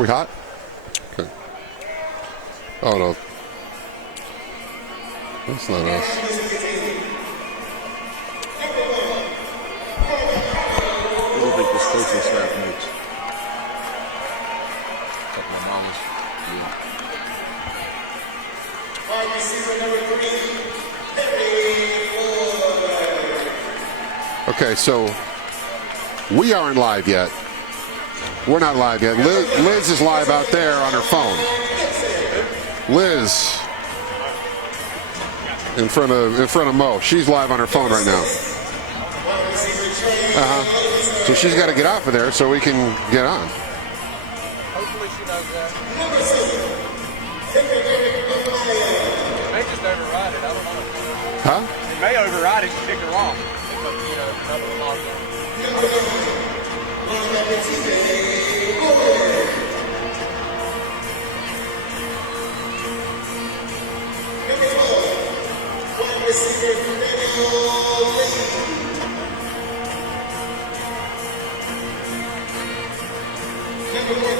we hot? Okay. Oh, no. That's not us. I don't think this coaching staff makes. Like my mama's. Yeah. Okay, so we aren't live yet. We're not live yet. Liz is live out there on her phone. Liz, in front of Mo. She's live on her phone right now. So she's got to get off of there so we can get on. Hopefully she does that. It may just override it. I don't know. Huh? It may override it and kick her off. Number 14,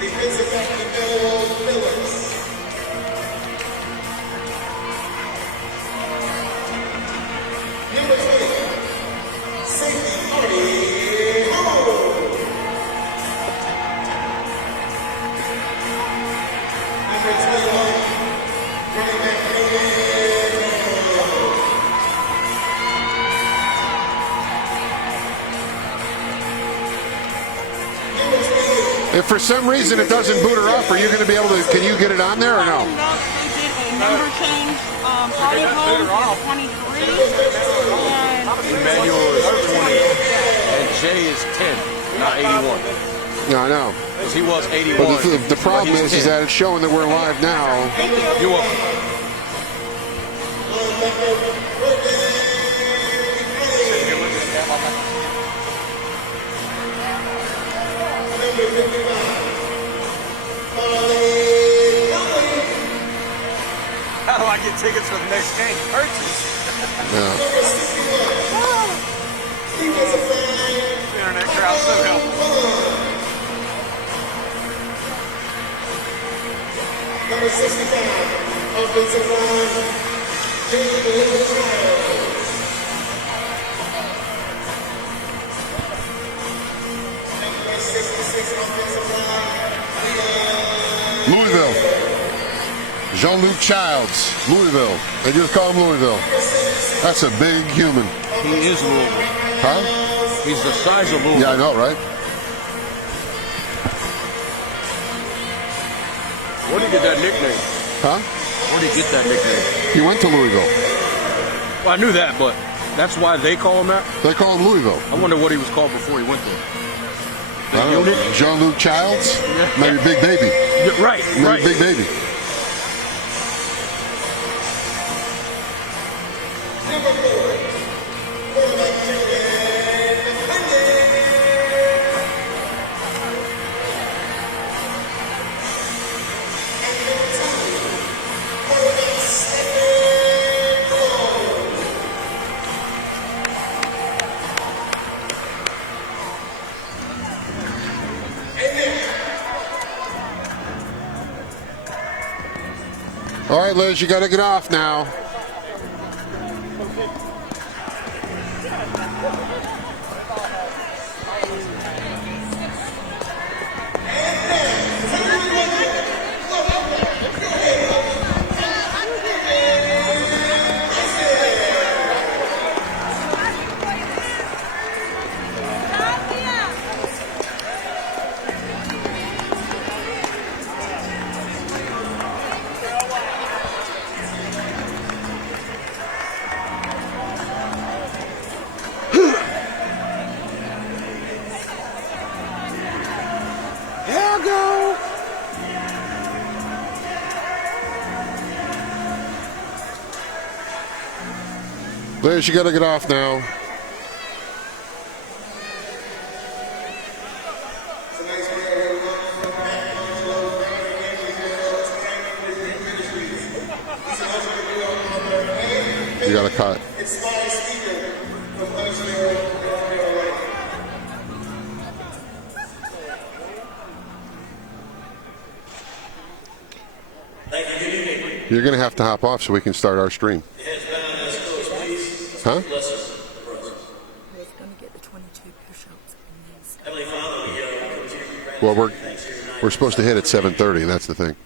defensive back Phillips. Number 20, safety Marty Howard. Number 21, running back If for some reason it doesn't boot her up, are you going to be able to? Can you get it on there or no? They did a number change. Party home is 23. Emmanuel is 20. And Jay is 10, not 81. No, I know. Because he was 81. But the problem is that it's showing that we're live now. You're welcome. How do I get tickets for the next game? Purchase. Yeah. The internet crowd's so helpful. Number 65, offensive line, Number 66, offensive line, Louisville. Jean-Luc Childs, Louisville. They just call him Louisville. That's a big human. He is Louisville. Huh? He's the size of Louisville. Yeah, I know, right? Where did he get that nickname? Huh? Where did he get that nickname? He went to Louisville. Well, I knew that, but that's why they call him that? They call him Louisville. I wonder what he was called before he went there. I don't know. Jean-Luc Childs? Maybe Big Baby. Yeah, right, Maybe right. Big Baby. All right, Liz, you got to get off now. Liz, you got to get off now. You got to cut. You're going to have to hop off so we can start our stream. Huh? We're going to get the 22 push-ups and then Well, we're supposed to hit at 7:30. That's the thing.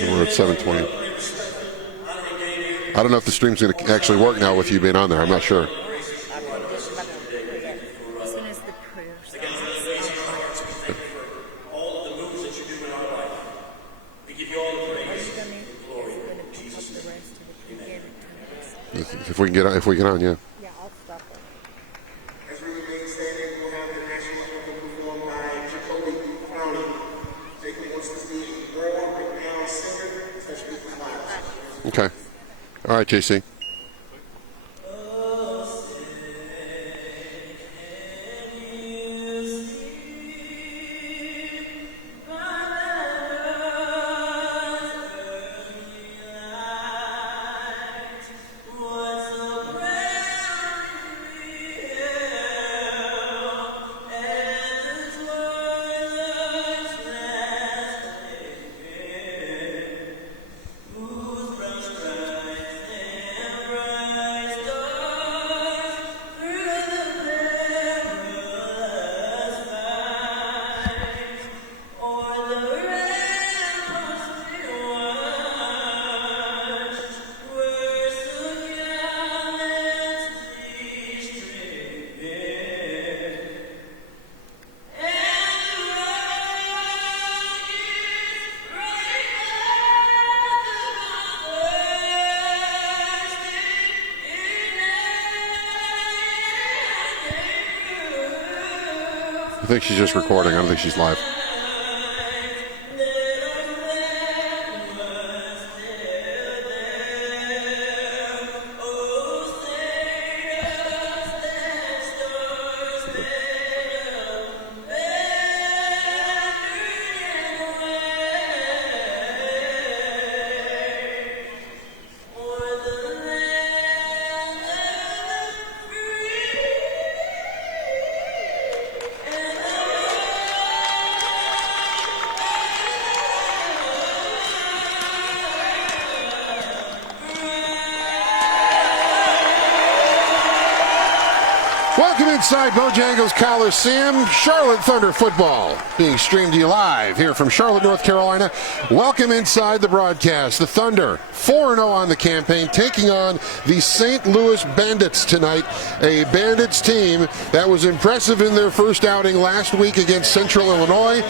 And we're at 7:20. I don't know if the stream's going to actually work now with you being on there. I'm not sure. as soon as the prayer starts. all of the moves that you do in our life. We give you all the praise. Are you going to pick up the rest of the pregame activities? If we get on, yeah. Yeah, I'll stop it. As we remain standing, we'll have the national anthem performed by Jacoby Crowley. Jacob wants to be born with now singer, especially for flowers. Okay. All right, JC. I think she's just recording. I don't think she's live. Welcome inside Bojangles Coliseum. Charlotte Thunder football being streamed to you live here from Charlotte, North Carolina. Welcome inside the broadcast. The Thunder 4-0 on the campaign, taking on the St. Louis Bandits tonight. A Bandits team that was impressive in their first outing last week against Central Illinois.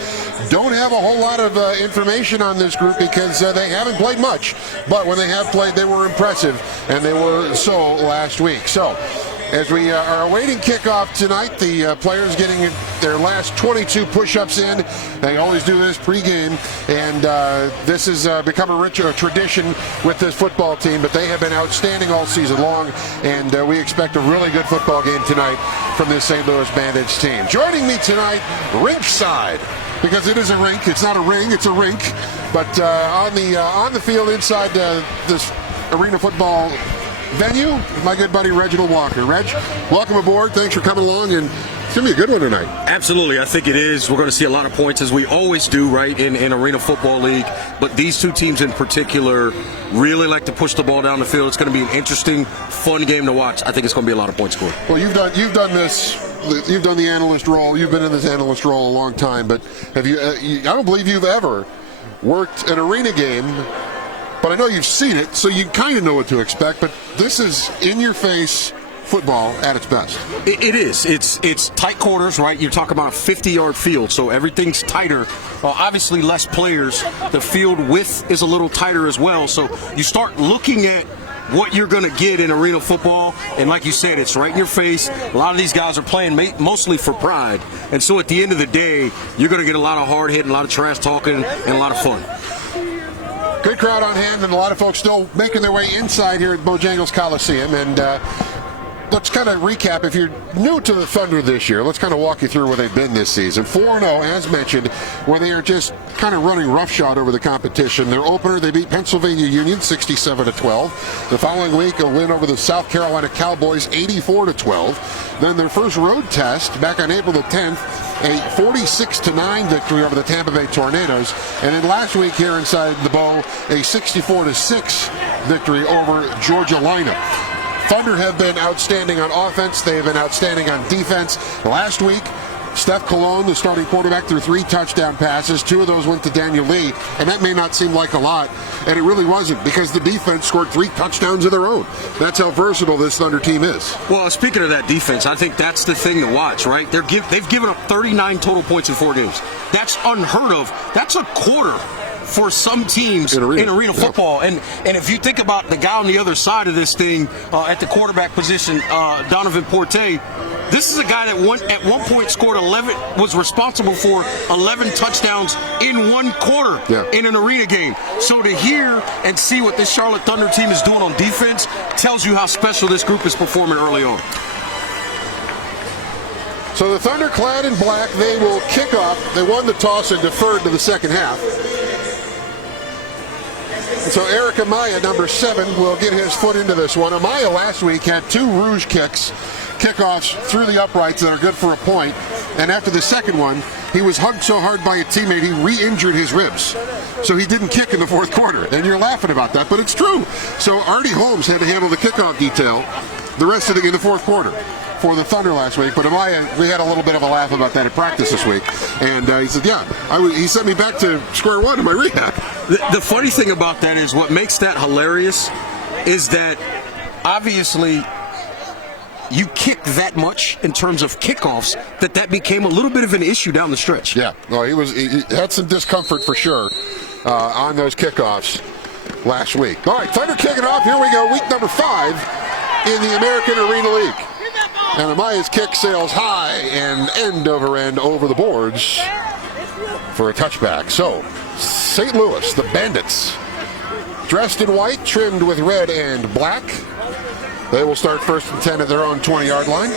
Don't have a whole lot of information on this group because they haven't played much. But when they have played, they were impressive, and they were so last week. So, as we are awaiting kickoff tonight, the players getting their last 22 push-ups in. They always do this pregame, and this has become a rich tradition with this football team, but they have been outstanding all season long, and we expect a really good football game tonight from this St. Louis Bandits team. Joining me tonight, rinkside, because it is a rink. It's not a ring, it's a rink, but on the field inside this arena football venue, my good buddy Reginald Walker. Reg, welcome aboard. Thanks for coming along, and it's going to be a good one tonight. Absolutely. I think it is. We're going to see a lot of points, as we always do, right, in Arena Football League. But these two teams in particular really like to push the ball down the field. It's going to be an interesting, fun game to watch. I think it's going to be a lot of points scored. Well, you've done the analyst role. You've been in this analyst role a long time, but have you? I don't believe you've ever worked an arena game. But I know you've seen it, so you kind of know what to expect. But this is in-your-face football at its best. It is. It's tight quarters, right? You talk about a 50-yard field, so everything's tighter. Obviously, less players. The field width is a little tighter as well. So you start looking at what you're going to get in arena football, and like you said, it's right in your face. A lot of these guys are playing mostly for pride, and so at the end of the day, you're going to get a lot of hard hitting, a lot of trash talking, and a lot of fun. Good crowd on hand, and a lot of folks still making their way inside here at Bojangles Coliseum. And let's kind of recap. If you're new to the Thunder this year, let's kind of walk you through where they've been this season. 4-0, as mentioned, where they are just kind of running roughshod over the competition. Their opener, they beat Pennsylvania Union 67-12. The following week, a win over the South Carolina Cowboys 84-12. Then their first road test back on April the 10th, a 46-9 victory over the Tampa Bay Tornadoes. And then last week here inside the Bow, a 64-6 victory over Georgia Lineup. Thunder have been outstanding on offense. They have been outstanding on defense. Last week, Steph Cologne, the starting quarterback, threw 3 touchdown passes. 2 of those went to Daniel Lee, and that may not seem like a lot, and it really wasn't, because the defense scored 3 touchdowns of their own. That's how versatile this Thunder team is. Well, speaking of that defense, I think that's the thing to watch, right? They've given up 39 total points in 4 games. That's unheard of. That's a quarter for some teams in arena football. And if you think about the guy on the other side of this thing at the quarterback position, Donovan Porte, this is a guy that at one point scored 11, was responsible for 11 touchdowns in 1 quarter in an arena game. So to hear and see what this Charlotte Thunder team is doing on defense tells you how special this group is performing early on. So the Thunder, clad in black, they will kick off. They won the toss and deferred to the second half. So Eric Amaya, number 7, will get his foot into this one. Amaya last week had 2 Rouge kickoffs through the uprights that are good for a point. And after the second one, he was hugged so hard by a teammate he re-injured his ribs. So he didn't kick in the 4th quarter. And you're laughing about that, but it's true. So Artie Holmes had to handle the kickoff detail the rest of in the 4th quarter for the Thunder last week. But Amaya, we had a little bit of a laugh about that at practice this week. And he said, he sent me back to square one in my rehab. The funny thing about that is what makes that hilarious is that obviously you kick that much in terms of kickoffs that became a little bit of an issue down the stretch. Yeah, well, he had some discomfort for sure on those kickoffs last week. All right, Thunder kicking off. Here we go, week number 5 in the American Arena League. And Amaya's kick sails high and end over end over the boards for a touchback. So, St. Louis, the Bandits, dressed in white, trimmed with red and black. They will start 1st and 10 at their own 20-yard line.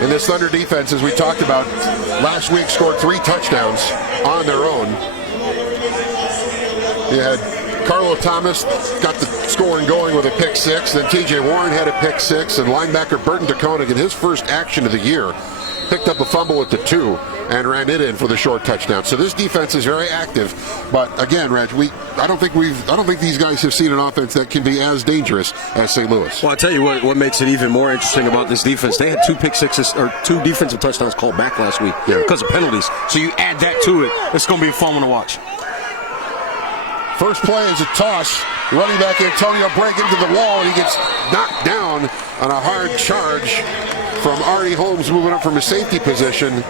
And this Thunder defense, as we talked about last week, scored 3 touchdowns on their own. You had Carlo Thomas got the scoring going with a pick 6. Then T.J. Warren had a pick 6. And linebacker Burton DeConig, in his first action of the year, picked up a fumble at the 2 and ran it in for the short touchdown. So this defense is very active. But again, Reg, I don't think these guys have seen an offense that can be as dangerous as St. Louis. Well, I'll tell you what makes it even more interesting about this defense. They had 2 pick 6s or 2 defensive touchdowns called back last week because of penalties. So you add that to it, it's going to be a fun one to watch. First play is a toss. Running back Antonio break into the wall, and he gets knocked down on a hard charge from Artie Holmes, moving up from a safety position.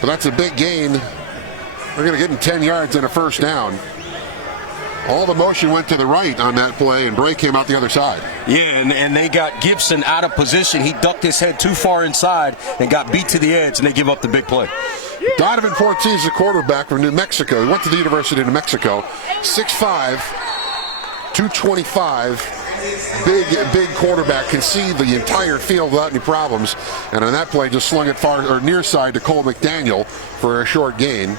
But that's a big gain. They're going to get him 10 yards and a first down. All the motion went to the right on that play, and Bray came out the other side. Yeah, and they got Gibson out of position. He ducked his head too far inside and got beat to the edge, and they give up the big play. Donovan Porte is a quarterback from New Mexico. He went to the University of New Mexico. 6'5", 225. Big quarterback, can see the entire field without any problems. And on that play, just slung it far or near side to Cole McDaniel for a short gain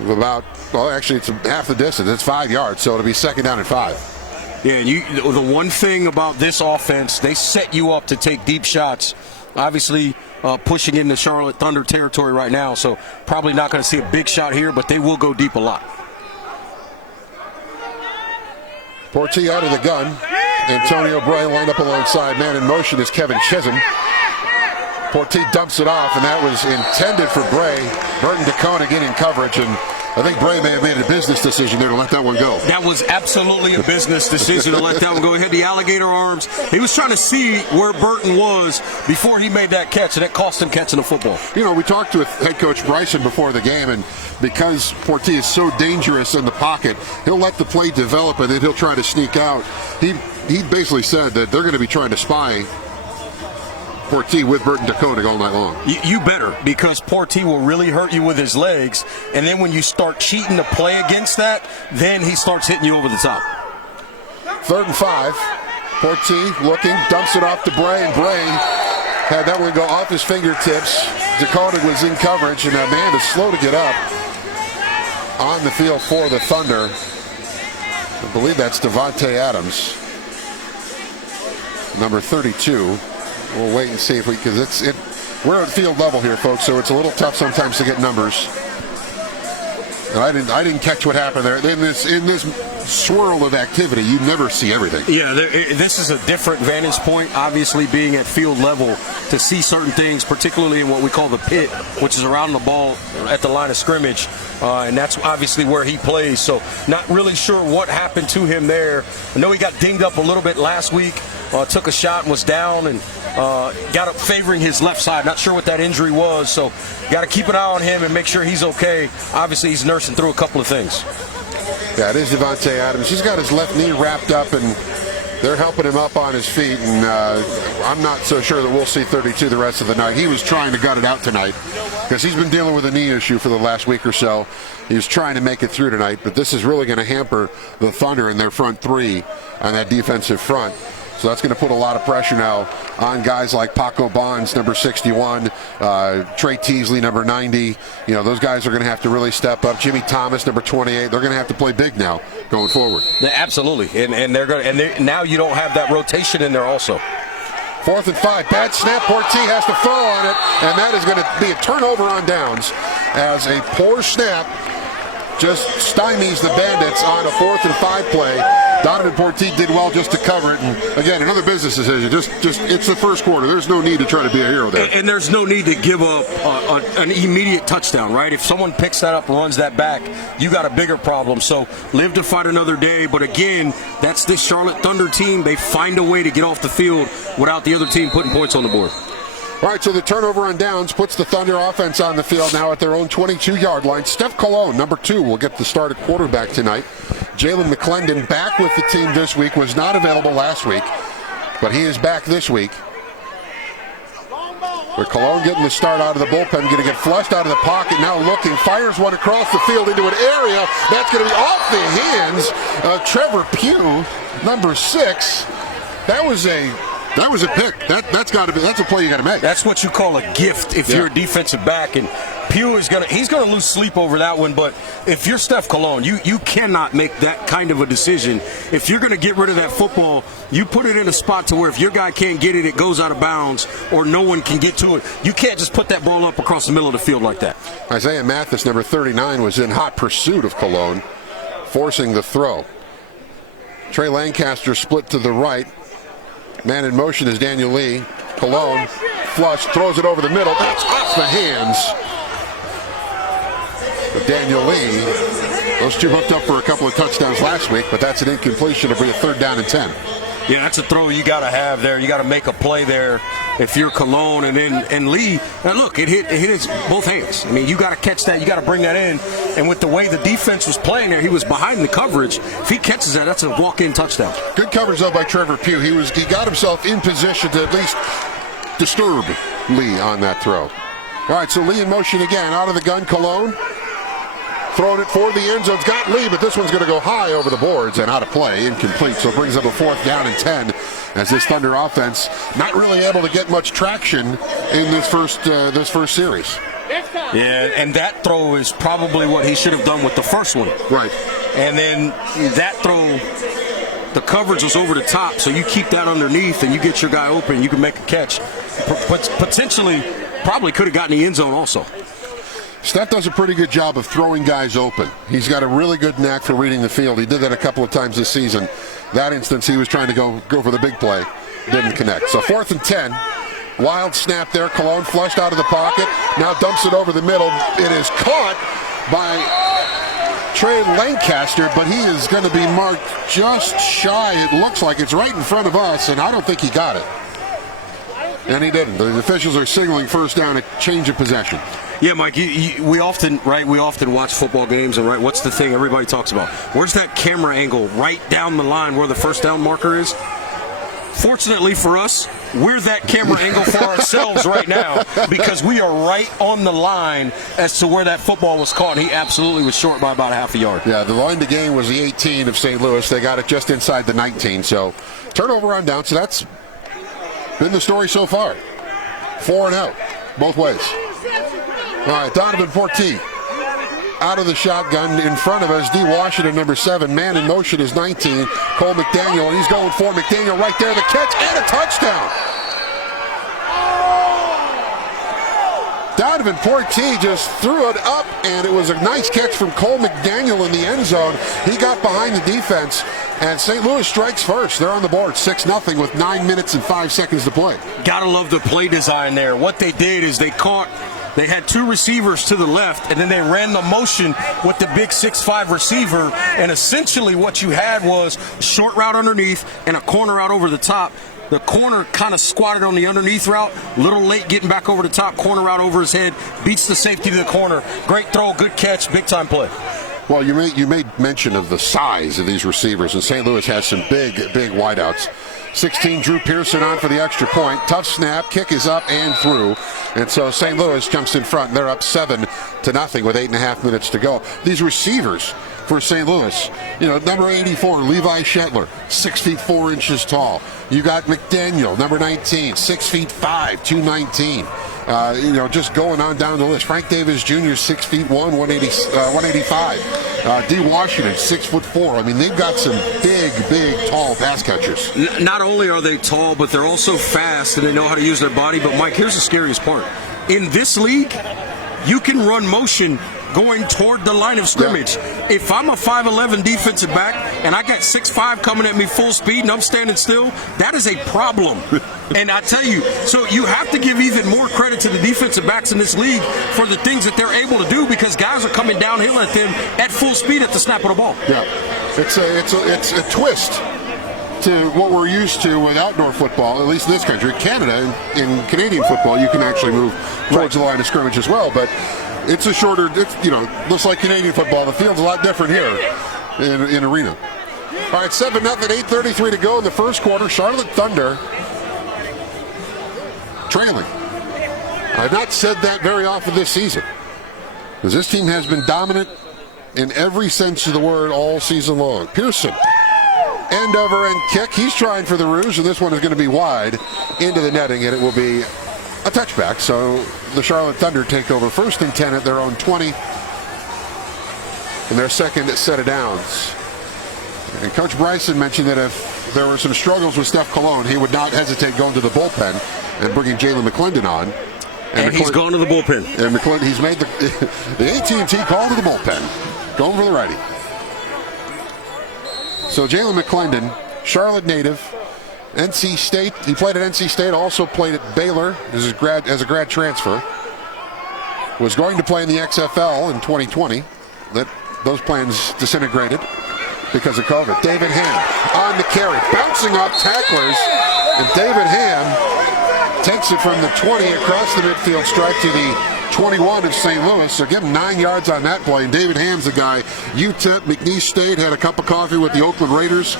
of about, well, actually it's half the distance. It's 5 yards, so it'll be 2nd down and 5. Yeah, and the one thing about this offense, they set you up to take deep shots. Obviously, pushing into Charlotte Thunder territory right now, so probably not going to see a big shot here, but they will go deep a lot. Porte out of the gun. Antonio Bray lined up alongside. Man in motion is Kevin Chisholm. Porte dumps it off, and that was intended for Bray. Burton DeConig in coverage, and I think Bray may have made a business decision there to let that one go. That was absolutely a business decision to let that one go. He had the alligator arms. He was trying to see where Burton was before he made that catch, and it cost him catching the football. You know, we talked with head coach Bryson before the game, and because Porte is so dangerous in the pocket, he'll let the play develop, and then he'll try to sneak out. He basically said that they're going to be trying to spy Porte with Burton DeConig all night long. You better, because Porte will really hurt you with his legs, and then when you start cheating to play against that, then he starts hitting you over the top. 3rd and 5. Porti looking, dumps it off to Bray, and Bray had that one go off his fingertips. Dakota was in coverage, and that man is slow to get up on the field for the Thunder. I believe that's Devontae Adams, number 32. We'll wait and see if because we're at field level here, folks, so it's a little tough sometimes to get numbers. And I didn't catch what happened there. In this swirl of activity, you never see everything. Yeah, this is a different vantage point, obviously being at field level to see certain things, particularly in what we call the pit, which is around the ball at the line of scrimmage, and that's obviously where he plays. So not really sure what happened to him there. I know he got dinged up a little bit last week, took a shot and was down, and got up favoring his left side. Not sure what that injury was, so got to keep an eye on him and make sure he's okay. Obviously, he's nursing through a couple of things. Yeah, it is Devontae Adams. He's got his left knee wrapped up, and they're helping him up on his feet, and I'm not so sure that we'll see 32 the rest of the night. He was trying to gut it out tonight because he's been dealing with a knee issue for the last week or so. He was trying to make it through tonight, but this is really going to hamper the Thunder in their front three on that defensive front. So that's going to put a lot of pressure now on guys like Paco Bonds, number 61, Trey Teasley, number 90. You know, those guys are going to have to really step up. Jimmy Thomas, number 28. They're going to have to play big now going forward. Yeah, absolutely, and they're going. And now you don't have that rotation in there also. 4th and 5. Bad snap. Porti has to throw on it, and that is going to be a turnover on downs as a poor snap just stymies the Bandits on a 4th and 5 play. Donovan Porti did well just to cover it, and again, another business decision. Just it's the first quarter. There's no need to try to be a hero there. And there's no need to give up an immediate touchdown, right? If someone picks that up and runs that back, you got a bigger problem. So live to fight another day. But again, that's this Charlotte Thunder team. They find a way to get off the field without the other team putting points on the board. All right, so the turnover on downs puts the Thunder offense on the field now at their own 22-yard line. Steph Cologne, number 2, will get the start at quarterback tonight. Jalen McClendon back with the team this week, was not available last week, but he is back this week. But Cologne getting the start out of the bullpen, going to get flushed out of the pocket, now looking, fires one across the field into an area. That's going to be off the hands of Trevor Pugh, number 6. That was a pick. That's a play you got to make. That's what you call a gift if you're a defensive back, and Pugh is he's gonna lose sleep over that one. But if you're Steph Cologne, you cannot make that kind of a decision. If you're gonna get rid of that football, you put it in a spot to where if your guy can't get it, it goes out of bounds, or no one can get to it. You can't just put that ball up across the middle of the field like that. Isaiah Mathis, number 39, was in hot pursuit of Cologne, forcing the throw. Trey Lancaster split to the right. Man in motion is Daniel Lee. Cologne, flush, throws it over the middle. That's off the hands of Daniel Lee. Those two hooked up for a couple of touchdowns last week, but that's an incompletion. It'll be a 3rd down and 10. Yeah, that's a throw you got to have there. You got to make a play there if you're Cologne. And Lee, now look, it hit his both hands. I mean, you got to catch that. You got to bring that in. And with the way the defense was playing there, he was behind the coverage. If he catches that, that's a walk-in touchdown. Good coverage, though, by Trevor Pugh. He got himself in position to at least disturb Lee on that throw. All right, so Lee in motion again. Out of the gun, Cologne. Throwing it for the end zone. It's got Lee, but this one's going to go high over the boards and out of play. Incomplete. So it brings up a 4th down and 10 as this Thunder offense not really able to get much traction in this first series. Yeah, and that throw is probably what he should have done with the first one. Right. And then that throw, the coverage was over the top, so you keep that underneath and you get your guy open, you can make a catch. Potentially, probably could have gotten the end zone also. Steph does a pretty good job of throwing guys open. He's got a really good knack for reading the field. He did that a couple of times this season. That instance, he was trying to go for the big play. Didn't connect. So 4th and 10. Wild snap there. Cologne flushed out of the pocket. Now dumps it over the middle. It is caught by Trey Lancaster, but he is going to be marked just shy. It looks like it's right in front of us, and I don't think he got it. And he didn't. The officials are signaling 1st down, a change of possession. Yeah, Mike, we often watch football games, and what's the thing everybody talks about? Where's that camera angle right down the line where the 1st down marker is? Fortunately for us, we're that camera angle for ourselves right now because we are right on the line as to where that football was caught. He absolutely was short by about a half a yard. Yeah, the line to gain was the 18 of St. Louis. They got it just inside the 19, so Turnover on down, so that's been the story so far. 4 and out, both ways. All right, Donovan Portee out of the shotgun in front of us. D. Washington, number 7. Man in motion is 19. Cole McDaniel, and he's going for McDaniel right there. The catch and a touchdown. Donovan Portee just threw it up, and it was a nice catch from Cole McDaniel in the end zone. He got behind the defense, and St. Louis strikes first. They're on the board, 6-0 with 9 minutes and 5 seconds to play. Gotta love the play design there. What they did is they had 2 receivers to the left, and then they ran the motion with the big 6'5" receiver, and essentially what you had was a short route underneath and a corner route over the top. The corner kind of squatted on the underneath route, little late getting back over the top, corner route over his head, beats the safety to the corner. Great throw, good catch, big-time play. Well, you made mention of the size of these receivers, and St. Louis has some big wideouts. 16, Drew Pearson on for the extra point. Tough snap, kick is up and through. And so St. Louis jumps in front, and they're up 7-0 with 8.5 minutes to go. These receivers for St. Louis, number 84, Levi Shetler, 6 feet 4 inches tall. You got McDaniel, number 19, 6 feet 5, 219. Just going on down the list. Frank Davis Jr., 6 feet 1, 185. D. Washington, 6 foot 4. I mean, they've got some big, tall pass catchers. Not only are they tall, but they're also fast, and they know how to use their body. But, Mike, here's the scariest part. In this league, you can run motion going toward the line of scrimmage. Yeah. If I'm a 5'11" defensive back and I got 6'5" coming at me full speed and I'm standing still, that is a problem. And I tell you, so you have to give even more credit to the defensive backs in this league for the things that they're able to do, because guys are coming downhill at them at full speed at the snap of the ball. Yeah, it's a twist to what we're used to with outdoor football, at least in this country. Canada, in Canadian football, you can actually move towards the line of scrimmage as well, but it's a shorter, looks like Canadian football. The field's a lot different here in arena. All right, 7-0, 8:33 to go in the first quarter. Charlotte Thunder trailing. I've not said that very often this season, because this team has been dominant in every sense of the word all season long. Pearson, end over end kick. He's trying for the Rouge, and this one is going to be wide into the netting, and it will be a touchback. So the Charlotte Thunder take over 1st and 10 at their own 20, and their second set of downs. And Coach Bryson mentioned that if there were some struggles with Steph Cologne, he would not hesitate going to the bullpen and bringing Jalen McClendon on. And he's gone to the bullpen. And McClendon, he's made the AT&T call to the bullpen, going for the righty. So Jalen McClendon, Charlotte native, NC State. He played at NC State, also played at Baylor as a grad transfer. Was going to play in the XFL in 2020. Those plans disintegrated because of COVID. David Ham on the carry, bouncing off tacklers, and David Ham takes it from the 20 across the midfield stripe to the 21 of St. Louis. So give him 9 yards on that play. And David Ham's the guy. UTEP, McNeese State, had a cup of coffee with the Oakland Raiders.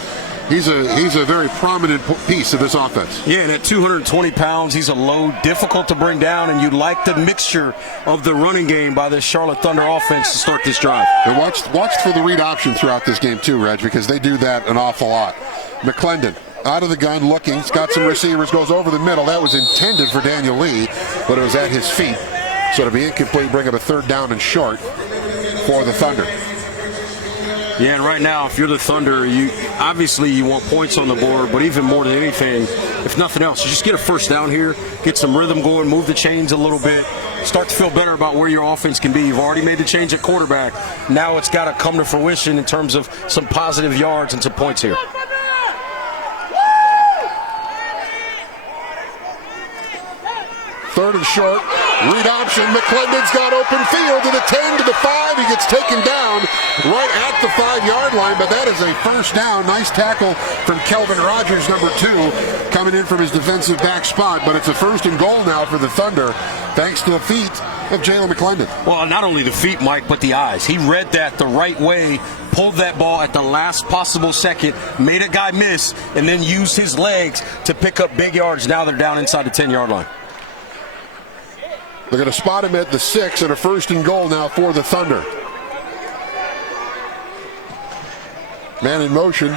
He's a very prominent piece of this offense. Yeah, and at 220 pounds, he's a load, difficult to bring down, and you like the mixture of the running game by this Charlotte Thunder offense to start this drive. And watch for the read option throughout this game too, Reg, because they do that an awful lot. McClendon out of the gun, looking. He's got some receivers, goes over the middle. That was intended for Daniel Lee, but it was at his feet. So to be incomplete, bring up a 3rd down and short for the Thunder. Yeah, and right now, if you're the Thunder, you want points on the board, but even more than anything, if nothing else, you just get a 1st down here, get some rhythm going, move the chains a little bit, start to feel better about where your offense can be. You've already made the change at quarterback. Now it's got to come to fruition in terms of some positive yards and some points here. 3rd and short. Read option. McClendon's got open field to the 10, to the 5. He gets taken down right at the 5-yard line, but that is a 1st down. Nice tackle from Kelvin Rogers, number 2, coming in from his defensive back spot. But it's a 1st and goal now for the Thunder, thanks to the feet of Jalen McClendon. Well, not only the feet, Mike, but the eyes. He read that the right way, pulled that ball at the last possible second, made a guy miss, and then used his legs to pick up big yards. Now they're down inside the 10-yard line. They're going to spot him at the 6, and a 1st and goal now for the Thunder. Man in motion.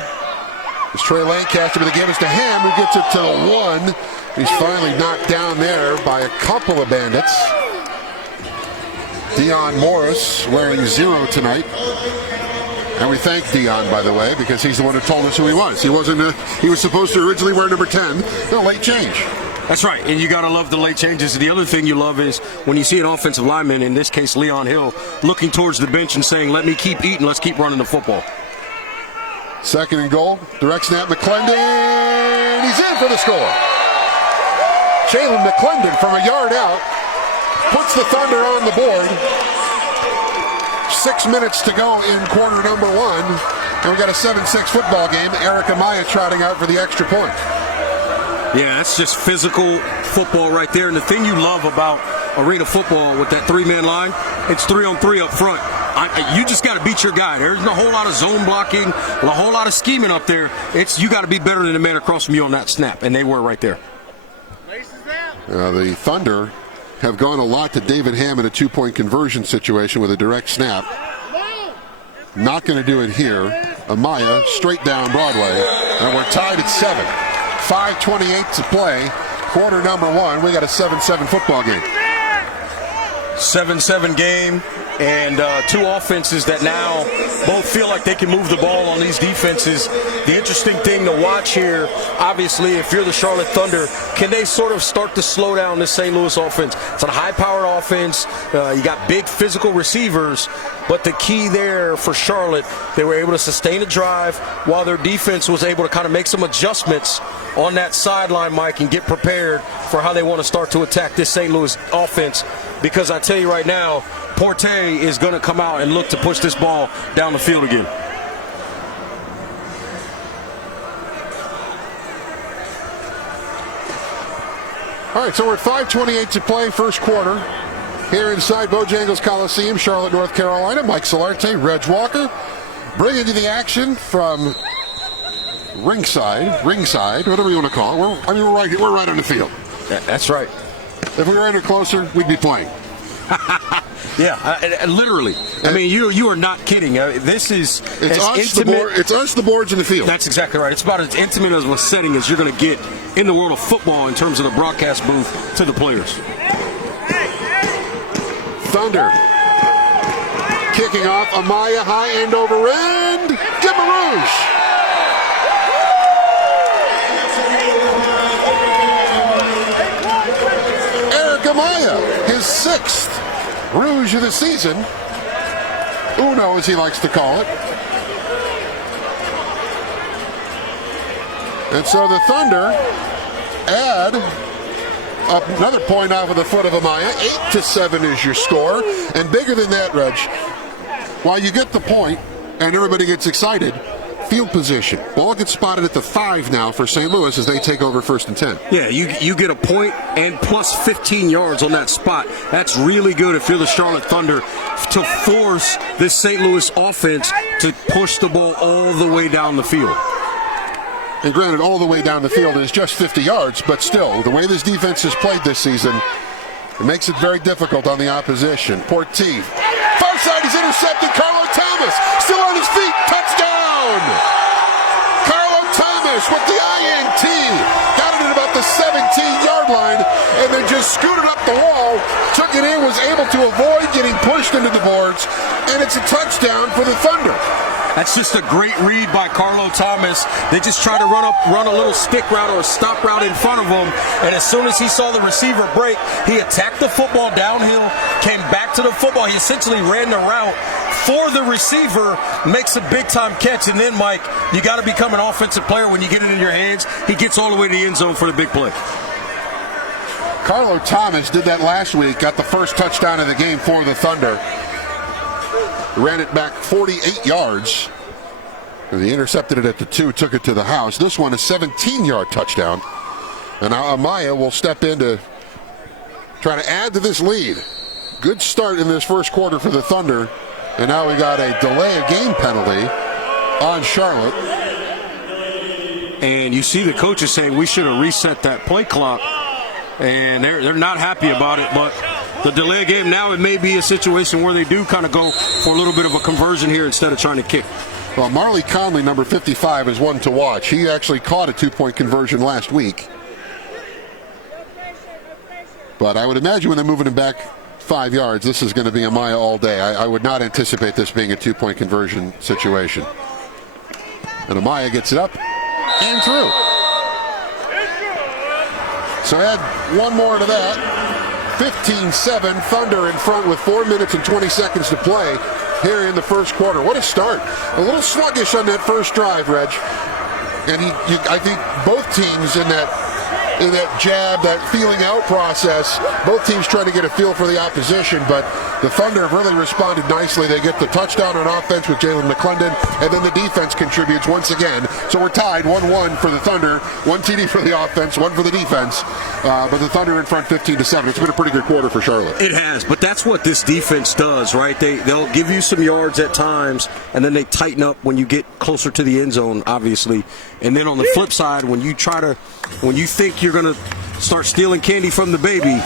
As Trey Lancaster with the give us to Ham, who gets it to the 1. He's finally knocked down there by a couple of Bandits. Dion Morris wearing 0 tonight. And we thank Dion, by the way, because he's the one who told us who he was. He was supposed to originally wear number 10. A late change. That's right, and you got to love the late changes. The other thing you love is when you see an offensive lineman, in this case Leon Hill, looking towards the bench and saying, let me keep eating, let's keep running the football. 2nd and goal. Direct snap, McClendon. He's in for the score. Jalen McClendon from a yard out puts the Thunder on the board. 6 minutes to go in quarter number 1. And we got a 7-6 football game. Eric Amaya trotting out for the extra point. Yeah, that's just physical football right there. And the thing you love about arena football with that 3-man line, it's 3-on-3 up front. You just got to beat your guy. There's a whole lot of zone blocking, a whole lot of scheming up there. You got to be better than the man across from you on that snap, and they were right there. The Thunder have gone a lot to David Ham in a 2-point conversion situation with a direct snap. Not going to do it here. Amaya straight down Broadway, and we're tied at 7. 5:28 to play. Quarter number 1. We got a 7-7 football game. 7-7 game, and two offenses that now both feel like they can move the ball on these defenses. The interesting thing to watch here, obviously, if you're the Charlotte Thunder, can they sort of start to slow down this St. Louis offense? It's a high-powered offense. You got big physical receivers, but the key there for Charlotte, they were able to sustain a drive while their defense was able to kind of make some adjustments on that sideline, Mike, and get prepared for how they want to start to attack this St. Louis offense. Because I tell you right now, Porte is going to come out and look to push this ball down the field again. All right, so we're at 5:28 to play, first quarter. Here inside Bojangles Coliseum, Charlotte, North Carolina. Mike Solarte, Reg Walker, bringing you the action from ringside, whatever you want to call it. We're right on the field. That's right. If we were any closer, we'd be playing. Yeah, literally. I mean, you are not kidding. This is intimate. It's us, the boards, and the field. That's exactly right. It's about as intimate of a setting as you're going to get in the world of football in terms of the broadcast booth to the players. Thunder kicking off. Amaya, high end over end. Give him a rouge. Eric Amaya, his 6th rouge of the season. Uno, as he likes to call it. And so the Thunder add another point off of the foot of Amaya. 8-7 is your score. And bigger than that, Reg, while you get the point and everybody gets excited, field position. Ball gets spotted at the 5 now for St. Louis as they take over 1st and 10. Yeah, you get a point and plus 15 yards on that spot. That's really good if you're the Charlotte Thunder to force this St. Louis offense to push the ball all the way down the field. And granted, all the way down the field is just 50 yards, but still, the way this defense has played this season, it makes it very difficult on the opposition. Porte, far side, he's intercepted. Carlo Thomas, still on his feet, touchdown! Carlo Thomas with the INT, got it at about the 17-yard line, and then just scooted up the wall, took it in, was able to avoid getting pushed into the boards, and it's a touchdown for the Thunder. That's just a great read by Carlo Thomas. They just try to run a little stick route or a stop route in front of him. And as soon as he saw the receiver break, he attacked the football downhill, came back to the football. He essentially ran the route for the receiver, makes a big-time catch. And then, Mike, you got to become an offensive player when you get it in your hands. He gets all the way to the end zone for the big play. Carlo Thomas did that last week, got the first touchdown of the game for the Thunder. Ran it back 48 yards. He intercepted it at the 2, took it to the house. This one, a 17-yard touchdown. And now Amaya will step in to try to add to this lead. Good start in this first quarter for the Thunder. And now we got a delay of game penalty on Charlotte. And you see the coaches saying we should have reset that play clock. And they're not happy about it, but the delay game now, it may be a situation where they do kind of go for a little bit of a conversion here instead of trying to kick. Well, Marley Conley, number 55, is one to watch. He actually caught a 2-point conversion last week. But I would imagine when they're moving him back 5 yards, this is going to be Amaya all day. I would not anticipate this being a 2-point conversion situation. And Amaya gets it up and through. So add one more to that. 15-7, Thunder in front with 4 minutes and 20 seconds to play here in the first quarter. What a start. A little sluggish on that first drive, Reg. And I think both teams in that jab, that feeling out process, both teams trying to get a feel for the opposition, but the Thunder have really responded nicely. They get the touchdown on offense with Jalen McClendon, and then the defense contributes once again. So we're tied 1-1 for the Thunder, 1 TD for the offense, 1 for the defense, but the Thunder in front 15-7. It's been a pretty good quarter for Charlotte. It has, but that's what this defense does, right? They'll give you some yards at times, and then they tighten up when you get closer to the end zone, obviously. And then on the flip side, when you think you're going to start stealing candy from the baby,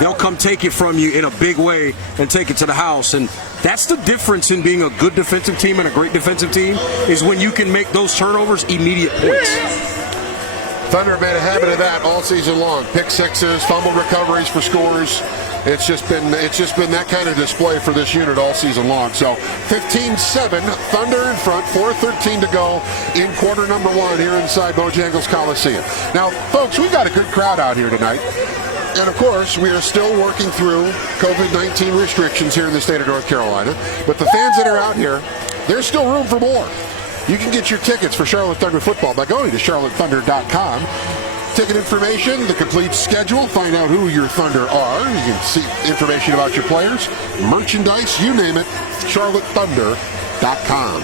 they'll come take it from you in a big way and take it to the house. And that's the difference in being a good defensive team and a great defensive team, is when you can make those turnovers immediate points. Thunder have made a habit of that all season long. Pick sixes, fumble recoveries for scores. It's just been that kind of display for this unit all season long. So 15-7, Thunder in front, 4:13 to go in quarter number 1 here inside Bojangles Coliseum. Now, folks, we've got a good crowd out here tonight. And, of course, we are still working through COVID-19 restrictions here in the state of North Carolina. But the fans that are out here, there's still room for more. You can get your tickets for Charlotte Thunder football by going to charlottethunder.com. Ticket information, the complete schedule, find out who your Thunder are. You can see information about your players, merchandise, you name it, charlottethunder.com.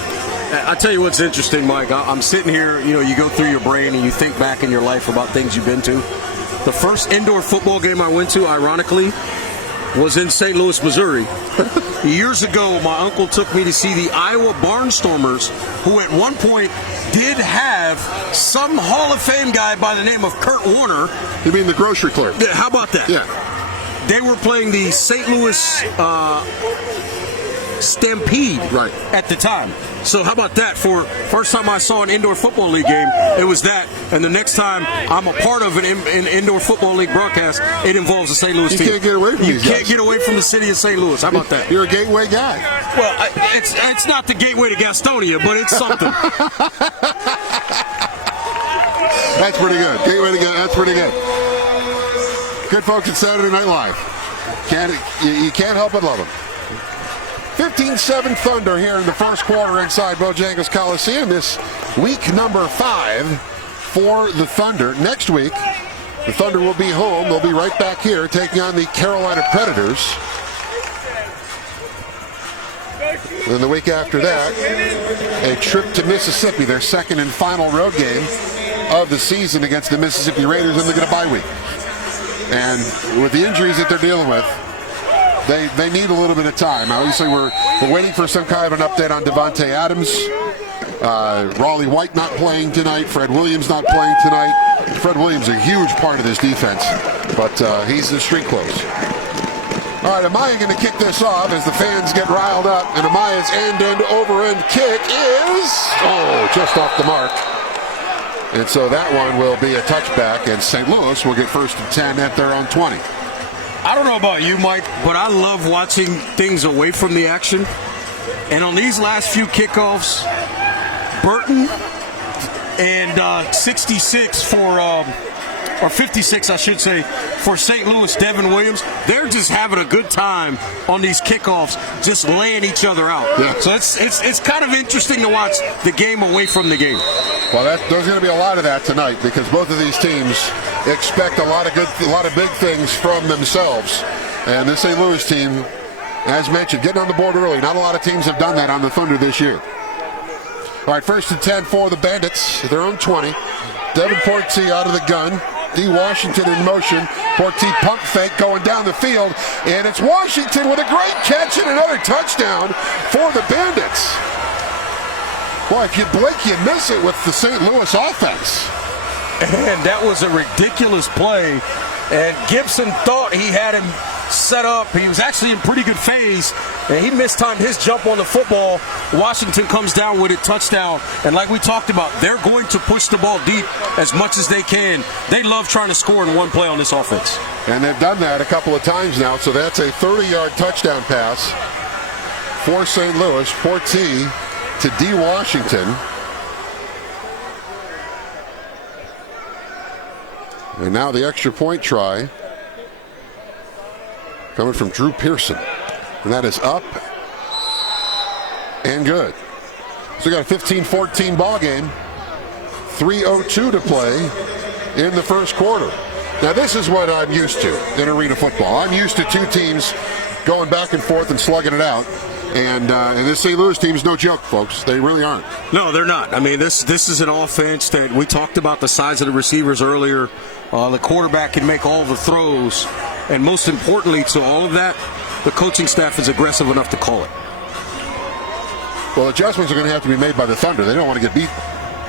I tell you what's interesting, Mike. I'm sitting here, you go through your brain and you think back in your life about things you've been to. The first indoor football game I went to, ironically, was in St. Louis, Missouri. Years ago, my uncle took me to see the Iowa Barnstormers, who at one point did have some Hall of Fame guy by the name of Kurt Warner. You mean the grocery clerk? Yeah, how about that? Yeah. They were playing the St. Louis Stampede at the time. So how about that? For first time I saw an indoor football league game, it was that. And the next time I'm a part of an indoor football league broadcast, it involves the St. Louis team. You can't get away from these guys. You can't get away from the city of St. Louis. How about that? You're a gateway guy. Well, it's not the gateway to Gastonia, but it's something. That's pretty good. Gateway to that's pretty good. Good folks at Saturday Night Live. You can't help but love them. 15-7 Thunder here in the first quarter inside Bojangles Coliseum. This week number 5 for the Thunder. Next week, the Thunder will be home. They'll be right back here taking on the Carolina Predators. And the week after that, a trip to Mississippi, their second and final road game of the season against the Mississippi Raiders, and they get a bye week. And with the injuries that they're dealing with, they need a little bit of time. Obviously, we're waiting for some kind of an update on Devontae Adams. Raleigh White not playing tonight. Fred Williams not playing tonight. Fred Williams a huge part of this defense, but he's the street close. All right, Amaya going to kick this off as the fans get riled up, and Amaya's end-end over-end kick is just off the mark. And so that one will be a touchback, and St. Louis will get first and 10 at their own 20. I don't know about you, Mike, but I love watching things away from the action. And on these last few kickoffs, Burton and 66 or 56, I should say, for St. Louis, Devin Williams, they're just having a good time on these kickoffs, just laying each other out. Yeah. So it's kind of interesting to watch the game away from the game. Well, there's going to be a lot of that tonight because both of these teams expect a lot of big things from themselves. And this St. Louis team, as mentioned, getting on the board early. Not a lot of teams have done that on the Thunder this year. All right, first and 10 for the Bandits, their own 20. Devin Portee out of the gun. D. Washington in motion. Portee pump fake going down the field. And it's Washington with a great catch and another touchdown for the Bandits. Boy, if you blink, you miss it with the St. Louis offense. And that was a ridiculous play And Gibson thought he had him set up. He was actually in pretty good phase, and he mistimed his jump on the football. Washington comes down with it, touchdown. And like we talked about, they're going to push the ball deep as much as they can. They love trying to score in one play on this offense. And they've done that a couple of times now, so that's a 30-yard touchdown pass for St. Louis. Portee to D. Washington. And now the extra point try coming from Drew Pearson. And that is up and good. So we got a 15-14 ball game. 3:02 to play in the first quarter. Now this is what I'm used to in arena football. I'm used to two teams going back and forth and slugging it out. And this St. Louis team is no joke, folks. They really aren't. No, they're not. I mean, this is an offense that we talked about the size of the receivers earlier. The quarterback can make all the throws. And most importantly to all of that, the coaching staff is aggressive enough to call it. Well, adjustments are going to have to be made by the Thunder. They don't want to get beat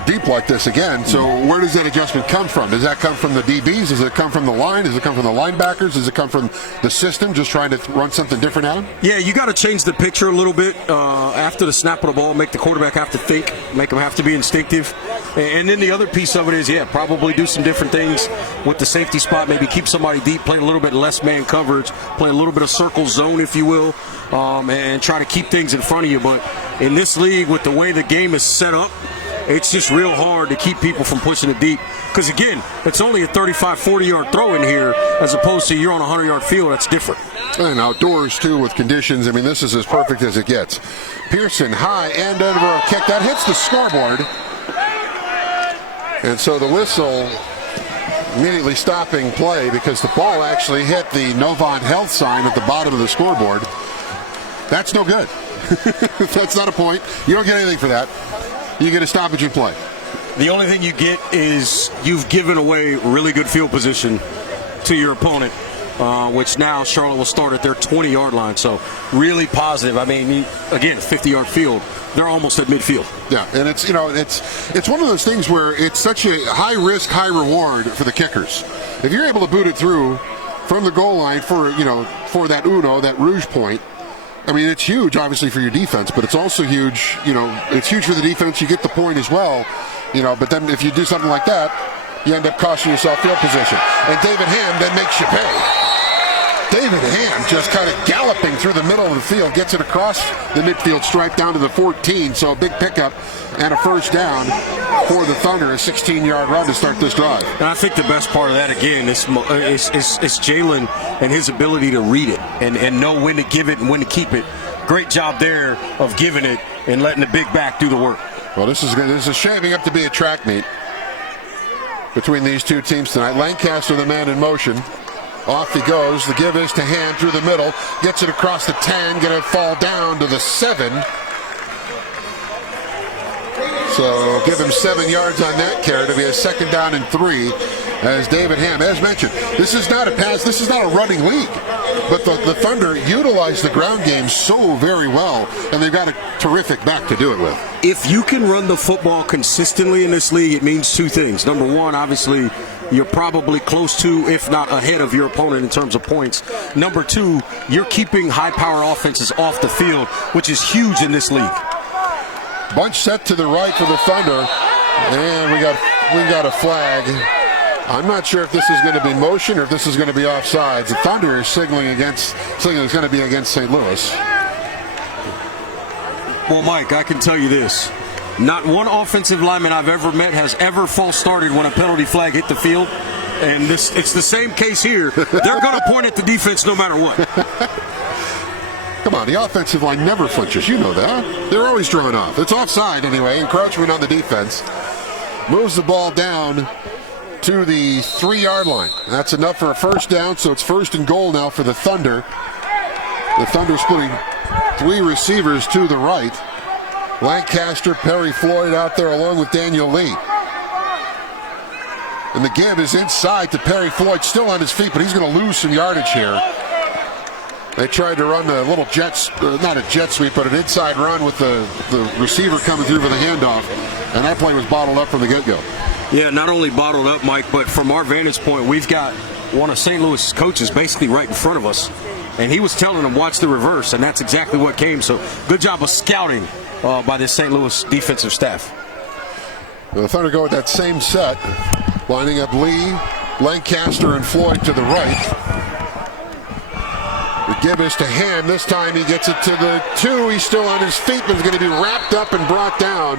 deep like this again. So where does that adjustment come from? Does that come from the DBs? Does it come from the line? Does it come from the linebackers? Does it come from the system just trying to run something different out? Yeah, you got to change the picture a little bit after the snap of the ball, make the quarterback have to think, make him have to be instinctive. And then the other piece of it is, probably do some different things with the safety spot, maybe keep somebody deep, play a little bit less man coverage, play a little bit of circle zone, if you will, and try to keep things in front of you. But in this league, with the way the game is set up, it's just real hard to keep people from pushing it deep. Because, again, it's only a 35, 40-yard throw in here as opposed to you're on a 100-yard field. That's different. And outdoors, too, with conditions. I mean, this is as perfect as it gets. Pearson, high end over a kick. That hits the scoreboard. And so the whistle immediately stopping play because the ball actually hit the Novant Health sign at the bottom of the scoreboard. That's no good. That's not a point. You don't get anything for that. You get a stoppage in play. The only thing you get is you've given away really good field position to your opponent, which now Charlotte will start at their 20-yard line. So really positive. I mean, again, 50-yard field. They're almost at midfield. Yeah, and it's one of those things where it's such a high risk, high reward for the kickers. If you're able to boot it through from the goal line for that uno, that rouge point, I mean, it's huge, obviously, for your defense, but it's also huge, it's huge for the defense. You get the point as well, but then if you do something like that, you end up costing yourself field position. And David Ham then makes you pay. David Ham just kind of galloping through the middle of the field, gets it across the midfield stripe down to the 14, so a big pickup and a first down for the Thunder, a 16-yard run to start this drive. And I think the best part of that, again, is Jalen and his ability to read it and know when to give it and when to keep it. Great job there of giving it and letting the big back do the work. Well, this is shaping up to be a track meet between these two teams tonight. Lancaster, the man in motion. Off he goes. The give is to Ham through the middle. Gets it across the 10. Going to fall down to the 7. So give him 7 yards on that carry to be a 2nd down and 3 as David Ham. As mentioned, this is not a pass. This is not a running league. But the Thunder utilize the ground game so very well, and they've got a terrific back to do it with. If you can run the football consistently in this league, it means two things. Number one, obviously, you're probably close to, if not ahead of your opponent in terms of points. Number two, you're keeping high-power offenses off the field, which is huge in this league. Bunch set to the right for the Thunder, and we got a flag. I'm not sure if this is going to be motion or if this is going to be offsides. The Thunder is signaling it's going to be against St. Louis. Well, Mike, I can tell you this. Not one offensive lineman I've ever met has ever false started when a penalty flag hit the field. And it's the same case here. They're going to point at the defense no matter what. Come on, the offensive line never flinches. You know that. They're always drawing off. It's offside anyway. Encroachment on the defense. Moves the ball down to the 3-yard line. That's enough for a first down, so it's 1st and goal now for the Thunder. The Thunder splitting 3 receivers to the right. Lancaster, Perry Floyd out there along with Daniel Lee. And the give is inside to Perry Floyd, still on his feet, but he's going to lose some yardage here. They tried to run a little not a jet sweep, but an inside run with the receiver coming through for the handoff. And that play was bottled up from the get-go. Yeah, not only bottled up, Mike, but from our vantage point, we've got one of St. Louis' coaches basically right in front of us, and he was telling him, watch the reverse, and that's exactly what came. So good job of scouting by this St. Louis defensive staff. The Thunder go with that same set, lining up Lee, Lancaster, and Floyd to the right. The give is to Ham. This time he gets it to the 2. He's still on his feet, but is going to be wrapped up and brought down.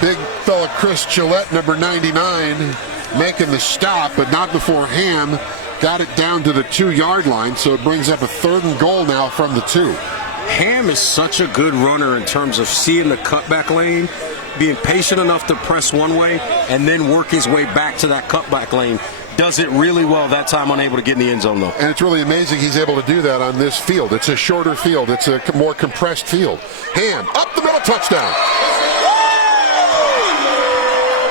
Big fella Chris Gillette, number 99, making the stop, but not before Ham got it down to the 2-yard line. So it brings up a 3rd and goal now from the 2. Ham is such a good runner in terms of seeing the cutback lane, being patient enough to press one way, and then work his way back to that cutback lane. Does it really well that time, unable to get in the end zone, though. And it's really amazing he's able to do that on this field. It's a shorter field. It's a more compressed field. Ham, up the middle, touchdown.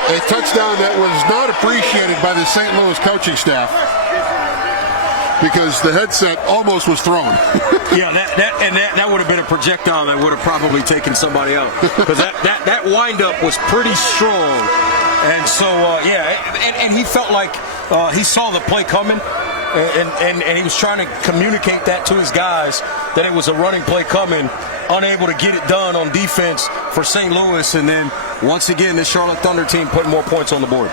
A touchdown that was not appreciated by the St. Louis coaching staff because the headset almost was thrown. Yeah, that would have been a projectile that would have probably taken somebody out, because that windup was pretty strong. And so, and he felt like he saw the play coming, and he was trying to communicate that to his guys that it was a running play coming, unable to get it done on defense for St. Louis. And then, once again, this Charlotte Thunder team putting more points on the board.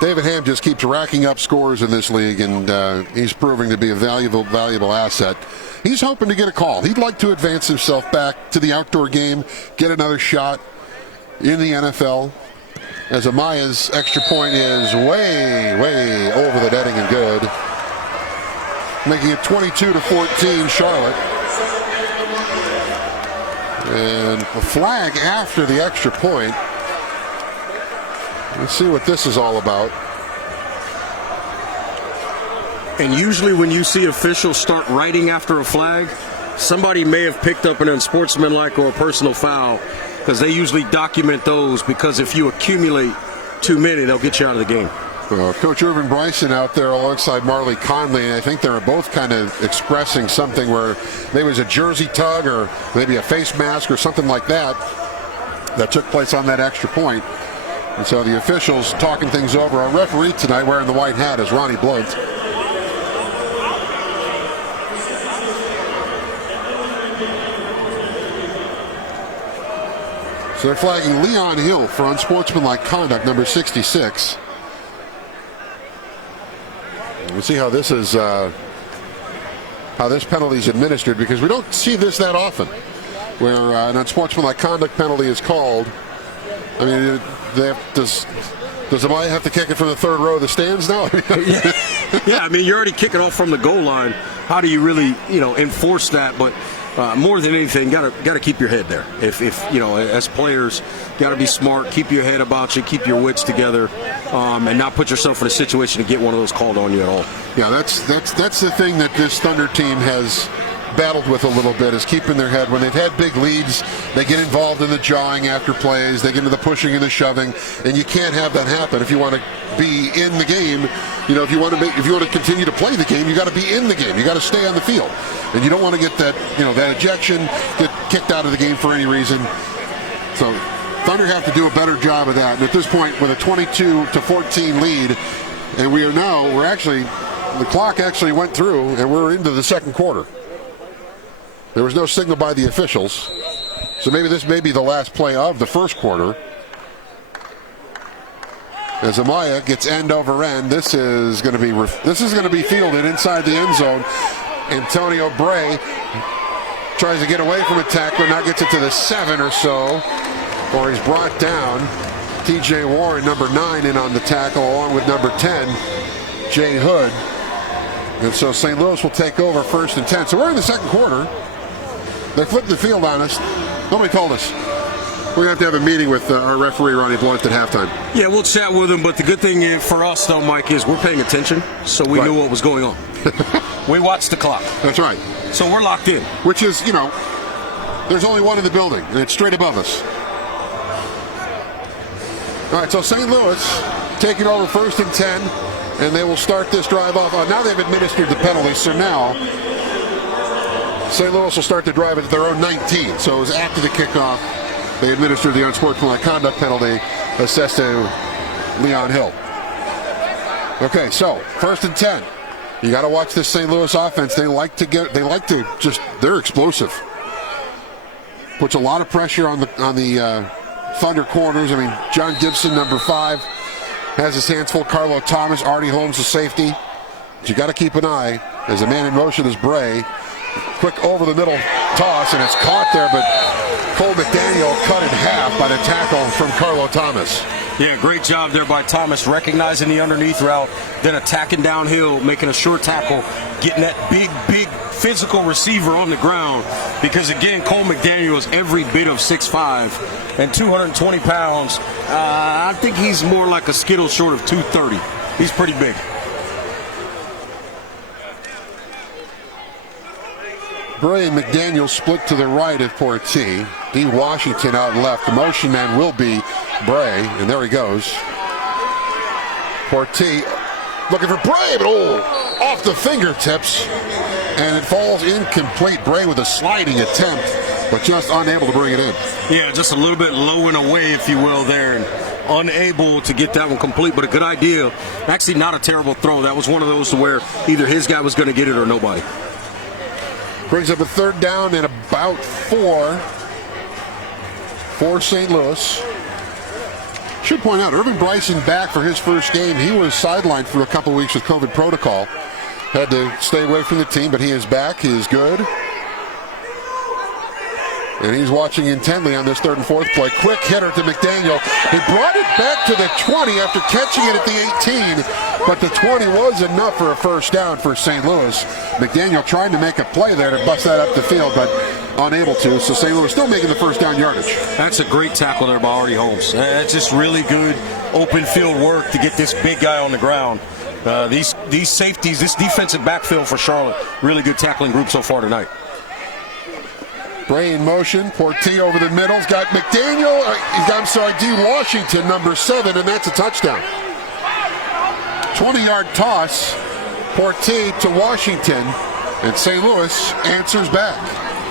David Ham just keeps racking up scores in this league, and he's proving to be a valuable asset. He's hoping to get a call. He'd like to advance himself back to the outdoor game, get another shot in the NFL, as Amaya's extra point is way over the netting and good, making it 22-14 Charlotte. And a flag after the extra point. Let's see what this is all about. And usually when you see officials start writing after a flag, somebody may have picked up an unsportsmanlike or a personal foul, because they usually document those, because if you accumulate too many, they'll get you out of the game. Coach Irvin Bryson out there alongside Marley Conley, and I think they were both kind of expressing something where maybe it was a jersey tug or maybe a face mask or something like that took place on that extra point. And so the officials talking things over. Our referee tonight wearing the white hat is Ronnie Blunt. So they're flagging Leon Hill for unsportsmanlike conduct, number 66. We'll see how this is, how this penalty is administered, because we don't see this that often, where an unsportsmanlike conduct penalty is called. I mean, does Amaya have to kick it from the 3rd row of the stands now? Yeah, I mean, you're already kicking off from the goal line. How do you really, enforce that? But more than anything, got to keep your head there. If as players, got to be smart, keep your head about you, keep your wits together, and not put yourself in a situation to get one of those called on you at all. Yeah, that's the thing that this Thunder team has battled with a little bit, is keeping their head. When they've had big leads, they get involved in the jawing after plays, they get into the pushing and the shoving, and you can't have that happen if you want to be in the game. If you want to continue to play the game, you got to be in the game. You got to stay on the field, and you don't want to get that that ejection, get kicked out of the game for any reason. So Thunder have to do a better job of that. And at this point, with a 22-14 lead, and the clock actually went through, and we're into the second quarter. There was no signal by the officials, so maybe this may be the last play of the first quarter. As Amaya gets end over end, this is going to be fielded inside the end zone. Antonio Bray tries to get away from a tackler, now gets it to the 7 or so, or he's brought down. T.J. Warren, number 9, in on the tackle, along with number 10, Jay Hood. And so St. Louis will take over 1st and 10. So we're in the second quarter. They flipped the field on us. Nobody told us. We're going to have a meeting with our referee, Ronnie Blunt, at halftime. Yeah, we'll chat with him. But the good thing for us, though, Mike, is we're paying attention, so we knew what was going on. We watched the clock. That's right. So we're locked in. Which is, there's only one in the building, and it's straight above us. All right, so St. Louis taking over 1st and 10, and they will start this drive off. Now they've administered the penalty, so now St. Louis will start the drive at their own 19. So it was after the kickoff. They administered the unsportsmanlike conduct penalty assessed to Leon Hill. Okay, so 1st and 10. You got to watch this St. Louis offense. They're explosive. Puts a lot of pressure on the Thunder corners. I mean, John Gibson, number 5, has his hands full. Carlo Thomas, Artie Holmes, the safety. But you got to keep an eye as the man in motion is Bray. Quick over the middle toss, and it's caught there, but Cole McDaniel cut in half by the tackle from Carlo Thomas. Yeah, great job there by Thomas, recognizing the underneath route, then attacking downhill, making a short tackle, getting that big physical receiver on the ground. Because, again, Cole McDaniel is every bit of 6'5" and 220 pounds. I think he's more like a skittle short of 230. He's pretty big. Bray and McDaniel split to the right of Portee. D. Washington out left. The motion man will be Bray, and there he goes. Portee looking for Bray, but off the fingertips, and it falls incomplete. Bray with a sliding attempt, but just unable to bring it in. Yeah, just a little bit low and away, if you will, there, and unable to get that one complete, but a good idea. Actually, not a terrible throw. That was one of those to where either his guy was going to get it or nobody. Brings up a 3rd down and about 4 for St. Louis. Should point out, Irvin Bryson back for his first game. He was sidelined for a couple weeks with COVID protocol. Had to stay away from the team, but he is back. He is good. And he's watching intently on this 3rd and 4th play. Quick hitter to McDaniel. He brought it back to the 20 after catching it at the 18, but the 20 was enough for a first down for St. Louis. McDaniel trying to make a play there to bust that up the field, but unable to. So St. Louis still making the first down yardage. That's a great tackle there by Artie Holmes. That's just really good open field work to get this big guy on the ground. These safeties, this defensive backfield for Charlotte, really good tackling group so far tonight. Bray in motion. Portee over the middle. He's got McDaniel. D. Washington, number 7, and that's a touchdown. 20-yard toss. Portee to Washington, and St. Louis answers back.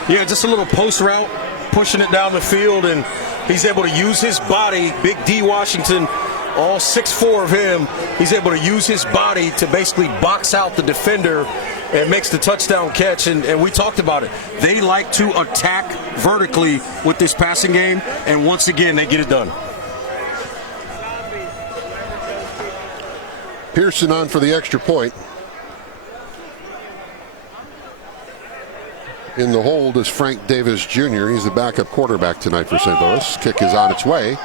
Yeah, just a little post route, pushing it down the field, and he's able to use his body. Big D. Washington, all 6'4" of him. He's able to use his body to basically box out the defender and makes the touchdown catch, and we talked about it. They like to attack vertically with this passing game, and once again, they get it done. Pearson on for the extra point. In the hold is Frank Davis Jr. He's the backup quarterback tonight for St. Louis. Kick is on its way,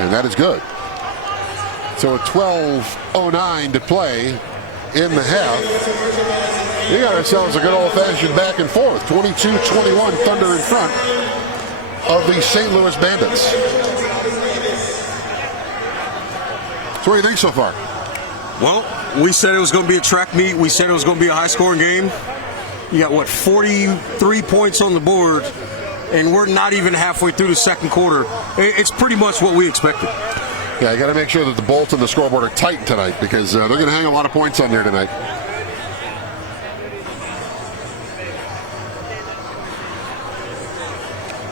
and that is good. So a 12:09 to play in the half. We got ourselves a good old-fashioned back and forth. 22-21, Thunder in front of the St. Louis Bandits. So what do you think so far? Well, we said it was going to be a track meet. We said it was going to be a high-scoring game. You got, 43 points on the board, and we're not even halfway through the second quarter. It's pretty much what we expected. Yeah, you got to make sure that the bolts on the scoreboard are tight tonight, because they're going to hang a lot of points on there tonight.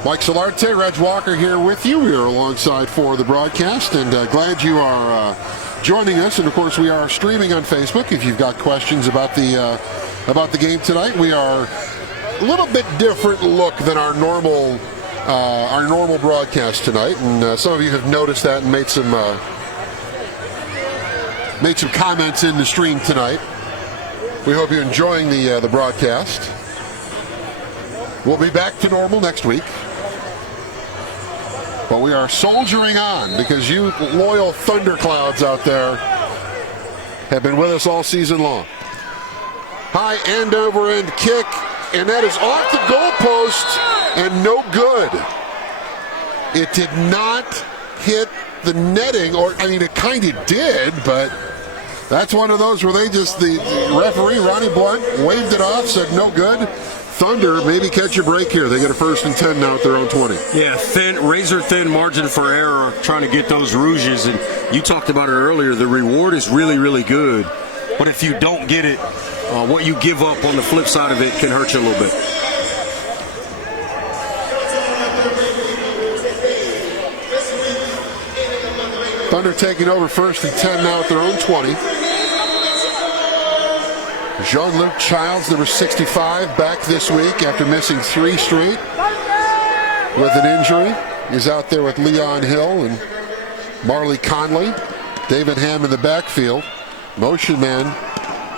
Mike Solarte, Reg Walker here with you. We are alongside for the broadcast, and glad you are joining us. And of course, we are streaming on Facebook. If you've got questions about the game tonight, we are a little bit different look than our normal broadcast tonight, and some of you have noticed that and made some comments in the stream tonight. We hope you're enjoying the broadcast. We'll be back to normal next week, but we are soldiering on because you loyal thunderclouds out there have been with us all season long. High end over end kick, and that is off the goalpost and no good. It did not hit the netting, or I mean, it kind of did, but that's one of those where the referee, Ronnie Blunt, waved it off, said no good. Thunder maybe catch a break here. They get a 1st and 10 now at their own 20. Yeah, razor thin margin for error trying to get those rouges, and you talked about it earlier. The reward is really, really good, but if you don't get it, what you give up on the flip side of it can hurt you a little bit. Thunder taking over 1st and 10 now at their own 20. Jean-Luc Childs, number 65, back this week after missing 3 straight with an injury. He's out there with Leon Hill and Marley Conley. David Ham in the backfield. Motion man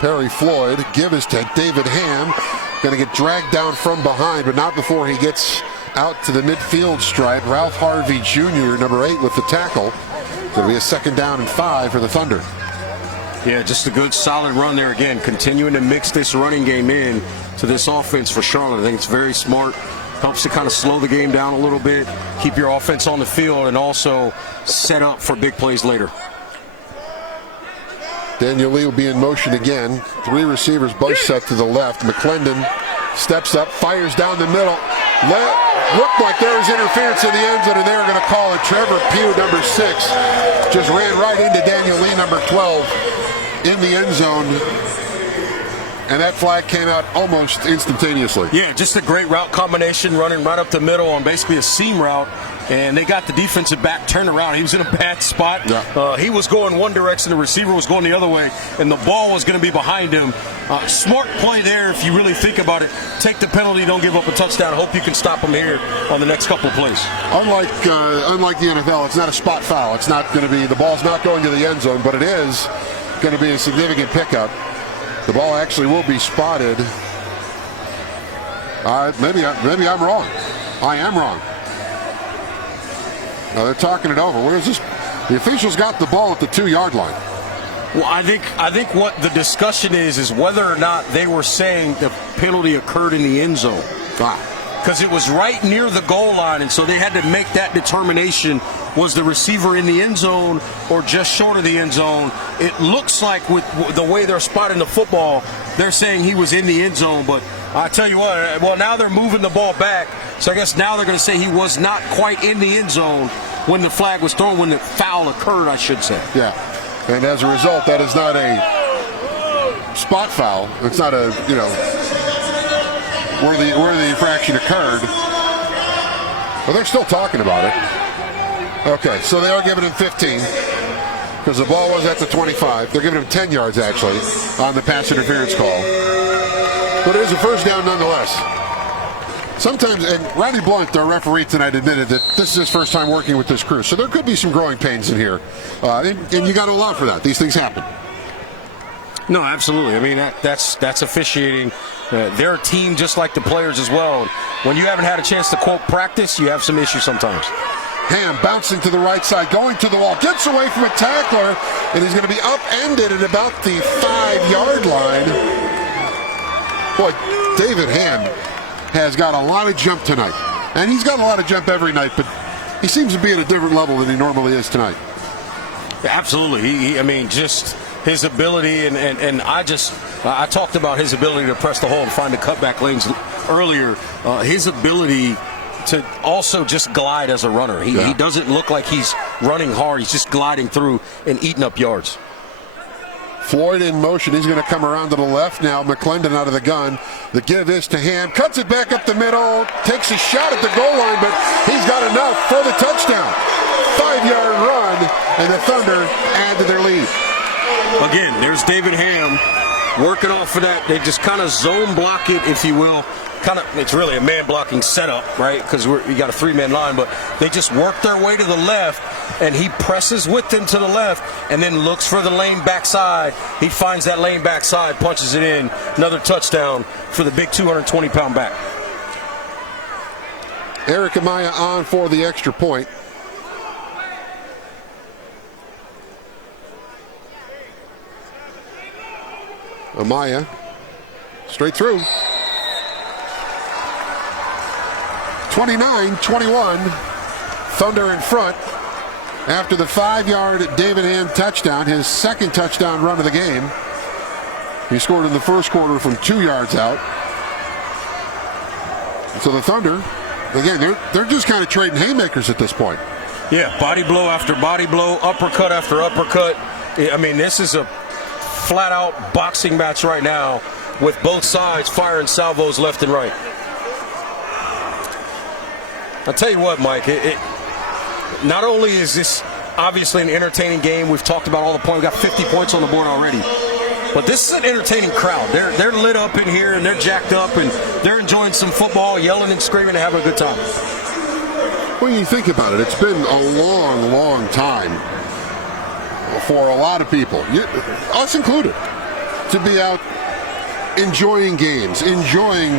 Perry Floyd. Give is to David Ham. Going to get dragged down from behind, but not before he gets out to the midfield stripe. Ralph Harvey Jr., number 8, with the tackle. It'll be a 2nd down and 5 for the Thunder. Yeah, just a good solid run there again, continuing to mix this running game in to this offense for Charlotte. I think it's very smart. Helps to kind of slow the game down a little bit, keep your offense on the field, and also set up for big plays later. Daniel Lee will be in motion again. 3 receivers, both set to the left. McClendon steps up, fires down the middle. Looked like there was interference in the end zone, and they were going to call it. Trevor Pugh, number 6, just ran right into Daniel Lee, number 12, in the end zone. And that flag came out almost instantaneously. Yeah, just a great route combination, running right up the middle on basically a seam route. And they got the defensive back turned around. He was in a bad spot. Yeah. He was going one direction, the receiver was going the other way, and the ball was going to be behind him. Smart play there if you really think about it. Take the penalty, don't give up a touchdown. Hope you can stop him here on the next couple of plays. Unlike the NFL, it's not a spot foul. It's not going to be, the ball's not going to the end zone, but it is going to be a significant pickup. The ball actually will be spotted. Maybe I'm wrong. I am wrong. No, they're talking it over. What is this? The officials got the ball at the 2-yard line. Well, I think what the discussion is whether or not they were saying the penalty occurred in the end zone. Because it was right near the goal line, and so they had to make that determination. Was the receiver in the end zone or just short of the end zone? It looks like with the way they're spotting the football, they're saying he was in the end zone, but I tell you what, well, now they're moving the ball back, so I guess now they're going to say he was not quite in the end zone when the flag was thrown, when the foul occurred, I should say. Yeah, and as a result, that is not a spot foul. It's not a, where the infraction occurred. Well, they're still talking about it. Okay, so they are giving him 15 because the ball was at the 25. They're giving him 10 yards, actually, on the pass interference call. But it is a 1st down nonetheless. Sometimes, and Randy Blunt, our referee tonight, admitted that this is his first time working with this crew, so there could be some growing pains in here. And you got to allow for that. These things happen. No, absolutely. I mean, that's officiating. They're a team just like the players as well. When you haven't had a chance to, quote, practice, you have some issues sometimes. Ham bouncing to the right side, going to the wall, gets away from a tackler, and he's going to be upended at about the 5-yard line. Boy, David Ham has got a lot of jump tonight. And he's got a lot of jump every night, but he seems to be at a different level than he normally is tonight. Absolutely. I mean, just his ability, and I talked about his ability to press the hole and find the cutback lanes earlier. His ability to also just glide as a runner. He doesn't look like he's running hard. He's just gliding through and eating up yards. Floyd in motion. He's going to come around to the left now. McClendon out of the gun. The give is to Ham. Cuts it back up the middle. Takes a shot at the goal line, but he's got enough for the touchdown. 5-yard run, and the Thunder add to their lead. Again, there's David Ham working off of that. They just kind of zone block it, if you will. It's really a man blocking setup, right? Because we got a 3-man line, but they just work their way to the left, and he presses with them to the left, and then looks for the lane backside. He finds that lane backside, punches it in. Another touchdown for the big 220-pound back. Eric Amaya on for the extra point. Amaya straight through. 29-21, Thunder in front after the 5-yard David Ham touchdown, his 2nd touchdown run of the game. He scored in the 1st quarter from 2 yards out. So the Thunder, again, they're just kind of trading haymakers at this point. Yeah, body blow after body blow, uppercut after uppercut. I mean, this is a flat-out boxing match right now with both sides firing salvos left and right. I'll tell you what, Mike, not only is this obviously an entertaining game. We've talked about all the points. We've got 50 points on the board already. But this is an entertaining crowd. They're lit up in here, and they're jacked up, and they're enjoying some football, yelling and screaming and having a good time. When you think about it, it's been a long, long time for a lot of people, us included, to be out enjoying games, enjoying,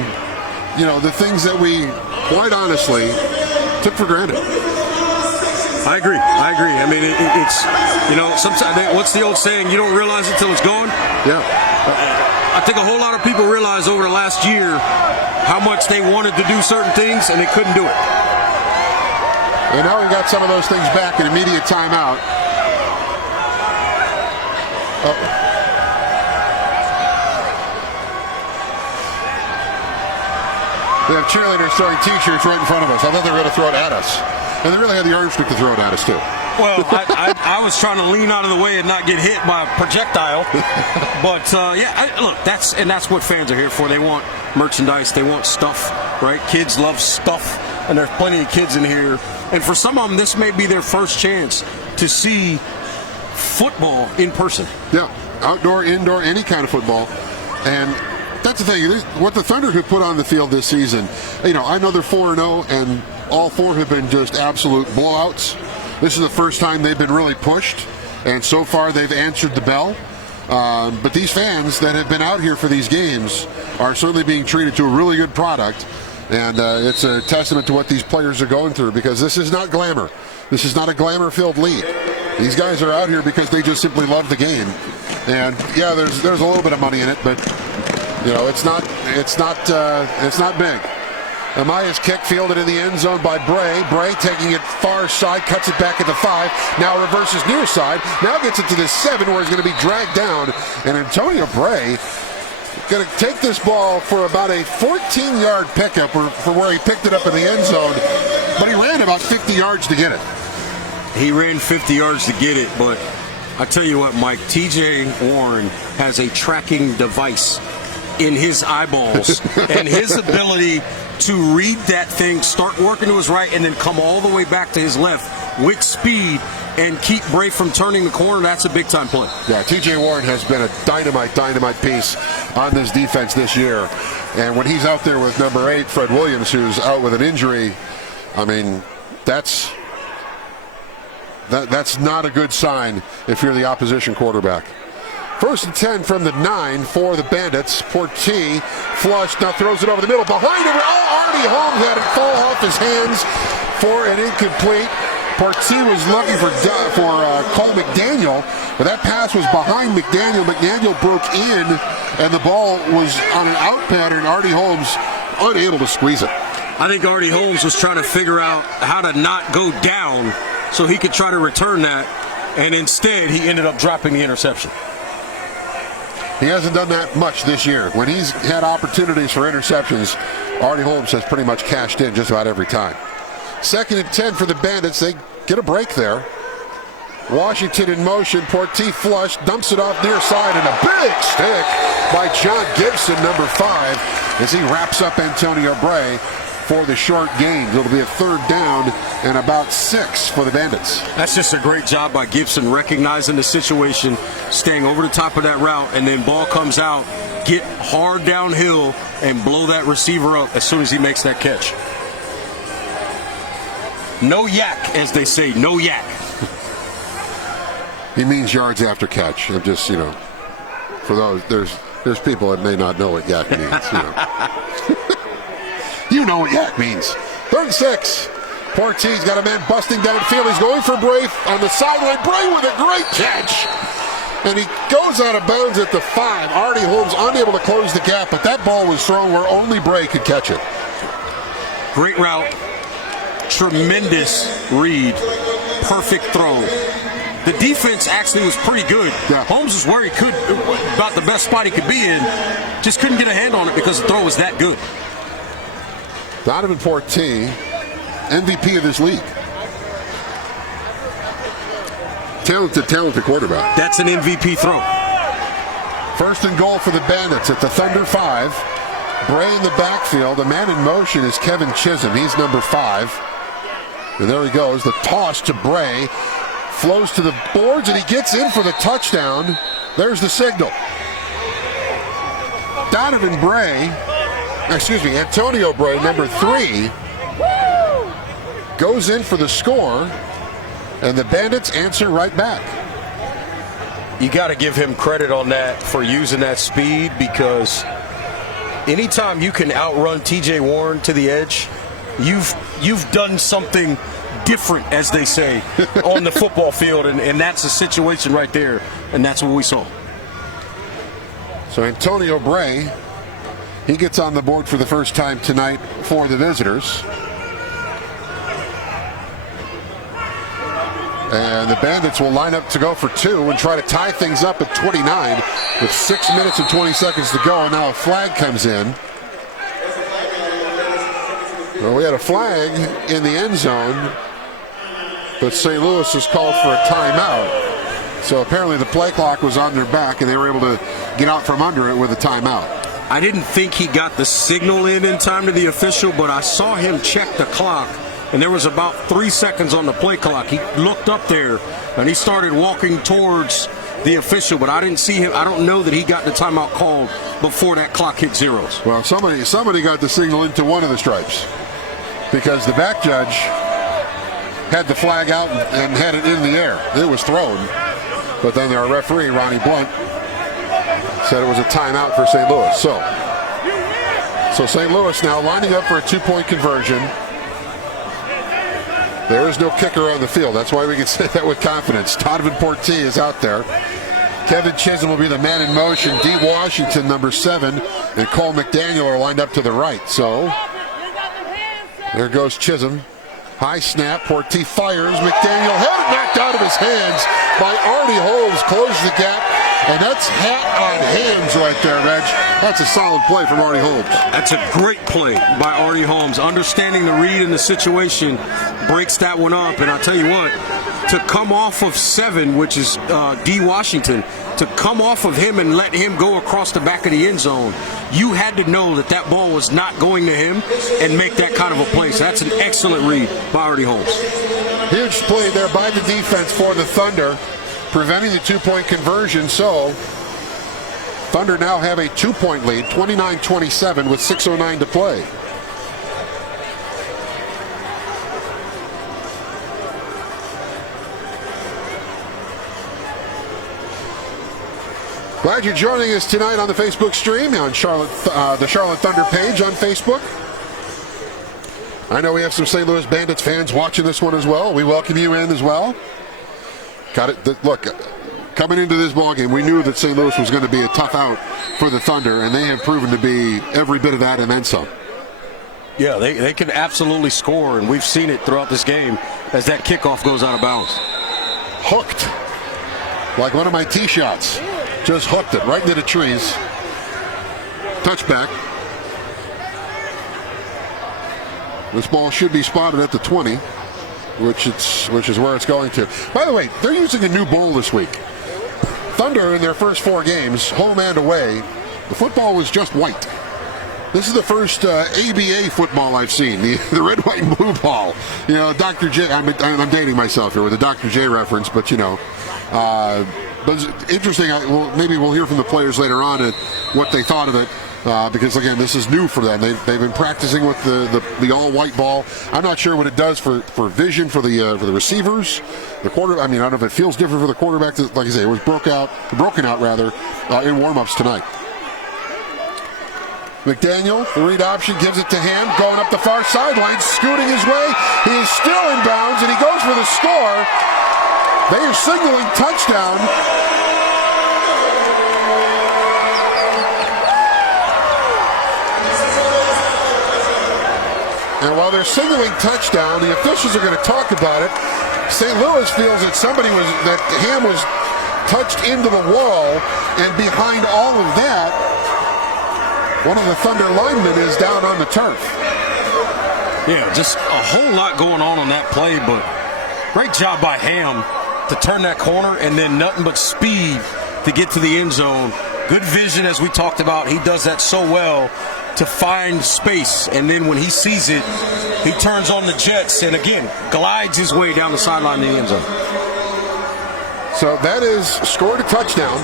the things that we, quite honestly, took for granted. I agree. I mean, it's, sometimes, what's the old saying? You don't realize it till it's gone? Yeah. I think a whole lot of people realized over the last year how much they wanted to do certain things and they couldn't do it. And now we've got some of those things back in immediate timeout. We have cheerleaders throwing T-shirts right in front of us. I thought they were going to throw it at us. And they really had the yardstick to throw it at us, too. Well, I was trying to lean out of the way and not get hit by a projectile. But, look, that's what fans are here for. They want merchandise. They want stuff, right? Kids love stuff. And there's plenty of kids in here. And for some of them, this may be their first chance to see football in person. Yeah, outdoor, indoor, any kind of football. And that's the thing. What the Thunder have put on the field this season, I know they're 4-0, and all four have been just absolute blowouts. This is the first time they've been really pushed, and so far they've answered the bell. But these fans that have been out here for these games are certainly being treated to a really good product, and it's a testament to what these players are going through, because this is not glamour. This is not a glamour-filled league. These guys are out here because they just simply love the game. And yeah, there's a little bit of money in it, but it's not big. Amaya's kick fielded in the end zone by Bray. Bray taking it far side, cuts it back at the 5. Now reverses near side. Now gets it to the 7, where he's going to be dragged down. And Antonio Bray going to take this ball for about a 14-yard pickup for where he picked it up in the end zone. But he ran about 50 yards to get it. He ran 50 yards to get it, but I tell you what, Mike, TJ Warren has a tracking device in his eyeballs, and his ability to read that thing, start working to his right, and then come all the way back to his left with speed and keep Bray from turning the corner, that's a big-time play. Yeah, TJ Warren has been a dynamite piece on this defense this year. And when he's out there with number 8, Fred Williams, who's out with an injury, I mean, that's not a good sign if you're the opposition quarterback. 1st and 10 from the 9 for the Bandits. Portee flushed, now throws it over the middle. Behind him, Artie Holmes had it fall off his hands for an incomplete. Portee was looking for Cole McDaniel, but that pass was behind McDaniel. McDaniel broke in, and the ball was on an out pattern. Artie Holmes unable to squeeze it. I think Artie Holmes was trying to figure out how to not go down so he could try to return that, and instead he ended up dropping the interception. He hasn't done that much this year. When he's had opportunities for interceptions, Artie Holmes has pretty much cashed in just about every time. 2nd and 10 for the Bandits. They get a break there. Washington in motion. Portee flush, dumps it off near side, and a big stick by John Gibson, number 5, as he wraps up Antonio Bray for the short gain. It'll be a 3rd down and about 6 for the Bandits. That's just a great job by Gibson, recognizing the situation, staying over the top of that route, and then ball comes out, get hard downhill, and blow that receiver up as soon as he makes that catch. No yak, as they say, no yak. He means yards after catch. I'm just, for those, there's people that may not know what yak means, You know what yak means. 3rd and 6. Portee's got a man busting downfield. He's going for Bray on the sideline. Bray with a great catch. And he goes out of bounds at the 5. Artie Holmes unable to close the gap, but that ball was thrown where only Bray could catch it. Great route. Tremendous read. Perfect throw. The defense actually was pretty good. Yeah. Holmes was where he could, about the best spot he could be in. Just couldn't get a hand on it because the throw was that good. Donovan Portee, MVP of this league. Talented quarterback. That's an MVP throw. 1st and goal for the Bandits at the Thunder 5. Bray in the backfield. The man in motion is Kevin Chisholm. He's number 5. And there he goes. The toss to Bray. flows to the boards, and he gets in for the touchdown. There's the signal. Antonio Bray, number 3, goes in for the score, and the Bandits answer right back. You got to give him credit on that for using that speed, because anytime you can outrun TJ Warren to the edge, you've done something different, as they say, on the football field, and that's a situation right there, and that's what we saw. So Antonio Bray, he gets on the board for the first time tonight for the visitors. And the Bandits will line up to go for 2 and try to tie things up at 29 with 6 minutes and 20 seconds to go. And now a flag comes in. Well, we had a flag in the end zone, but St. Louis has called for a timeout. So apparently the play clock was on their back, and they were able to get out from under it with a timeout. I didn't think he got the signal in time to the official, but I saw him check the clock, and there was about 3 seconds on the play clock. He looked up there, and he started walking towards the official, but I didn't see him. I don't know that he got the timeout called before that clock hit zeros. Well, somebody got the signal into one of the stripes, because the back judge had the flag out and had it in the air. It was thrown, but then our referee, Ronnie Blunt, said it was a timeout for St. Louis. So St. Louis now lining up for a 2-point conversion. There is no kicker on the field. That's why we can say that with confidence. Donovan Portee is out there. Kevin Chisholm will be the man in motion. D. Washington, number 7, and Cole McDaniel are lined up to the right. So there goes Chisholm. High snap. Portee fires. McDaniel had it knocked out of his hands by Artie Holmes. Closes the gap. And that's hat on hands right there, Reg. That's a solid play from Artie Holmes. That's a great play by Artie Holmes. Understanding the read in the situation, breaks that one up. And I'll tell you what, to come off of 7, which is D. Washington, to come off of him and let him go across the back of the end zone, you had to know that that ball was not going to him and make that kind of a play. So that's an excellent read by Artie Holmes. Huge play there by the defense for the Thunder, preventing the 2-point conversion. So Thunder now have a 2-point lead, 29-27 with 6:09 to play. Glad you're joining us tonight on the Facebook stream on the Charlotte Thunder page on Facebook. I know we have some St. Louis Bandits fans watching this one as well. We welcome you in as well. Got it. Look, coming into this ballgame, we knew that St. Louis was going to be a tough out for the Thunder, and they have proven to be every bit of that and then some. Yeah, they can absolutely score, and we've seen it throughout this game as that kickoff goes out of bounds. Hooked. Like one of my tee shots. Just hooked it right into the trees. Touchback. This ball should be spotted at the 20, which is where it's going to. By the way, they're using a new ball this week. Thunder, in their first 4 games, home and away, the football was just white. This is the first ABA football I've seen, the red, white, and blue ball. You know, Dr. J, I'm dating myself here with a Dr. J reference, but you know. But it's interesting. Maybe we'll hear from the players later on at what they thought of it, because again, this is new for them. They've been practicing with the all-white ball. I'm not sure what it does for vision for the receivers, the quarter. I mean, I don't know if it feels different for the quarterback. Like I say, it was broken out in warm-ups tonight. McDaniel, the read option, gives it to him, going up the far sideline, scooting his way. He is still in bounds, and he goes for the score. They are signaling touchdown. And while they're signaling touchdown, the officials are going to talk about it. St. Louis feels that Ham was touched into the wall, and behind all of that, one of the Thunder linemen is down on the turf. Yeah, just a whole lot going on that play, but great job by Ham to turn that corner, and then nothing but speed to get to the end zone. Good vision, as we talked about. He does that so well to find space, and then when he sees it, he turns on the jets and again glides his way down the sideline to the end zone. So that is scored a touchdown.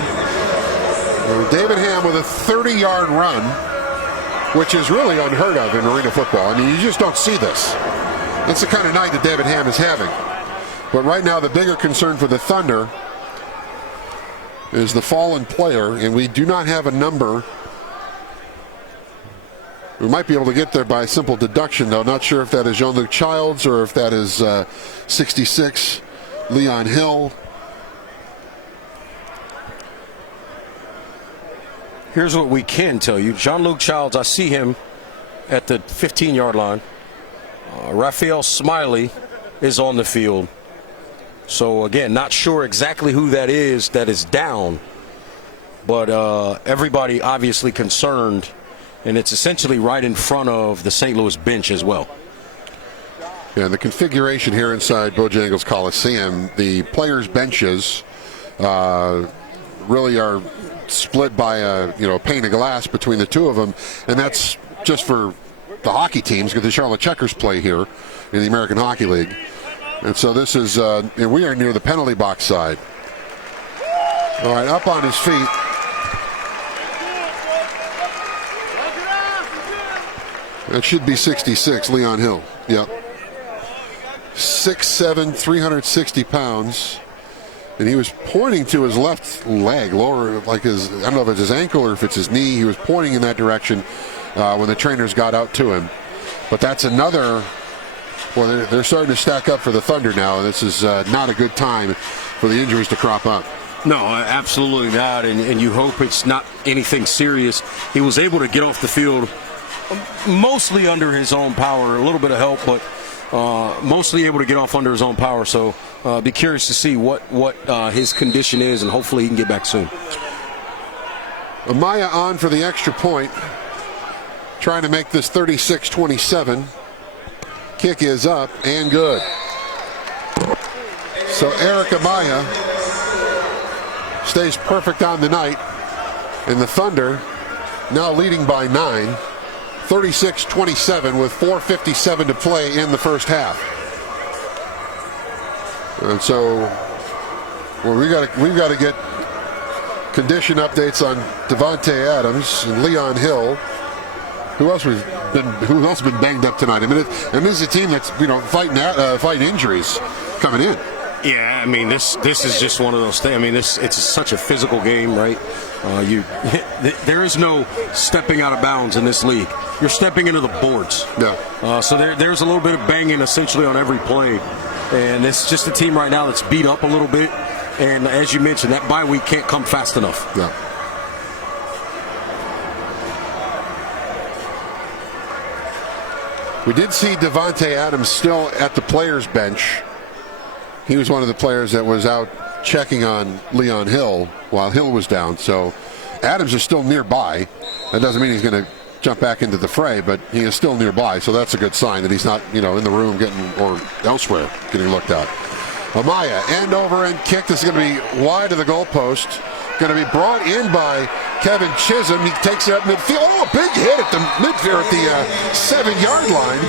David Ham with a 30-yard run, which is really unheard of in arena football. I mean, you just don't see this. That's the kind of night that David Ham is having. But right now, the bigger concern for the Thunder is the fallen player, and we do not have a number. We might be able to get there by simple deduction, though. Not sure if that is Jean-Luc Childs or if that is 66, Leon Hill. Here's what we can tell you. Jean-Luc Childs, I see him at the 15-yard line. Raphael Smiley is on the field. So, again, not sure exactly who that is down. But everybody obviously concerned. And it's essentially right in front of the St. Louis bench as well. Yeah, the configuration here inside Bojangles Coliseum, the players' benches really are split by a pane of glass between the two of them, and that's just for the hockey teams because the Charlotte Checkers play here in the American Hockey League. And so this is, and we are near the penalty box side. All right, up on his feet. That should be 66, Leon Hill. Yep. 6'7", 360 pounds. And he was pointing to his left leg, lower, like his, I don't know if it's his ankle or if it's his knee. He was pointing in that direction when the trainers got out to him. But that's another, well, they're starting to stack up for the Thunder now. This is not a good time for the injuries to crop up. No, absolutely not. And you hope it's not anything serious. He was able to get off the field mostly under his own power, a little bit of help, but mostly able to get off under his own power. So be curious to see what his condition is, and hopefully he can get back soon. Amaya on for the extra point, trying to make this 36-27. Kick is up and good. So Eric Amaya stays perfect on the night, and the Thunder now leading by 9. 36-27 with 4:57 to play in the first half. And so, well, we've got to get condition updates on Devontae Adams and Leon Hill. Who else has been banged up tonight? I mean, and this is a team that's fighting injuries coming in. Yeah, I mean, this is just one of those things. I mean, it's such a physical game, right? There is no stepping out of bounds in this league. You're stepping into the boards. Yeah. So there's a little bit of banging essentially on every play. And it's just a team right now that's beat up a little bit. And as you mentioned, that bye week can't come fast enough. Yeah. We did see Devontae Adams still at the players' bench. He was one of the players that was out checking on Leon Hill while Hill was down. So Adams is still nearby. That doesn't mean he's going to jump back into the fray, but he is still nearby. So that's a good sign that he's not, in the room or elsewhere getting looked at. Amaya, end over end kick. This is going to be wide of the goalpost. Going to be brought in by Kevin Chisholm. He takes it up midfield. Oh, a big hit at the midfield at the 7-yard line.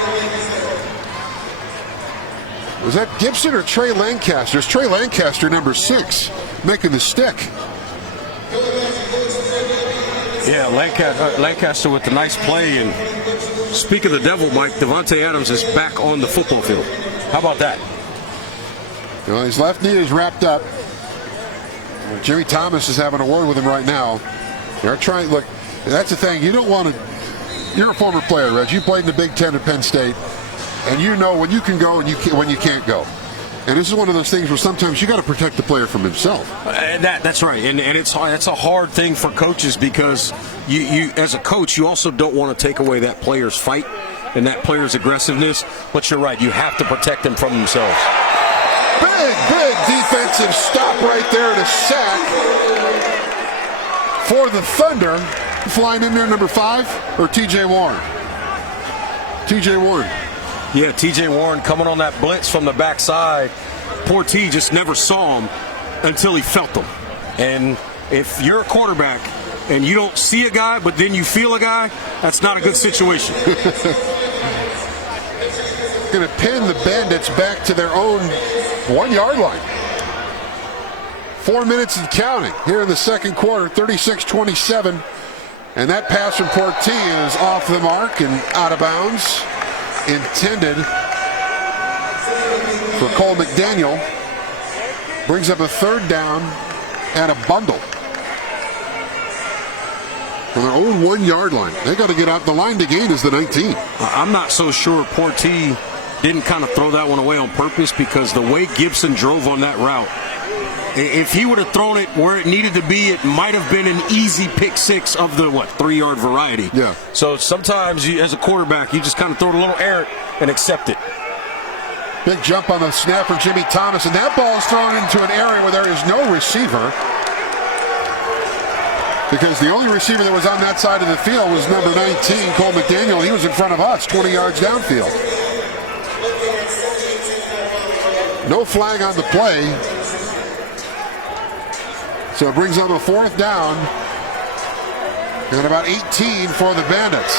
Was that Gibson or Trey Lancaster? It's Trey Lancaster, number 6, making the stick. Yeah, Lancaster with the nice play. And speak of the devil, Mike, Devontae Adams is back on the football field. How about that? Well, his left knee is wrapped up. Jimmy Thomas is having a word with him right now. They're trying. Look, that's the thing. You don't want to. You're a former player, Reg. You played in the Big Ten at Penn State, and you know when you can go and when you can't go. And this is one of those things where sometimes you got to protect the player from himself. That's right, and it's a hard thing for coaches because you as a coach you also don't want to take away that player's fight and that player's aggressiveness. But you're right, you have to protect them from themselves. Big defensive stop right there and a sack for the Thunder. Flying in there, number 5 or T.J. Warren. T.J. Warren. Yeah, T.J. Warren coming on that blitz from the backside. Poor T just never saw him until he felt them. And if you're a quarterback and you don't see a guy, but then you feel a guy, that's not a good situation. Going to pin the Bandits back to their own 1-yard line. 4 minutes and counting here in the second quarter, 36-27. And that pass from Portillo is off the mark and out of bounds. Intended for Cole McDaniel. Brings up a third down and a bundle. From their own 1 yard line. They got to get out. The line to gain is the 19. I'm not so sure Portillo didn't kind of throw that one away on purpose, because the way Gibson drove on that route, if he would have thrown it where it needed to be, it might have been an easy pick six of the 3-yard variety. Yeah. So sometimes you, as a quarterback, you just kind of throw it a little errant and accept it. Big jump on the snap from Jimmy Thomas, and that ball is thrown into an area where there is no receiver, because the only receiver that was on that side of the field was number 19, Cole McDaniel. He was in front of us, 20 yards downfield. No flag on the play. So it brings up a 4th down and about 18 for the Bandits.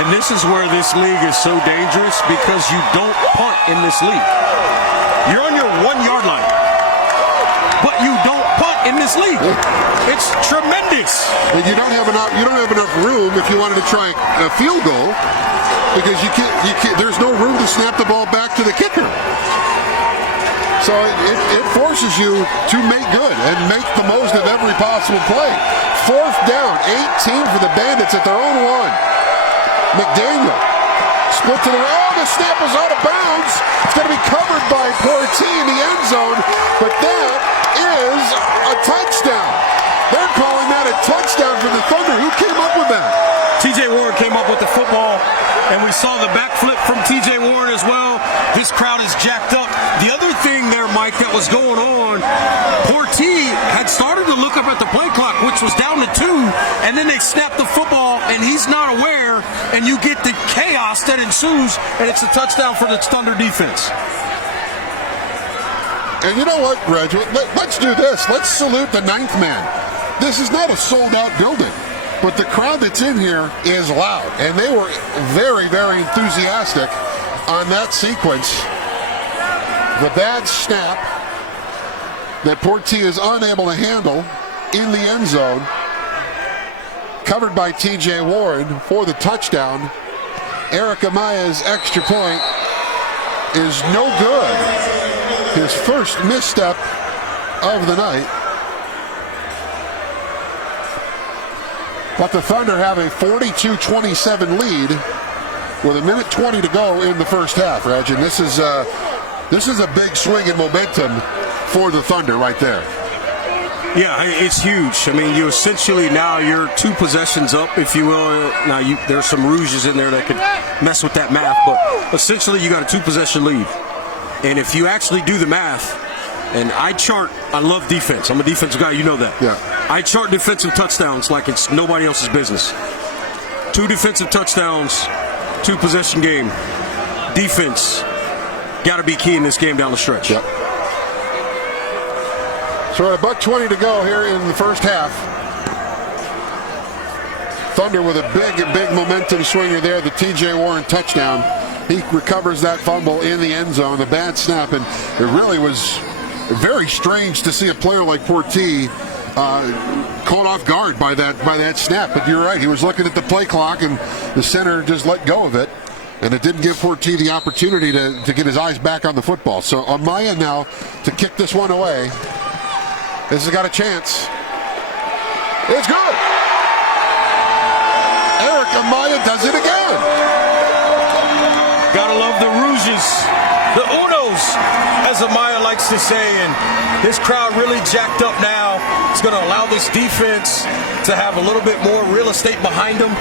And this is where this league is so dangerous, because you don't punt in this league. You're on your 1 yard line, but you don't punt in this league. It's tremendous. And you don't have enough room if you wanted to try a field goal, because you can't, there's no room to snap the ball back to the kicker. So it forces you to make good and make the most of every possible play. 4th down, 18 for the Bandits at their own 1. McDaniel split to the right. The snap was out of bounds. It's going to be covered by Portillo in the end zone, but that is a touchdown. They're calling that a touchdown for the Thunder. Who came up with that? TJ Warren came up with the football, and we saw the backflip from TJ Warren as well. This crowd is jacked up. The other thing there, Mike, that was going on, Portillo had started to look up at the play clock, which was down to 2, and then they snapped the football, and he's not aware, and you get the chaos that ensues, and it's a touchdown for the Thunder defense. And you know what, Reg? Let's do this. Let's salute the 9th man. This is not a sold-out building, but the crowd that's in here is loud, and they were very, very enthusiastic on that sequence. The bad snap that Portillo is unable to handle in the end zone, covered by TJ Warren for the touchdown. Eric Amaya's extra point is no good. His first misstep of the night. But the Thunder have a 42-27 lead with 1:20 to go in the first half, Reg. And this is a big swing in momentum for the Thunder right there. Yeah, it's huge. I mean, you essentially now you're 2 possessions up, if you will. Now there's some rouges in there that could mess with that math, but essentially you got a 2-possession lead. And if you actually do the math, and I love defense. I'm a defensive guy, you know that. Yeah. I chart defensive touchdowns like it's nobody else's business. 2 defensive touchdowns, 2-possession game. Defense got to be key in this game down the stretch. Yep. So at $1:20 to go here in the first half. Thunder with a big momentum swinger there, the TJ Warren touchdown. He recovers that fumble in the end zone, the bad snap, and it really was very strange to see a player like Portillo caught off guard by that snap. But you're right, he was looking at the play clock, and the center just let go of it, and it didn't give Portillo the opportunity to get his eyes back on the football. So Amaya now to kick this one away. This has got a chance. It's good. Eric Amaya does it again. Gotta love the rouges, the unos, as Amaya likes to say. And this crowd really jacked up now. It's going to allow this defense to have a little bit more real estate behind them.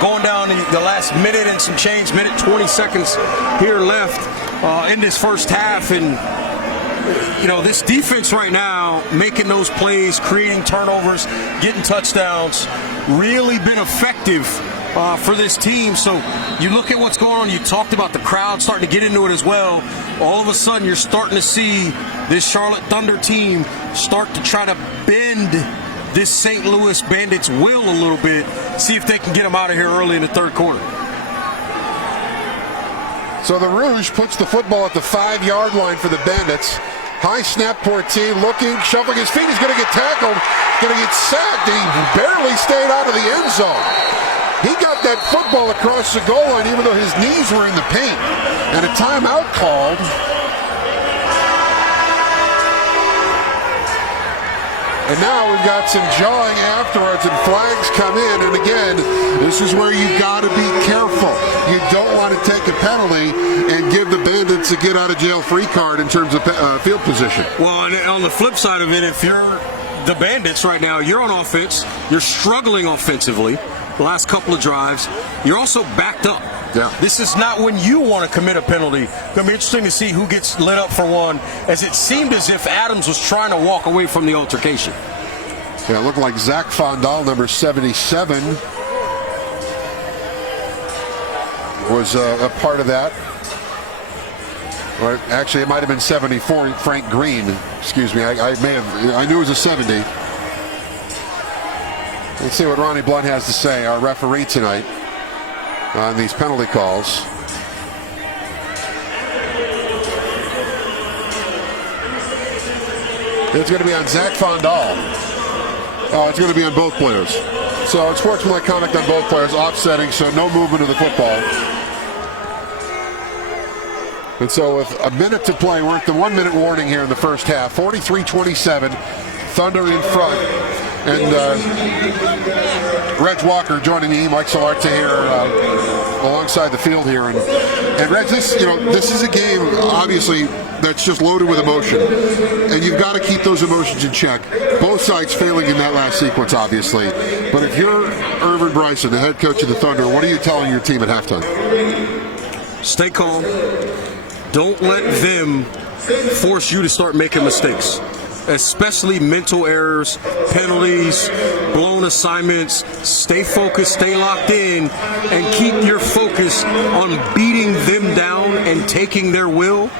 Going down the last minute and some change, minute 20 seconds here left in this first half. And, you know, this defense right now, making those plays, creating turnovers, getting touchdowns, really been effective for this team. So you look at what's going on. You talked about the crowd starting to get into it as well. All of a sudden, you're starting to see this Charlotte Thunder team start to try to bend this St. Louis Bandits will a little bit, see if they can get them out of here early in the third quarter. So the Rouge puts the football at the 5-yard line for the Bandits. High snap, Portier looking, shuffling his feet. He's going to get tackled, going to get sacked, and he barely stayed out of the end zone. He got that football across the goal line even though his knees were in the paint. And a timeout called. And now we've got some jawing afterwards and flags come in. And again, this is where you've got to be careful. You don't want to take a penalty and give the Bandits a get-out-of-jail-free card in terms of field position. Well, and on the flip side of it, if you're the Bandits right now, you're on offense, you're struggling offensively the last couple of drives, you're also backed up. Yeah. This is not when you want to commit a penalty. It's going to be interesting to see who gets lit up for one, as it seemed as if Adams was trying to walk away from the altercation. Yeah, it looked like Zach Fondal, number 77, was a part of that. Or actually, it might have been 74, Frank Green. Excuse me, I knew it was a 70. Let's see what Ronnie Blunt has to say, our referee tonight, on these penalty calls. It's going to be on Zach Fondal. It's going to be on both players. So it's sportsmanlike conduct on both players, offsetting, so no movement of the football. And so with a minute to play, we're at the 1 minute warning here in the first half. 43-27, Thunder in front. And Reg Walker joining me, Mike Solarte here alongside the field here. And Reg, this is a game, obviously, that's just loaded with emotion. And you've got to keep those emotions in check. Both sides failing in that last sequence, obviously. But if you're Irvin Bryson, the head coach of the Thunder, what are you telling your team at halftime? Stay calm. Don't let them force you to start making mistakes, especially mental errors, penalties, blown assignments. Stay focused, stay locked in, and keep your focus on beating them down and taking their will,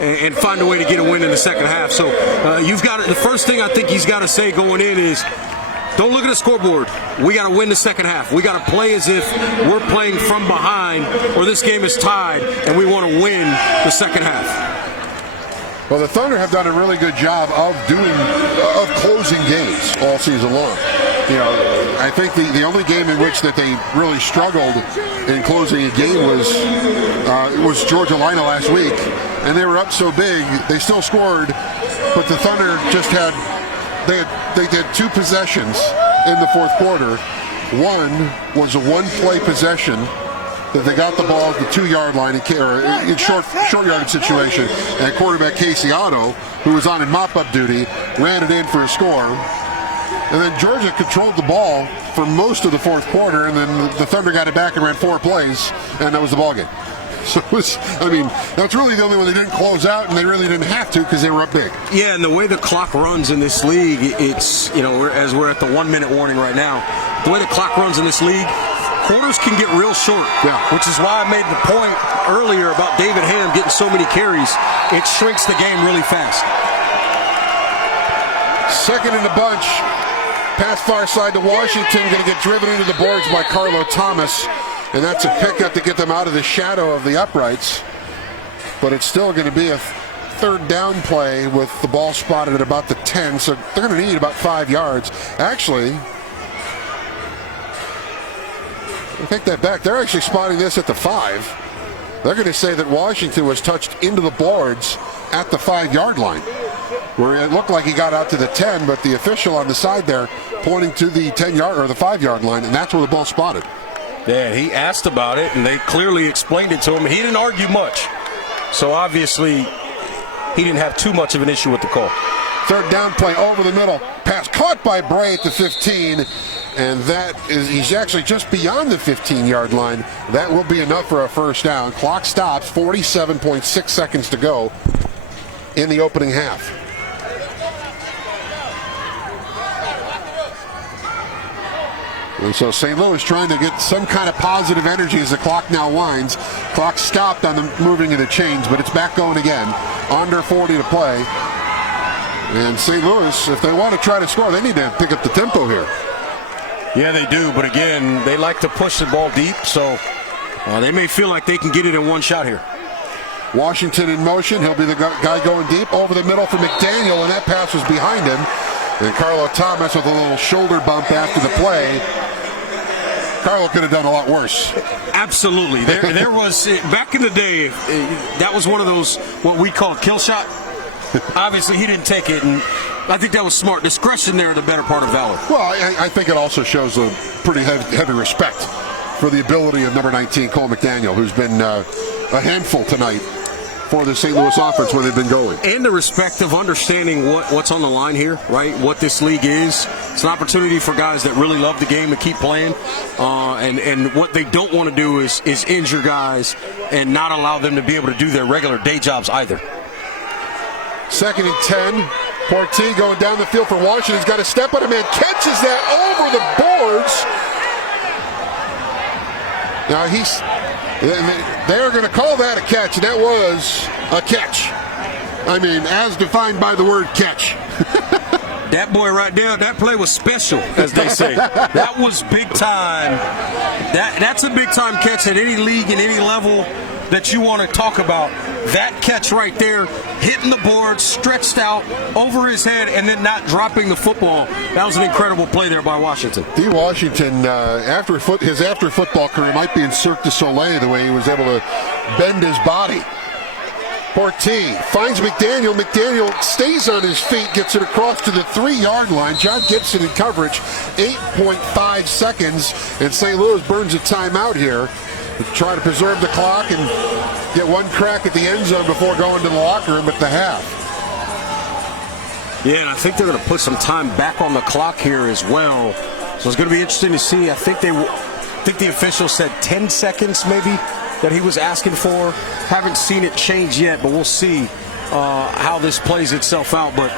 and find a way to get a win in the second half. So you've got the first thing I think he's got to say going in is, don't look at the scoreboard. We got to win the second half. We got to play as if we're playing from behind, or this game is tied, and we want to win the second half. Well, the Thunder have done a really good job of closing games all season long. You know, I think the only game in which that they really struggled in closing a game was Georgia Lina last week, and they were up so big they still scored, but the Thunder just had two possessions in the fourth quarter. One was a one-play possession that they got the ball at the 2-yard line in short yardage situation, and quarterback Casey Otto, who was on in mop-up duty, ran it in for a score. And then Georgia controlled the ball for most of the fourth quarter, and then the Thunder got it back and ran 4 plays, and that was the ball game. So that's really the only one they didn't close out, and they really didn't have to because they were up big. Yeah, and the way the clock runs in this league, it's, as we're at the 1 minute warning right now, the way the clock runs in this league, quarters can get real short, which is why I made the point earlier about David Ham getting so many carries. It shrinks the game really fast. Second in the bunch. Pass far side to Washington. Going to get driven into the boards by Carlo Thomas. And that's a pickup to get them out of the shadow of the uprights. But it's still going to be a third down play with the ball spotted at about the 10. So they're going to need about 5 yards. Actually, I take that back. They're actually spotting this at the 5. They're going to say that Washington was touched into the boards at the 5-yard line, where it looked like he got out to the 10, but the official on the side there pointing to the 10-yard or the 5-yard line, and that's where the ball spotted. Yeah, he asked about it, and they clearly explained it to him. He didn't argue much, so obviously he didn't have too much of an issue with the call. Third down play over the middle. Pass caught by Bray at the 15, and he's actually just beyond the 15-yard line. That will be enough for a first down. Clock stops, 47.6 seconds to go in the opening half. And so St. Louis trying to get some kind of positive energy as the clock now winds. Clock stopped on the moving of the chains, but it's back going again. Under 40 to play. And St. Louis, if they want to try to score, they need to pick up the tempo here. Yeah, they do, but again, they like to push the ball deep, so they may feel like they can get it in one shot here. Washington in motion. He'll be the guy going deep over the middle for McDaniel, and that pass was behind him. And Carlo Thomas with a little shoulder bump after the play. Carlo could have done a lot worse. Absolutely. There was, back in the day, that was one of those, what we call kill shot. Obviously, he didn't take it, and I think that was smart. Discretion there, the better part of valor. Well, I think it also shows a pretty heavy respect for the ability of number 19, Cole McDaniel, who's been a handful tonight for the St. Louis offense where they've been going. And the respect of understanding what's on the line here, right? What this league is. It's an opportunity for guys that really love the game to keep playing. And what they don't want to do is injure guys and not allow them to be able to do their regular day jobs either. 2nd and 10. Porti going down the field for Washington. He's got a step on him and catches that over the boards. Now they're going to call that a catch, and that was a catch. I mean, as defined by the word catch. That boy right there, that play was special, as they say. That was big time. That's a big time catch at any league and any level that you want to talk about. That catch right there, hitting the board, stretched out over his head, and then not dropping the football. That was an incredible play there by Washington. D. Washington, his after football career might be in Cirque du Soleil, the way he was able to bend his body. Porti finds McDaniel. McDaniel stays on his feet, gets it across to the 3-yard line. John Gibson in coverage, 8.5 seconds, and St. Louis burns a timeout here to try to preserve the clock and get one crack at the end zone before going to the locker room at the half. Yeah, and I think they're going to put some time back on the clock here as well. So it's going to be interesting to see. I think the official said 10 seconds maybe that he was asking for. Haven't seen it change yet, but we'll see how this plays itself out. But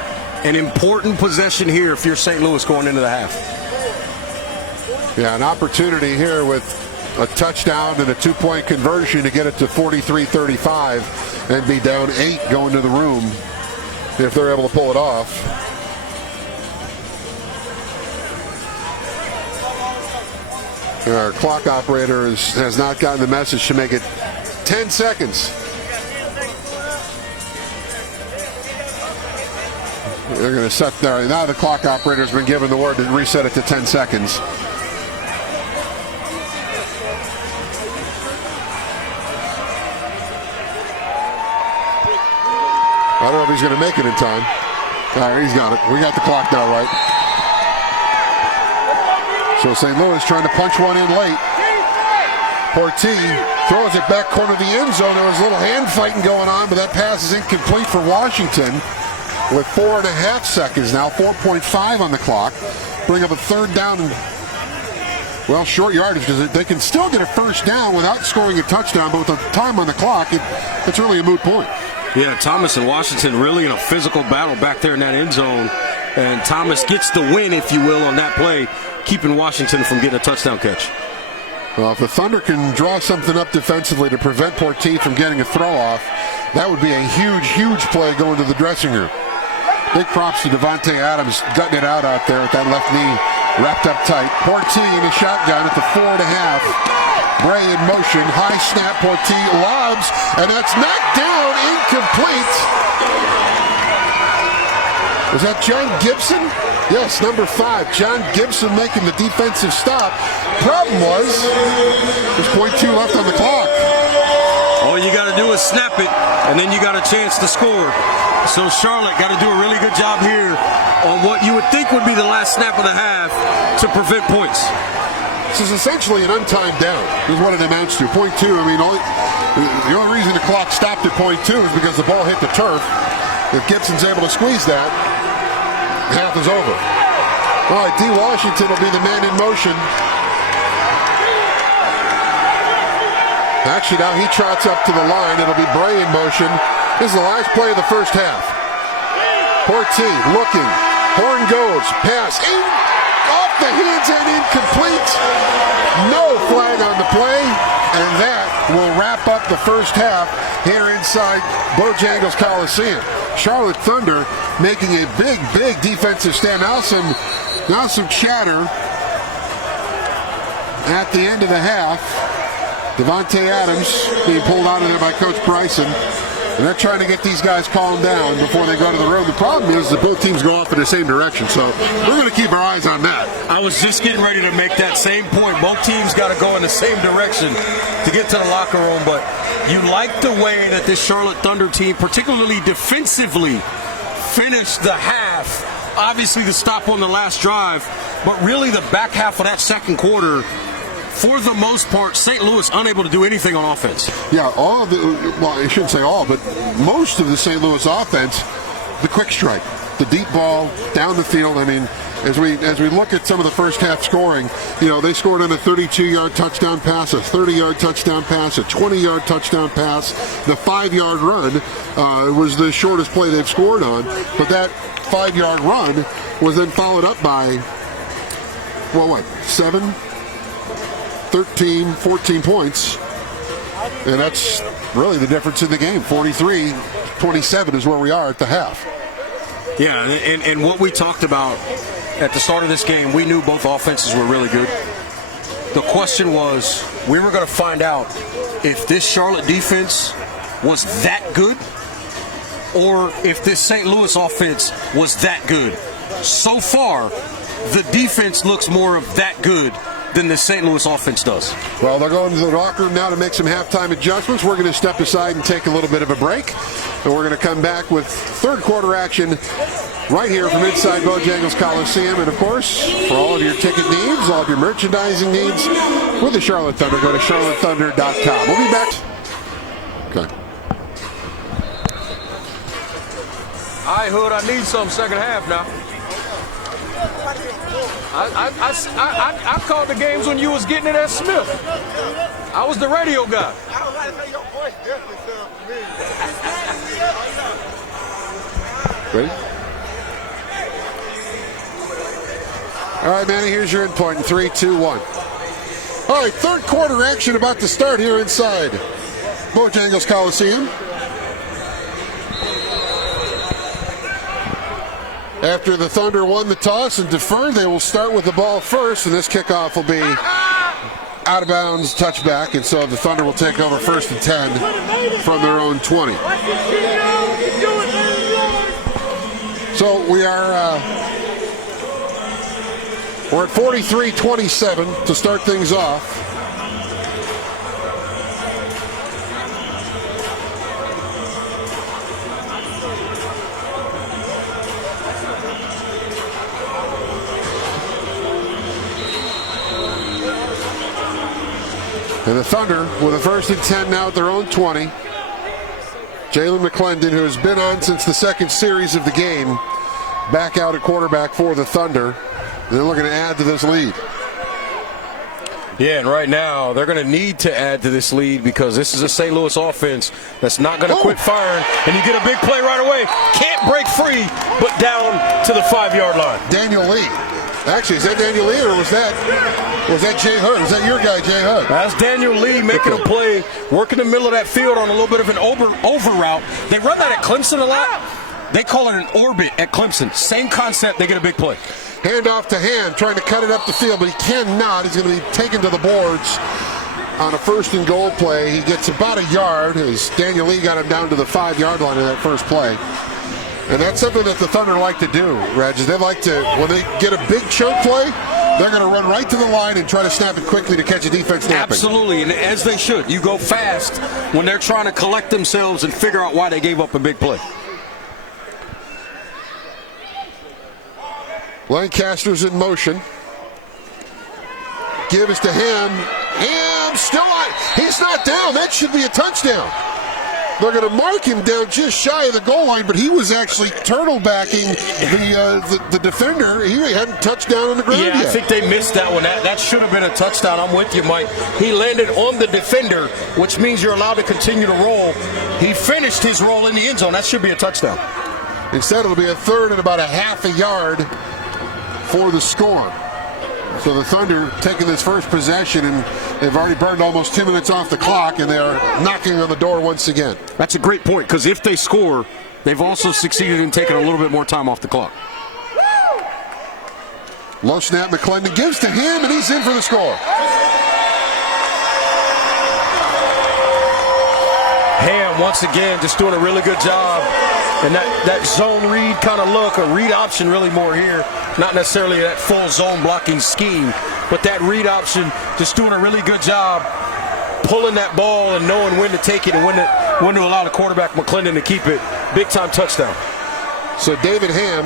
an important possession here if you're St. Louis going into the half. Yeah, an opportunity here with a touchdown and a 2-point conversion to get it to 43-35 and be down 8 going to the room if they're able to pull it off. Our clock operator has not gotten the message to make it 10 seconds. They're going to set there. Now the clock operator has been given the word to reset it to 10 seconds. I don't know if he's going to make it in time. All right, he's got it. We got the clock now right. So St. Louis trying to punch one in late. Porti throws it back corner of the end zone. There was a little hand fighting going on, but that pass is incomplete for Washington with 4.5 seconds now, 4.5 on the clock. Bring up a 3rd down and, well, short yardage because they can still get a first down without scoring a touchdown, but with the time on the clock, it's really a moot point. Yeah, Thomas and Washington really in a physical battle back there in that end zone. And Thomas gets the win, if you will, on that play, keeping Washington from getting a touchdown catch. Well, if the Thunder can draw something up defensively to prevent Porti from getting a throw off, that would be a huge, huge play going to the dressing room. Big props to Devontae Adams gutting it out there with that left knee wrapped up tight. Porti in the shotgun at the 4.5. Bray in motion, high snap, Porti lobs, and that's knocked down, incomplete. Was that John Gibson? Yes, number 5. John Gibson making the defensive stop. Problem was, there's 0.2 left on the clock. All you got to do is snap it, and then you got a chance to score. So Charlotte got to do a really good job here on what you would think would be the last snap of the half to prevent points. This is essentially an untimed down, is what it amounts to. 0.2, I mean, the only reason the clock stopped at 0.2 is because the ball hit the turf. If Gibson's able to squeeze that, half is over. All right, D. Washington will be the man in motion. Actually, now he trots up to the line. It'll be Bray in motion. This is the last play of the first half. Porti looking. Horn goes. Pass. Off the hands and incomplete. No flag on the play. And that will wrap up the first half here inside Bojangles Coliseum. Charlotte Thunder making a big, big defensive stand. Now some chatter at the end of the half. Devontae Adams being pulled out of there by Coach Bryson. And they're trying to get these guys calmed down before they go to the room. The problem is that both teams go off in the same direction, so we're going to keep our eyes on that. I was just getting ready to make that same point. Both teams got to go in the same direction to get to the locker room, but you like the way that this Charlotte Thunder team, particularly defensively, finished the half. Obviously the stop on the last drive, but really the back half of that second quarter, for the most part, St. Louis unable to do anything on offense. Yeah, all of the, well, I shouldn't say all, but most of the St. Louis offense, the quick strike, the deep ball down the field. I mean, as we look at some of the first half scoring, you know, they scored on a 32-yard touchdown pass, a 30-yard touchdown pass, a 20-yard touchdown pass. The 5-yard run was the shortest play they've scored on, but that 5-yard run was then followed up by, well, what, 7, 13, 14 points, and that's really the difference in the game. 43-27 is where we are at the half. Yeah, and what we talked about at the start of this game, we knew both offenses were really good. The question was, we were going to find out if this Charlotte defense was that good or if this St. Louis offense was that good. So far, the defense looks more of that good than the St. Louis offense does. Well, they're going to the locker room now to make some halftime adjustments. We're going to step aside and take a little bit of a break. And we're going to come back with third quarter action right here from inside Bojangles Coliseum. And, of course, for all of your ticket needs, all of your merchandising needs, with the Charlotte Thunder, go to charlottethunder.com. We'll be back. Okay. All right, Hood, I need some second half now. I called the games when you was getting it at Smith. I was the radio guy. Ready? All right, Manny, here's your end point in 3, 2, 1. All right, third quarter action about to start here inside Bojangles Coliseum. After the Thunder won the toss and deferred, they will start with the ball first, and this kickoff will be out of bounds, touchback, and so the Thunder will take over 1st and 10 from their own 20. So we're at 43-27 to start things off. And the Thunder with a 1st and 10 now at their own 20. Jalen McClendon, who has been on since the second series of the game, back out at quarterback for the Thunder. And they're looking to add to this lead. Yeah, and right now they're going to need to add to this lead because this is a St. Louis offense that's not going to quit firing. And you get a big play right away. Can't break free, but down to the 5-yard line. Daniel Lee. Actually, is that Daniel Lee or was that Jay Hood? Was that your guy, Jay Hood? That's Daniel Lee making a play, working the middle of that field on a little bit of an over route. They run that at Clemson a lot. They call it an orbit at Clemson. Same concept, they get a big play. Hand off to Hand, trying to cut it up the field, but he cannot. He's going to be taken to the boards on a 1st and goal play. He gets about a yard as Daniel Lee got him down to the 5-yard line in that first play. And that's something that the Thunder like to do, Reg. They like to, when they get a big choke play, they're going to run right to the line and try to snap it quickly to catch a defense napping. Absolutely, and as they should. You go fast when they're trying to collect themselves and figure out why they gave up a big play. Lancaster's in motion. Give is to Ham. Ham still on. He's not down. That should be a touchdown. They're going to mark him down just shy of the goal line, but he was actually turtlebacking the defender. He hadn't touched down on the ground yet. I think they missed that one. That should have been a touchdown. I'm with you, Mike. He landed on the defender, which means you're allowed to continue to roll. He finished his roll in the end zone. That should be a touchdown. Instead, it'll be a 3rd and about a half a yard for the score. So the Thunder taking this first possession, and they've already burned almost 2 minutes off the clock, and they are knocking on the door once again. That's a great point, because if they score, they've also succeeded in taking a little bit more time off the clock. Low snap, McClendon gives to him, and he's in for the score. time, once again, just doing a really good job. And that zone read kind of look, a read option really more here. Not necessarily that full zone blocking scheme, but that read option, just doing a really good job pulling that ball and knowing when to take it and when to allow the quarterback McClendon to keep it. Big time touchdown. So David Ham,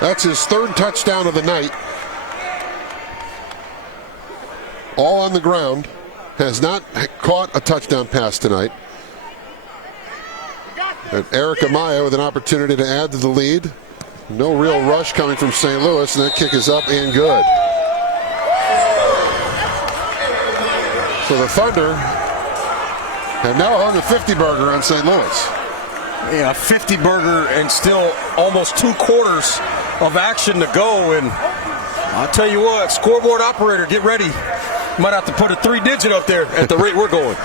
that's his third touchdown of the night. All on the ground. Has not caught a touchdown pass tonight. And Eric Amaya with an opportunity to add to the lead. No real rush coming from St. Louis, and that kick is up and good. So the Thunder have now hung a 50-burger on St. Louis. Yeah, 50-burger and still almost 2 quarters of action to go. And I'll tell you what, scoreboard operator, get ready. Might have to put a 3-digit up there at the rate we're going.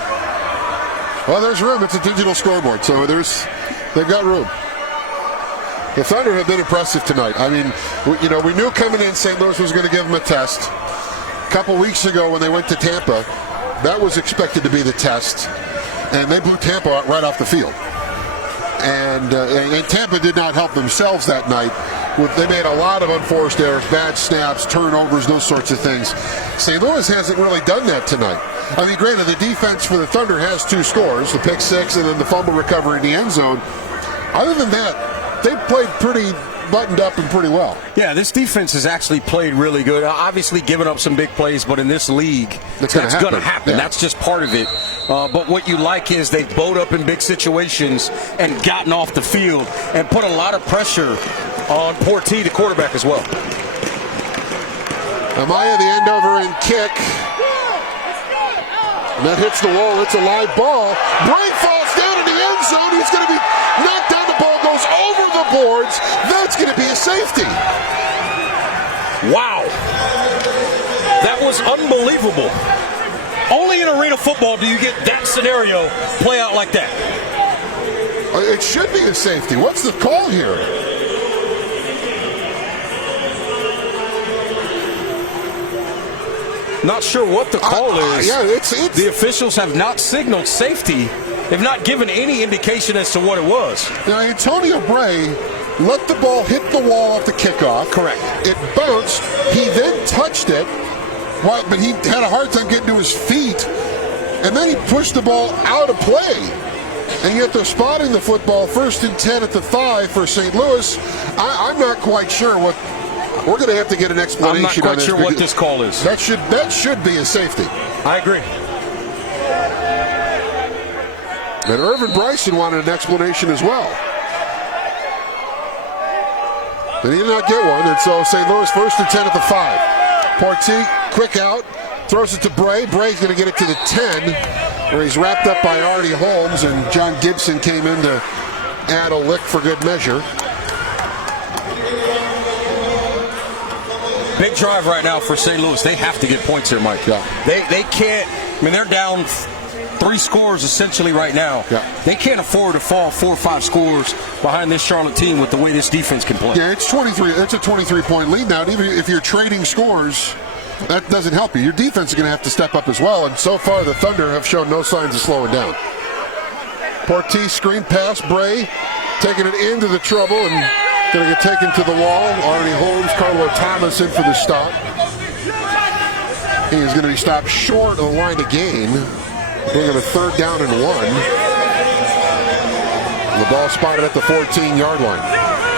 Well, there's room. It's a digital scoreboard, so they've got room. The Thunder have been impressive tonight. I mean, we knew coming in St. Louis was going to give them a test. A couple weeks ago when they went to Tampa, that was expected to be the test, and they blew Tampa out right off the field. And Tampa did not help themselves that night. They made a lot of unforced errors, bad snaps, turnovers, those sorts of things. St. Louis hasn't really done that tonight. I mean, granted, the defense for the Thunder has 2 scores, the pick 6 and then the fumble recovery in the end zone. Other than that, they played pretty buttoned up and pretty well. Yeah, this defense has actually played really good. Obviously giving up some big plays, but in this league, that's going to happen. Yeah. That's just part of it. But what you like is they've bowed up in big situations and gotten off the field and put a lot of pressure on Porti, the quarterback, as well. Amaya, the end over and kick. And that hits the wall. It's a live ball. Bray falls down in the end zone. He's going to be knocked down. The ball goes over the boards. That's going to be a safety. Wow. That was unbelievable. Only in arena football do you get that scenario play out like that. It should be a safety. What's the call here? Not sure what the call is. Yeah, it's the officials have not signaled safety. They've not given any indication as to what it was. Now, Antonio Bray let the ball hit the wall off the kickoff. Correct. It bounced. He then touched it, but he had a hard time getting to his feet. And then he pushed the ball out of play. And yet they're spotting the football 1st and 10 at the 5 for St. Louis. I'm not quite sure what. We're going to have to get an explanation. I'm not quite sure what this call is. That should be a safety. I agree. And Irvin Bryson wanted an explanation as well. But he did not get one, and so St. Louis 1st and 10 at the 5. Porti, quick out, throws it to Bray. Bray's going to get it to the 10, where he's wrapped up by Artie Holmes, and John Gibson came in to add a lick for good measure. Big drive right now for St. Louis. They have to get points here, Mike. Yeah. They can't. I mean, they're down 3 scores essentially right now. Yeah. They can't afford to fall 4 or 5 scores behind this Charlotte team with the way this defense can play. Yeah, it's 23. It's a 23-point lead now. And even if you're trading scores, that doesn't help you. Your defense is going to have to step up as well. And so far, the Thunder have shown no signs of slowing down. Porti screen pass. Bray taking it into the trouble and going to get taken to the wall. Artie Holmes, Carlo Thomas in for the stop. He is going to be stopped short of the line to gain. Bringing a 3rd down and 1. The ball spotted at the 14-yard line.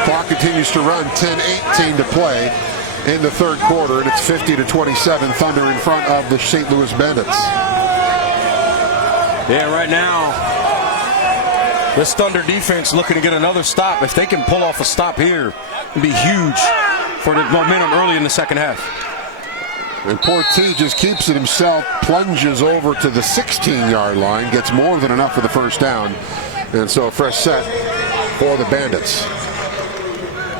Clock continues to run. 10:18 to play in the 3rd quarter, and it's 50-27. Thunder in front of the St. Louis Bandits. Yeah, right now, this Thunder defense looking to get another stop. If they can pull off a stop here, it'd be huge for the momentum early in the second half. And Porti just keeps it himself, plunges over to the 16-yard line, gets more than enough for the first down. And so a fresh set for the Bandits.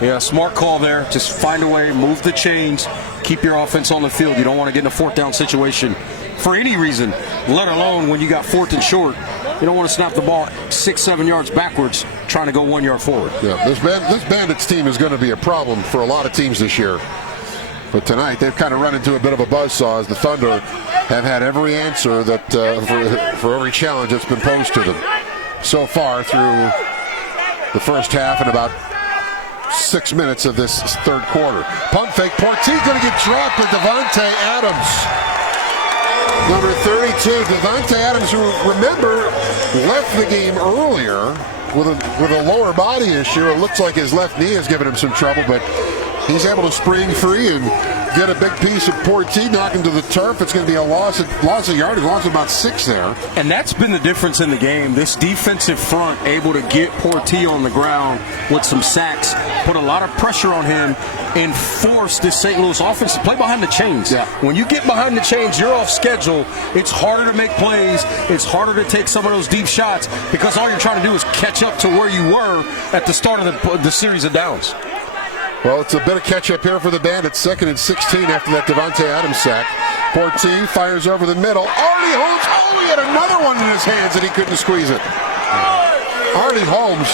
Yeah, smart call there. Just find a way, move the chains, keep your offense on the field. You don't want to get in a 4th down situation for any reason, let alone when you got 4th and short. You don't want to snap the ball 6-7 yards backwards trying to go 1 yard forward. Yeah, this Bandits team is going to be a problem for a lot of teams this year. But tonight they've kind of run into a bit of a buzzsaw as the Thunder have had every answer that for every challenge that's been posed to them so far through the first half and about 6 minutes of this third quarter. Pump fake. Porti's going to get dropped by Davante Adams. Number 32, Davante Adams, who, remember, left the game earlier with a lower body issue. It looks like his left knee has given him some trouble, but he's able to spring free and get a big piece of Porti, knock him to the turf. It's going to be a loss of yardage, loss of about 6 there. And that's been the difference in the game. This defensive front able to get Porti on the ground with some sacks, put a lot of pressure on him, and force this St. Louis offense to play behind the chains. Yeah. When you get behind the chains, you're off schedule. It's harder to make plays. It's harder to take some of those deep shots because all you're trying to do is catch up to where you were at the start of the series of downs. Well, it's a bit of catch-up here for the Bandits. 2nd and 16 after that Davante Adams sack. Porti fires over the middle. Artie Holmes, he had another one in his hands and he couldn't squeeze it. Artie Holmes,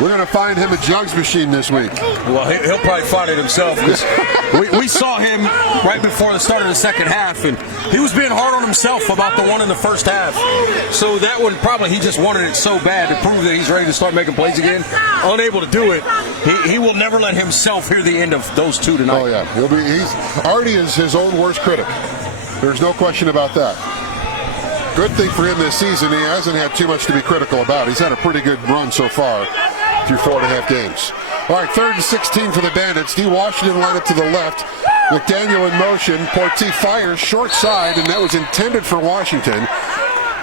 we're going to find him a jugs machine this week. Well, he'll probably find it himself. We saw him right before the start of the second half, and he was being hard on himself about the one in the first half. So that one, probably he just wanted it so bad to prove that he's ready to start making plays again. Unable to do it, he will never let himself hear the end of those two tonight. Oh, yeah. Artie is his own worst critic. There's no question about that. Good thing for him this season, he hasn't had too much to be critical about. He's had a pretty good run so far through 4.5 games. All right, 3rd and 16 for the Bandits. D. Washington line up to the left. McDaniel in motion. Porti fires short side, and that was intended for Washington.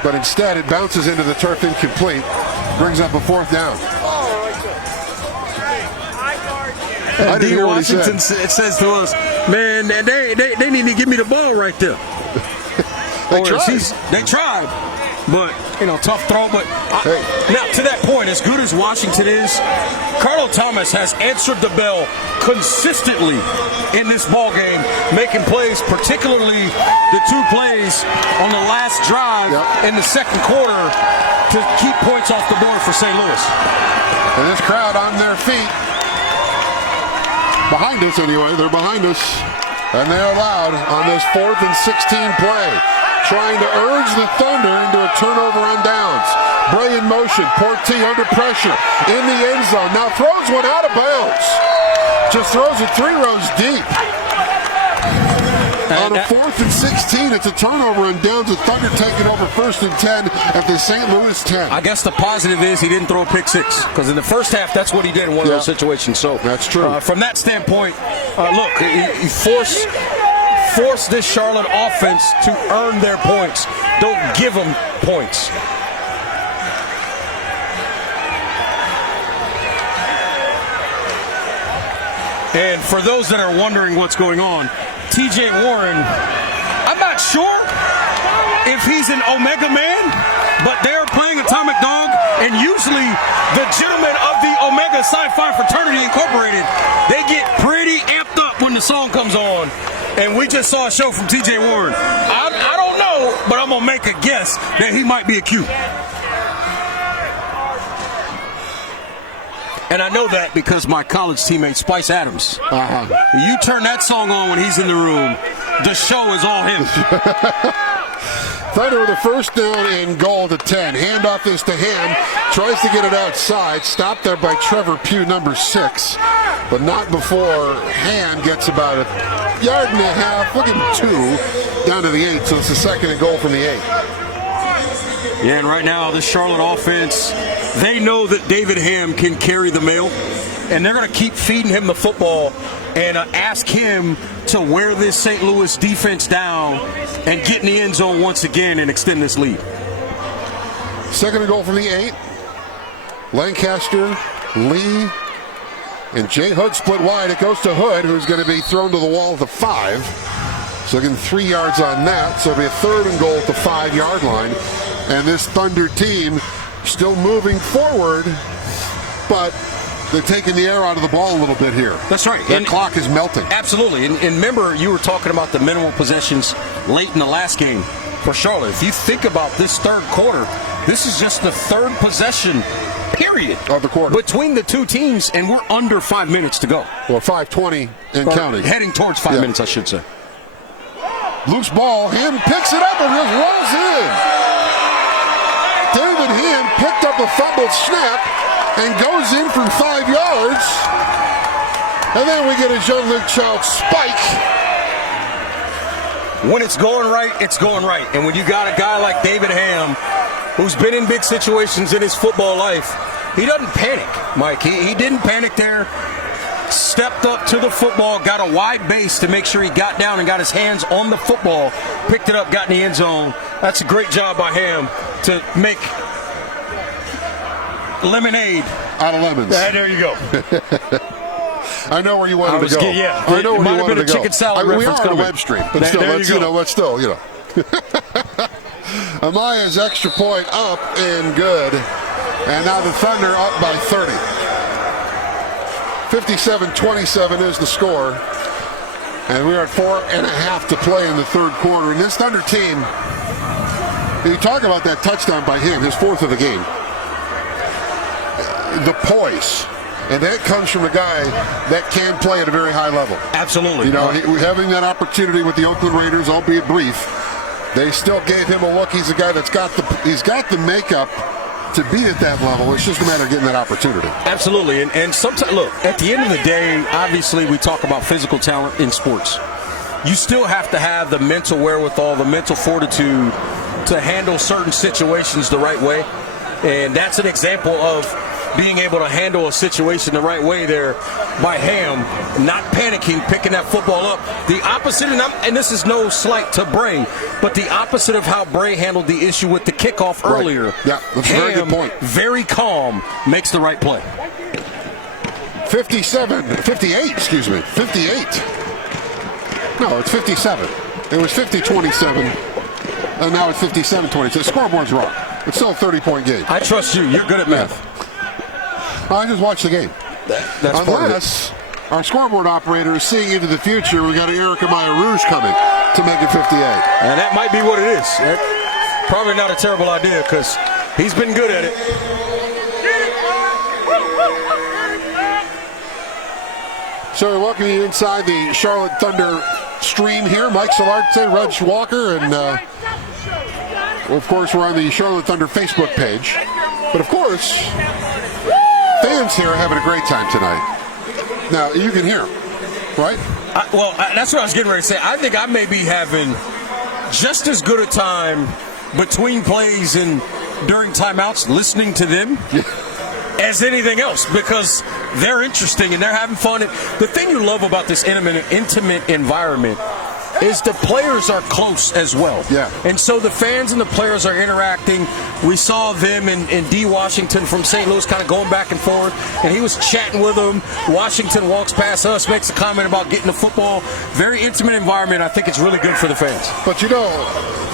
But instead, it bounces into the turf incomplete. Brings up a 4th down. And D. Washington says to us, man, they need to give me the ball right there. They tried, but tough throw. But now to that point, as good as Washington is, Carlo Thomas has answered the bell consistently in this ball game, making plays, particularly the 2 plays on the last drive in the second quarter to keep points off the board for St. Louis. And this crowd on their feet, behind us anyway, they're behind us, and they're loud on this 4th and 16 play, trying to urge the Thunder into a turnover on downs. Bray in motion, Porti under pressure, in the end zone. Now throws one out of bounds. Just throws it 3 rows deep. On a 4th and 16, it's a turnover on downs. The Thunder taking over 1st and 10 at the St. Louis 10. I guess the positive is he didn't throw a pick 6, because in the first half, that's what he did in one of those situations. So that's true. From that standpoint, look, he force this Charlotte offense to earn their points. Don't give them points. And for those that are wondering what's going on, TJ Warren, I'm not sure if he's an Omega man, but they're playing Atomic Dog, and usually the gentlemen of the Omega Sci-Fi Fraternity Incorporated, they get pretty amped up when the song comes on. And we just saw a show from TJ Warren. I don't know, but I'm going to make a guess that he might be a Q. And I know that because my college teammate, Spice Adams. You turn that song on when he's in the room, the show is all him. Thunder with a 1st down and goal to 10. Handoff is to Ham. Tries to get it outside. Stopped there by Trevor Pugh, number 6. But not before Hand gets about a 1.5 yards, look at 2, down to the 8. So it's the 2nd and goal from the 8. Yeah, and right now, this Charlotte offense, they know that David Ham can carry the mail, and they're going to keep feeding him the football and ask him to wear this St. Louis defense down and get in the end zone once again and extend this lead. 2nd and goal from the 8. Lancaster, Lee, and Jay Hood split wide. It goes to Hood, who's going to be thrown to the wall at the 5. So again, 3 yards on that. So it'll be a 3rd and goal at the 5-yard line. And this Thunder team still moving forward, but they're taking the air out of the ball a little bit here. That's right. That clock is melting. Absolutely. And remember, you were talking about the minimal possessions late in the last game for Charlotte. If you think about this third quarter, this is just the 3rd possession period. Of the quarter. Between the two teams, and we're under 5 minutes to go. Well, 5:20 and counting. Heading towards 5 minutes, I should say. Loose ball. Him picks it up and just rolls in. David Him picked up a fumbled snap and goes in from 5 yards. And then we get a Jean-Luc Child spike. When it's going right, it's going right. And when you got a guy like David Ham, who's been in big situations in his football life, he doesn't panic, Mike. He didn't panic there. Stepped up to the football, got a wide base to make sure he got down and got his hands on the football, picked it up, got in the end zone. That's a great job by him to make lemonade out of lemons. There you go. I know where you wanted to go. Yeah, I know it where might you have wanted been a to go. chicken salad we reference are on a coming. web stream, but There still, you let's, go. let's still, Amaya's extra point up and good. And now the Thunder up by 30. 57-27 is the score. And we're at 4.5 to play in the third quarter. And this Thunder team, you talk about that touchdown by him, his fourth of the game. The poise. And that comes from a guy that can play at a very high level. Absolutely. You know, having that opportunity with the Oakland Raiders, albeit brief, they still gave him a look. He's a guy that's got the makeup to be at that level. It's just a matter of getting that opportunity. Absolutely. And sometimes, look, at the end of the day, obviously we talk about physical talent in sports. You still have to have the mental wherewithal, the mental fortitude to handle certain situations the right way. And that's an example of being able to handle a situation the right way there by Ham, not panicking, picking that football up. The opposite, and this is no slight to Bray, but the opposite of how Bray handled the issue with the kickoff earlier. Yeah, that's a very good point. Very calm, makes the right play. 58. No, it's 57. It was 50-27, and now it's 57-27. The scoreboard's wrong. It's still a 30-point game. I trust you. You're good at math. I just watched the game. That's Unless our scoreboard operator is seeing into the future, we got an Erica Maya Rouge coming to make it 58. And that might be what it is. Probably not a terrible idea because he's been good at it. So we welcome you inside the Charlotte Thunder stream here. Mike Solarte, Reg Walker, and of course we're on the Charlotte Thunder Facebook page. But of course, fans here are having a great time tonight. Now, you can hear them, right? That's what I was getting ready to say. I think I may be having just as good a time between plays and during timeouts listening to them as anything else because they're interesting and they're having fun. And the thing you love about this intimate environment is the players are close as well. Yeah. And so the fans and the players are interacting. We saw them in D. Washington from St. Louis kind of going back and forth, and he was chatting with them. Washington walks past us, makes a comment about getting the football. Very intimate environment. I think it's really good for the fans. But you know,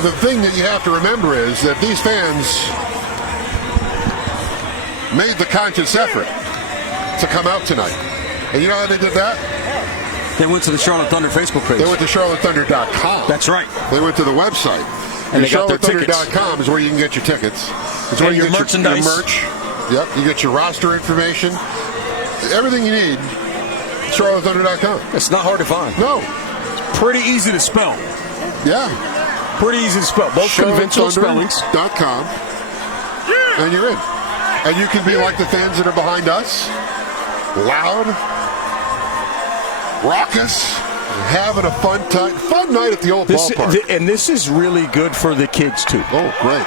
the thing that you have to remember is that these fans made the conscious effort to come out tonight. And you know how they did that? They went to the Charlotte Thunder Facebook page. They went to charlottethunder.com. That's right. They went to the website. And they got their tickets. charlottethunder.com is where you can get your tickets. It's where And you your get merchandise. Your merch. Yep. You get your roster information. Everything you need. charlottethunder.com. It's not hard to find. No. It's pretty easy to spell. Yeah. Pretty easy to spell. Both conventional spellings. charlottethunder.com. And you're in. And you can be like the fans that are behind us. Loud. Raucous, having a fun night at the old ballpark. And this is really good for the kids too. Oh, great!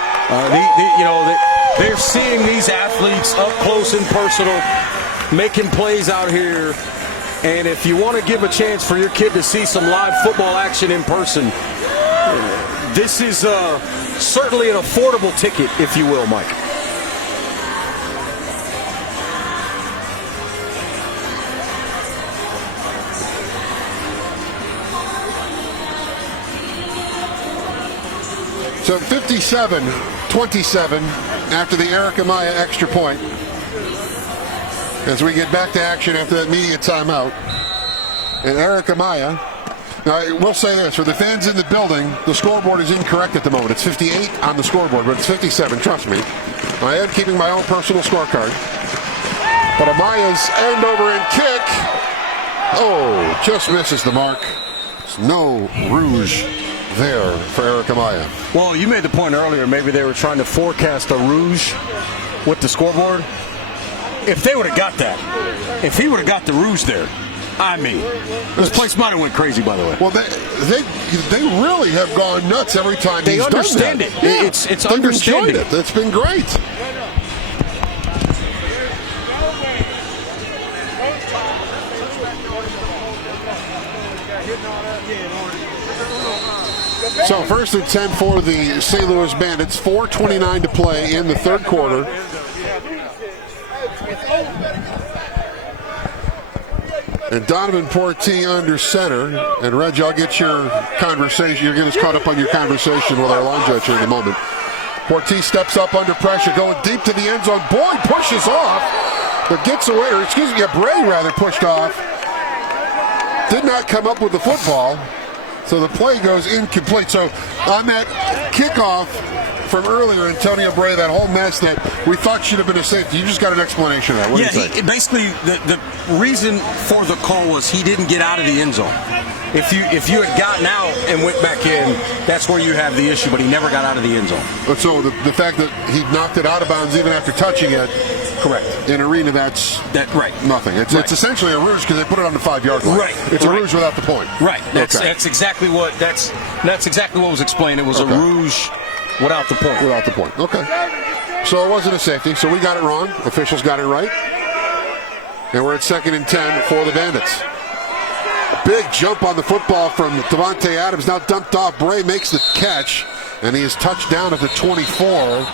They're seeing these athletes up close and personal, making plays out here. And if you want to give a chance for your kid to see some live football action in person, this is certainly an affordable ticket, if you will, Mike. So 57-27 after the Erica Maya extra point. As we get back to action after that media timeout. And Erica Maya I will say this, for the fans in the building, the scoreboard is incorrect at the moment. It's 58 on the scoreboard, but it's 57, trust me. I am keeping my own personal scorecard. But Amaya's end over and kick. Oh, just misses the mark. There's no rouge there for Eric Amaya. Well, you made the point earlier, maybe they were trying to forecast a rouge with the scoreboard. If they would have got that, if he would have got the rouge there, I mean, this place might have went crazy, by the way. Well, they really have gone nuts every time they he's understand done that. it. Yeah. It's They've understanding enjoyed it. It's been great. So first and 10 for the St. Louis Bandits. 4:29 to play in the third quarter. And Donovan Portee under center. And Reg, I'll get your conversation. You're getting us caught up on your conversation with our line judge here in a moment. Portee steps up under pressure, going deep to the end zone. Boyd pushes off, but gets away, or excuse me, Bray rather pushed off. Did not come up with the football. So the play goes incomplete. So on that kickoff from earlier, Antonio Bray, that whole mess that we thought should have been a safety, you just got an explanation of that. What do you think? Basically, the reason for the call was he didn't get out of the end zone. If you had gotten out and went back in, that's where you have the issue, but he never got out of the end zone. So the fact that he knocked it out of bounds even after touching it, correct. In arena, that's right. Nothing. It's essentially a rouge because they put it on the 5-yard line. Right. It's a rouge without the point. Right. That's exactly what was explained. It was a rouge without the point. Without the point. Okay. So it wasn't a safety. So we got it wrong. Officials got it right. And we're at 2nd and 10 for the Bandits. Big jump on the football from Davante Adams. Now dumped off. Bray makes the catch, and he is touched down at the 24.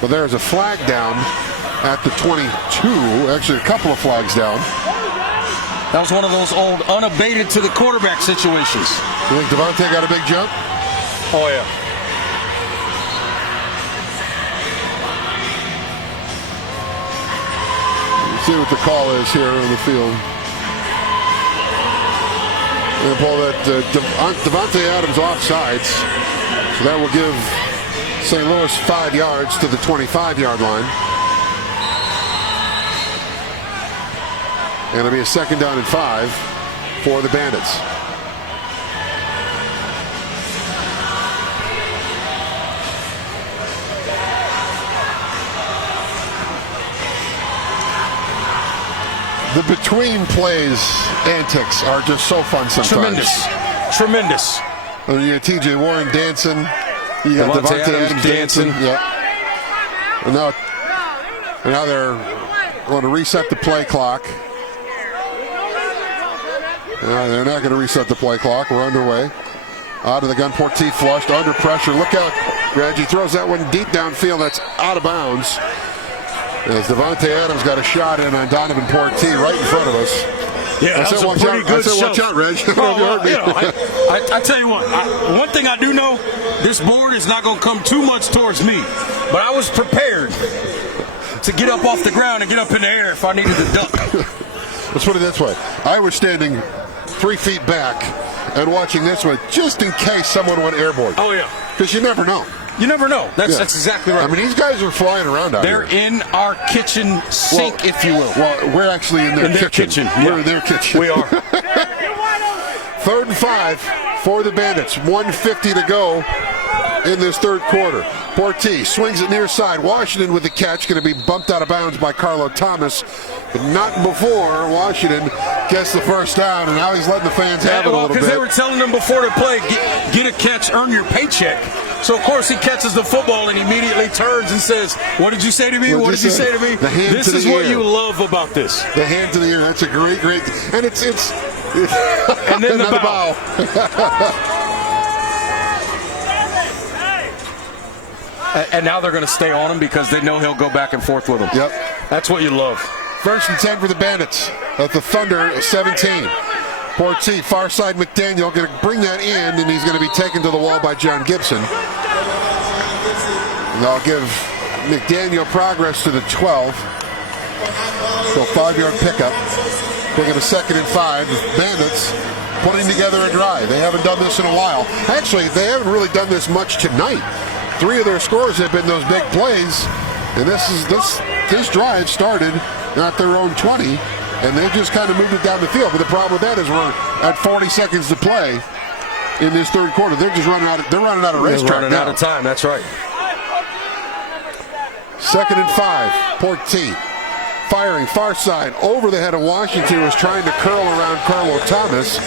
But there's a flag down at the 22. Actually, a couple of flags down. That was one of those old unabated to the quarterback situations. You think Davante got a big jump? Oh, yeah. Let's see what the call is here on the field. And Paul, that Davante Adams offsides. So that will give St. Louis 5 yards to the 25-yard line. And it'll be a 2nd down and 5 for the Bandits. The between plays antics are just so fun sometimes. Tremendous. You got TJ Warren dancing. You got Davante Adams dancing. Yep. And now they're going to reset the play clock. They're not going to reset the play clock. We're underway. Out of the gun, Portee flushed, under pressure. Look out, Reggie throws that one deep downfield. That's out of bounds. As Davante Adams got a shot in on Donovan Portee right in front of us. Yeah, I said, watch out, Reg. I tell you what, one thing I do know, this board is not going to come too much towards me. But I was prepared to get up off the ground and get up in the air if I needed to duck. Let's put it this way. I was standing 3 feet back and watching this one just in case someone went airborne. Oh, yeah. Because you never know. You never know. That's exactly right. I mean, these guys are flying around out here. They're in our kitchen sink, if you will. Well, we're actually in their kitchen. We're in their kitchen. We are. 3rd and 5 for the Bandits. 1:50 to go in this third quarter. Portee swings it near side. Washington with the catch. Going to be bumped out of bounds by Carlo Thomas. But not before Washington gets the first down, and now he's letting the fans have it a little bit. Because they were telling them before the play, get a catch, earn your paycheck. So, of course, he catches the football and immediately turns and says, what did you say to me? What did you say to me? This is what you love about this. The hand to the ear. That's a great, and it's and then the bow. And now they're going to stay on him because they know he'll go back and forth with them. Yep. That's what you love. 1st and 10 for the Bandits at the Thunder 17. Portee, far side McDaniel, going to bring that in, and he's going to be taken to the wall by John Gibson. And I'll give McDaniel progress to the 12. So 5-yard pickup. Bring it a 2nd and 5. The Bandits putting together a drive. They haven't done this in a while. Actually, they haven't really done this much tonight. 3 of their scores have been those big plays, and this drive started at their own 20, and they just kind of moved it down the field. But the problem with that is we're at 40 seconds to play in this third quarter. They're just running out. They're running out of racetrack. Running out of time. That's right. 2nd and 5. Porte firing far side over the head of Washington, was trying to curl around Carlo Thomas.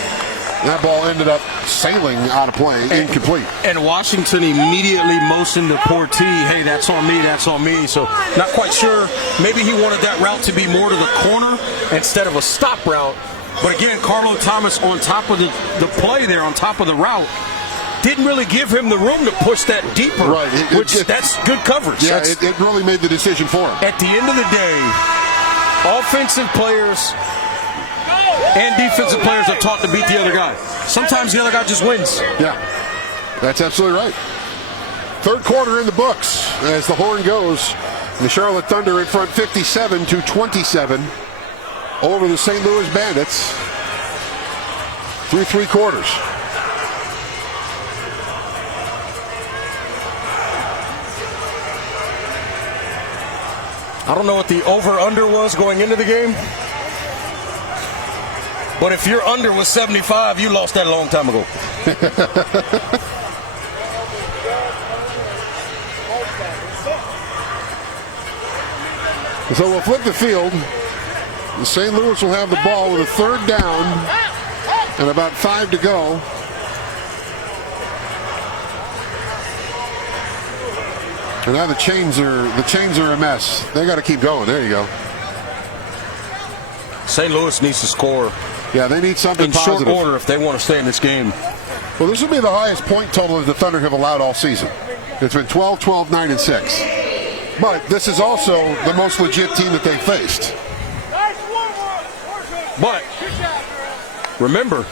That ball ended up sailing out of play, incomplete. And Washington immediately motioned to Porte, hey, that's on me, that's on me. So not quite sure. Maybe he wanted that route to be more to the corner instead of a stop route. But again, Carlo Thomas on top of the play there, on top of the route, didn't really give him the room to push that deeper, right? That's good coverage. Yeah, it really made the decision for him. At the end of the day, offensive players and defensive players are taught to beat the other guy. Sometimes the other guy just wins. Yeah, that's absolutely right. Third quarter in the books as the horn goes. The Charlotte Thunder in front 57-27 over the St. Louis Bandits through 3 quarters. I don't know what the over-under was going into the game. But if your under was 75, you lost that a long time ago. So we'll flip the field. St. Louis will have the ball with a 3rd down and about 5 to go. And now the chains are a mess. They got to keep going. There you go. St. Louis needs to score. Yeah, they need something in positive. short order if they want to stay in this game. Well, this will be the highest point total that the Thunder have allowed all season. It's been 12, 12, 9, and 6. But this is also the most legit team that they've faced. But remember,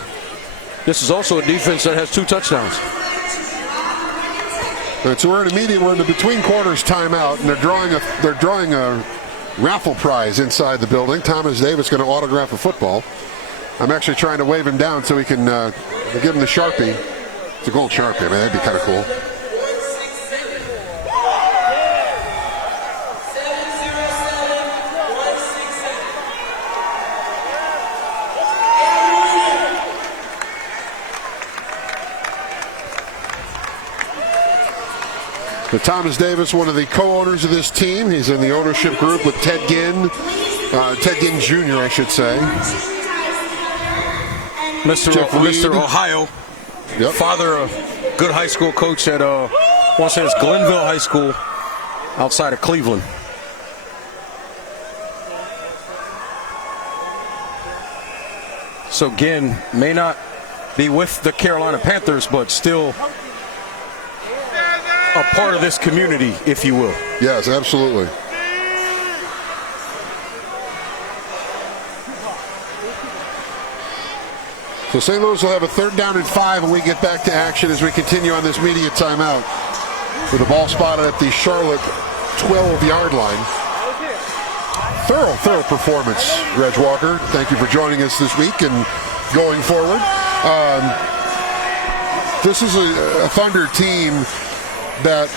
this is also a defense that has 2 touchdowns. And so we're in the between quarters timeout, and they're drawing a raffle prize inside the building. Thomas Davis going to autograph a football. I'm actually trying to wave him down so we can give him the Sharpie. It's a gold Sharpie. I mean, that'd be kind of cool. Thomas Davis, one of the co-owners of this team. He's in the ownership group with Ted Ginn Jr., I should say. Mr. Ohio, yep. Father, a good high school coach at, I want to say it's Glenville High School outside of Cleveland. So Ginn may not be with the Carolina Panthers, but still a part of this community, if you will. Yes, absolutely. So St. Louis will have a 3rd down and 5 when we get back to action as we continue on this media timeout. With the ball spotted at the Charlotte 12-yard line. Thorough performance, Reg Walker. Thank you for joining us this week and going forward. This is a Thunder team that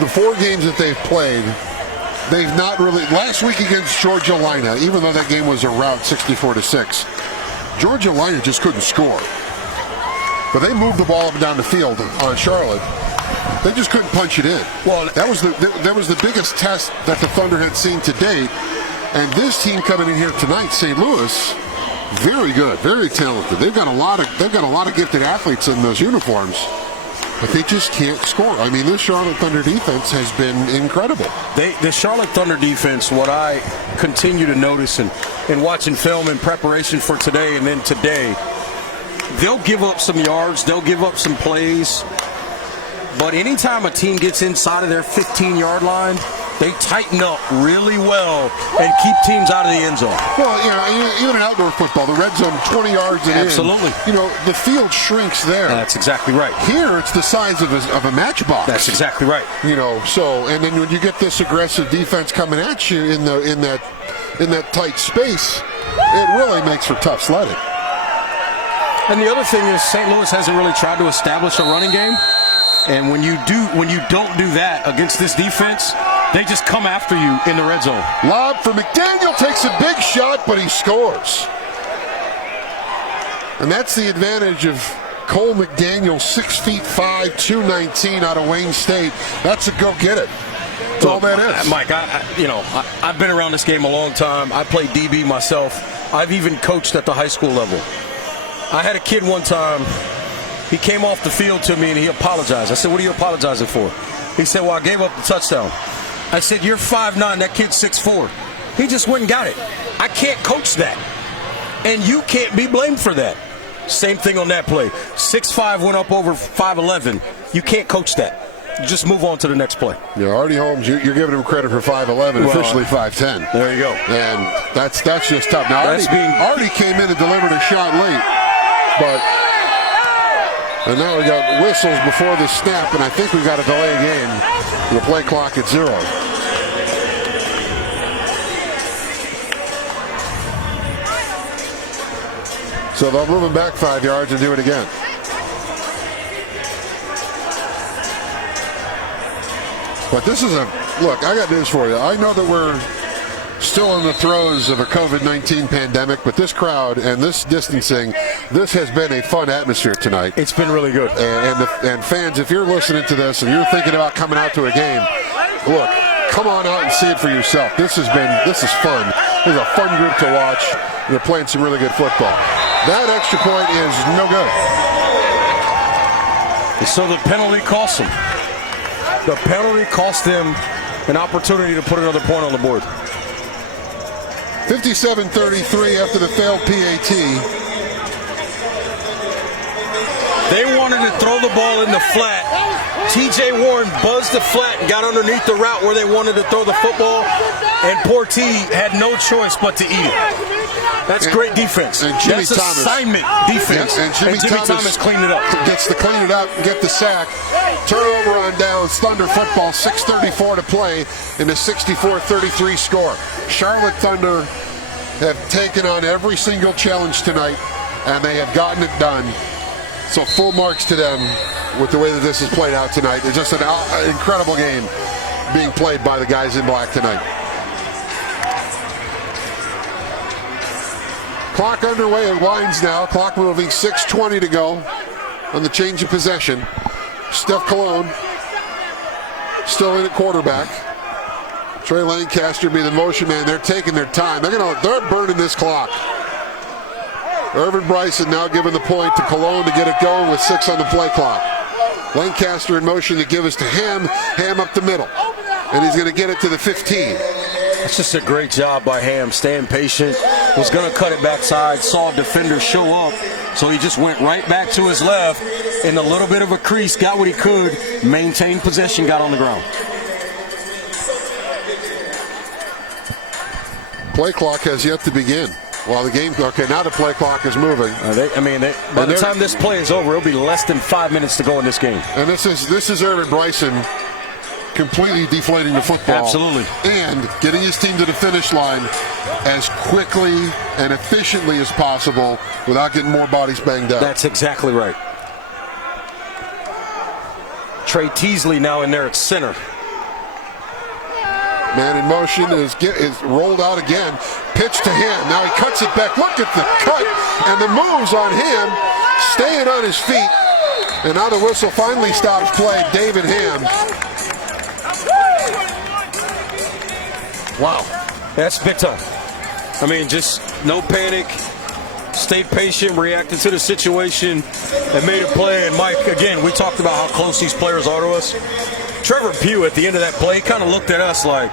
the 4 games that they've played, they've not really. Last week against Georgia Lina, even though that game was a rout 64-6, Georgia Lina just couldn't score. But they moved the ball up and down the field on Charlotte. They just couldn't punch it in. Well, that was the biggest test that the Thunder had seen to date. And this team coming in here tonight, St. Louis, very good, very talented. They've got a lot of gifted athletes in those uniforms. But they just can't score. I mean, this Charlotte Thunder defense has been incredible. The Charlotte Thunder defense, what I continue to notice in watching film in preparation for today and then today, they'll give up some yards, they'll give up some plays, but anytime a team gets inside of their 15-yard line, they tighten up really well and keep teams out of the end zone. Well, even in outdoor football, the red zone, 20 yards and absolutely. The field shrinks there. That's exactly right. Here, it's the size of a matchbox. That's exactly right. And then when you get this aggressive defense coming at you in that tight space, it really makes for tough sledding. And the other thing is St. Louis hasn't really tried to establish a running game. And when you don't do that against this defense, they just come after you in the red zone. Lob for McDaniel, takes a big shot, but he scores. And that's the advantage of Cole McDaniel, 6'5", 219 out of Wayne State. That's a go get it. That's all that is. Mike, I've been around this game a long time. I played DB myself. I've even coached at the high school level. I had a kid one time. He came off the field to me and he apologized. I said, "What are you apologizing for?" He said, "Well, I gave up the touchdown." I said, "You're 5'9", that kid's 6'4". He just went and got it. I can't coach that. And you can't be blamed for that. Same thing on that play. 6'5" went up over 5'11". You can't coach that. Just move on to the next play. Yeah, Artie Holmes, you're giving him credit for 5'11", officially 5'10". There you go. And that's just tough. Now, Artie came in and delivered a shot late, and now we got whistles before the snap, and I think we've got a delay game. The play clock at 0. So they'll move him back 5 yards and do it again. But this is look, I got news for you. I know that we're still in the throes of a COVID-19 pandemic, but this crowd and this distancing, this has been a fun atmosphere tonight. It's been really good. And fans, if you're listening to this and you're thinking about coming out to a game, look, come on out and see it for yourself. This is fun. This is a fun group to watch. They're playing some really good football. That extra point is no good. So the penalty cost them. The penalty cost them an opportunity to put another point on the board. 57-33 after the failed PAT. They wanted to throw the ball in the flat. T.J. Warren buzzed the flat and got underneath the route where they wanted to throw the football, and poor T had no choice but to eat it. That's great defense. And Jimmy That's Thomas, assignment defense. Yes, and Jimmy Thomas cleaned it up. Gets to clean it up and get the sack. Turnover on downs. Thunder football. 6:34 to play in a 64-33 score. Charlotte Thunder have taken on every single challenge tonight, and they have gotten it done. So full marks to them with the way that this has played out tonight. It's just an incredible game being played by the guys in black tonight. Clock underway, it winds now. Clock moving, 6:20 to go on the change of possession. Steph Cologne still in at quarterback. Trey Lancaster being the motion man. They're taking their time. They're burning this clock. Irvin Bryson now giving the point to Cologne to get it going with 6 on the play clock. Lancaster in motion to give us to Ham. Ham up the middle. And he's going to get it to the 15. It's just a great job by Ham, staying patient. Was going to cut it backside, saw a defender show up, so he just went right back to his left in a little bit of a crease, got what he could, maintained possession, got on the ground. Play clock has yet to begin. While the game, okay, now the play clock is moving. By the time this play is over, it'll be less than 5 minutes to go in this game. And this is Irvin Bryson completely deflating the football. Absolutely. And getting his team to the finish line as quickly and efficiently as possible without getting more bodies banged up. That's exactly right. Trey Teasley now in there at center. Man in motion is rolled out again. Pitch to him. Now he cuts it back. Look at the cut and the moves on him. Staying on his feet. And now the whistle finally stops play. David Ham. Wow. That's big time. I mean, just no panic. Stayed patient, reacted to the situation, and made a play. And Mike, again, we talked about how close these players are to us. Trevor Pugh at the end of that play kind of looked at us like,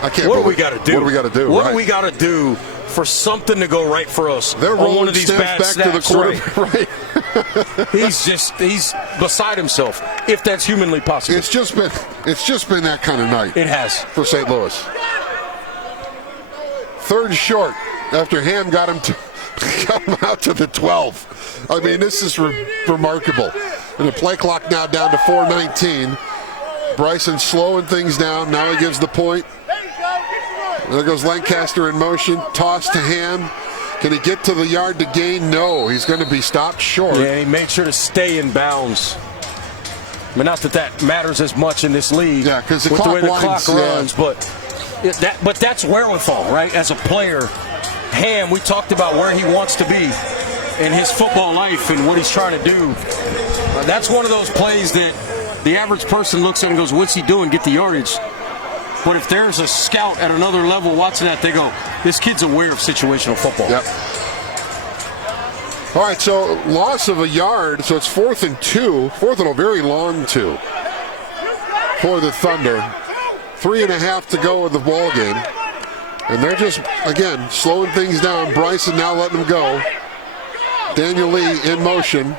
what do we got to do? What do we got to do? What do we got to do for something to go right for us? They're rolling one of these bad back snaps, to the quarter. Right. he's beside himself, if that's humanly possible. It's just been that kind of night. It has. For St. Louis. 3rd short after Ham got him out to the 12. I mean, this is remarkable. And the play clock now down to 4:19. Bryson slowing things down. Now he gives the point. There goes Lancaster in motion. Toss to Ham. Can he get to the yard to gain? No, he's going to be stopped short. Yeah, he made sure to stay in bounds. I mean, not that that matters as much in this league. Yeah, because the with clock the way the winds, clock runs, but that's wherewithal, right? As a player, Ham, we talked about where he wants to be in his football life and what he's trying to do. That's one of those plays that the average person looks at and goes, "What's he doing? Get the yardage." But if there's a scout at another level watching that, they go, "This kid's aware of situational football." Yep. All right, so loss of a yard, so it's 4th and 2, 4th and a very long 2 for the Thunder. 3.5 to go in the ball game. And they're just, again, slowing things down. Bryson now letting them go. Daniel Lee in motion.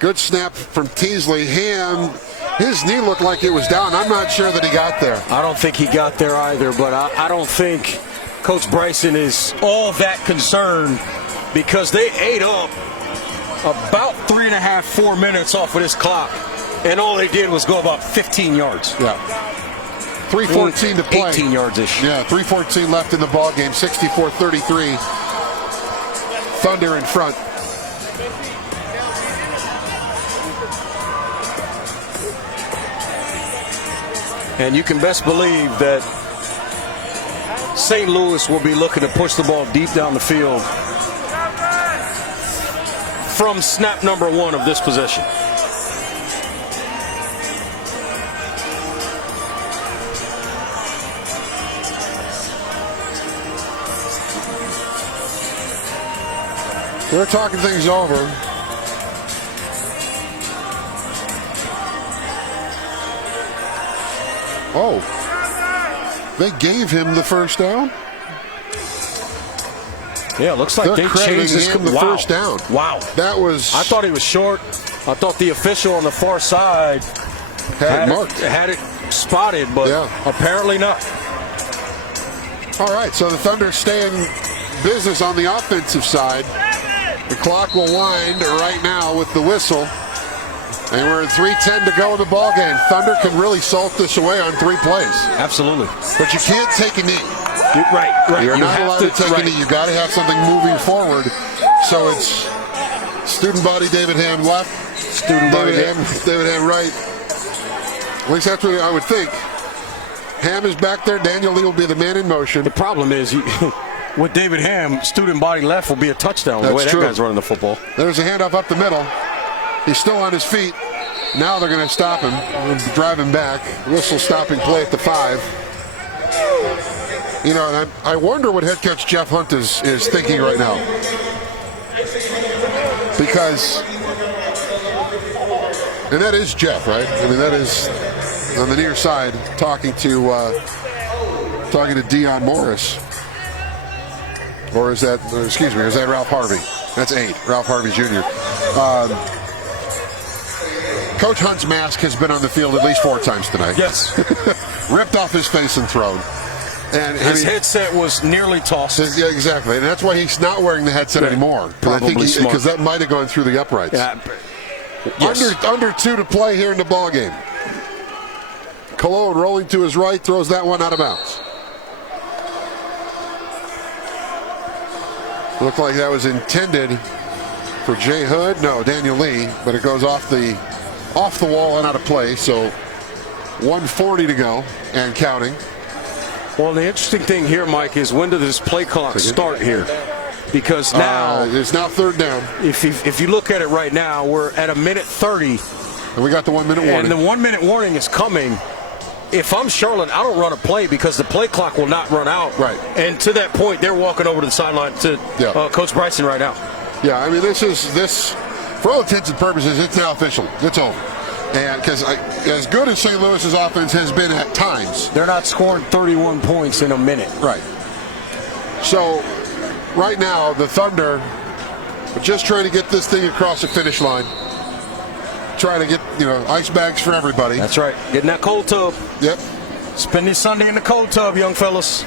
Good snap from Teasley. Ham, his knee looked like it was down. I'm not sure that he got there. I don't think he got there either, but I don't think Coach Bryson is all that concerned because they ate up about 3.5, 4 minutes off of this clock, and all they did was go about 15 yards. Yeah. 3:14 to play. 18 yards-ish. Yeah, 3:14 left in the ball game. 64-33. Thunder in front. And you can best believe that St. Louis will be looking to push the ball deep down the field from snap number 1 of this possession. They're talking things over. Oh, they gave him the first down? Yeah, it looks like They're they changed this. him the first down. Wow. That was... I thought he was short. I thought the official on the far side had it marked. Had it spotted, but apparently not. All right, so the Thunder stay in business on the offensive side. The clock will wind right now with the whistle. And we're at 3:10 to go in the ball game. Thunder can really salt this away on 3 plays. Absolutely. But you can't take a knee. Right. You're You not have allowed to take a knee. You got to have something moving forward. So it's student body David Ham left. Student body David Ham right. At least that's what I would think. Ham is back there. Daniel Lee will be the man in motion. The problem is, with David Ham, student body left will be a touchdown. The way that guy's running the football. There's a handoff up the middle. He's still on his feet. Now they're going to stop him and drive him back. Whistle stopping play at the 5. You know, and I wonder what head coach Jeff Hunt is thinking right now. Because, and that is Jeff, right? I mean, that is on the near side talking to Deion Morris. Or is that, excuse me, is that Ralph Harvey? That's 8, Ralph Harvey Jr. Coach Hunt's mask has been on the field at least 4 times tonight. Yes. Ripped off his face and thrown. And his headset was nearly tossed. Yeah, exactly. And that's why he's not wearing the headset anymore. Probably because that might have gone through the uprights. Yeah. Yes. Under 2 to play here in the ball game. Cologne rolling to his right, throws that one out of bounds. Looked like that was intended for Jay Hood. No, Daniel Lee, but it goes off the wall and out of play. So 1:40 to go and counting. Well, the interesting thing here, Mike, is when does this play clock start here? Because now it's now 3rd down. If you look at it right now, we're at 1:30, and we got the 1 minute warning. And the 1 minute warning is coming. If I'm Charlotte, I don't run a play because the play clock will not run out. Right. And to that point, they're walking over to the sideline to Coach Bryson right now. Yeah, I mean, this for all intents and purposes, it's now official. It's over. And because as good as St. Louis's offense has been at times, they're not scoring 31 points in a minute. Right. So right now, the Thunder are just trying to get this thing across the finish line. Trying to get, ice bags for everybody. That's right. Getting that cold tub. Yep. Spend this Sunday in the cold tub, young fellas.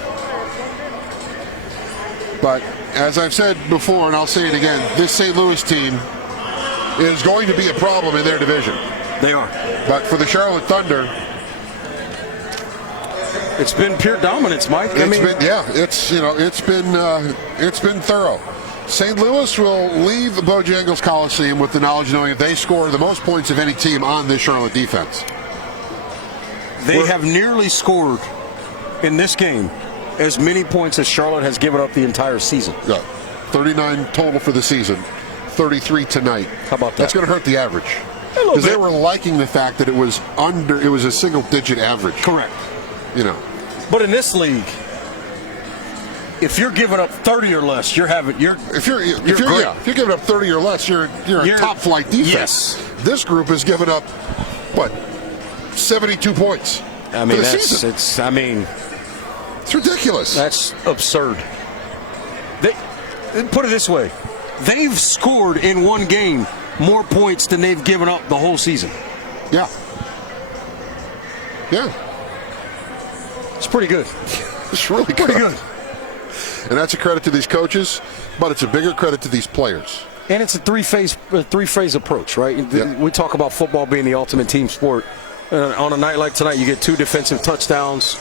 But as I've said before, and I'll say it again, this St. Louis team is going to be a problem in their division. They are. But for the Charlotte Thunder, It's been pure dominance, Mike. It's been thorough. St. Louis will leave the Bojangles Coliseum with the knowledge knowing that they score the most points of any team on this Charlotte defense. They have nearly scored in this game as many points as Charlotte has given up the entire season. Yeah, 39 total for the season, 33 tonight. How about that? That's going to hurt the average. Because they were liking the fact that it was a single-digit average. Correct. But in this league, if you're giving up 30 or less, if you're giving up 30 or less, you're a top-flight defense. Yes. This group has given up 72 points. I mean, for the season. It's ridiculous. That's absurd. Put it this way: they've scored in one game more points than they've given up the whole season. Yeah. It's pretty good. It's really pretty good. And that's a credit to these coaches, but it's a bigger credit to these players. And it's a three-phase approach, right? Yeah. We talk about football being the ultimate team sport. On a night like tonight, you get 2 defensive touchdowns.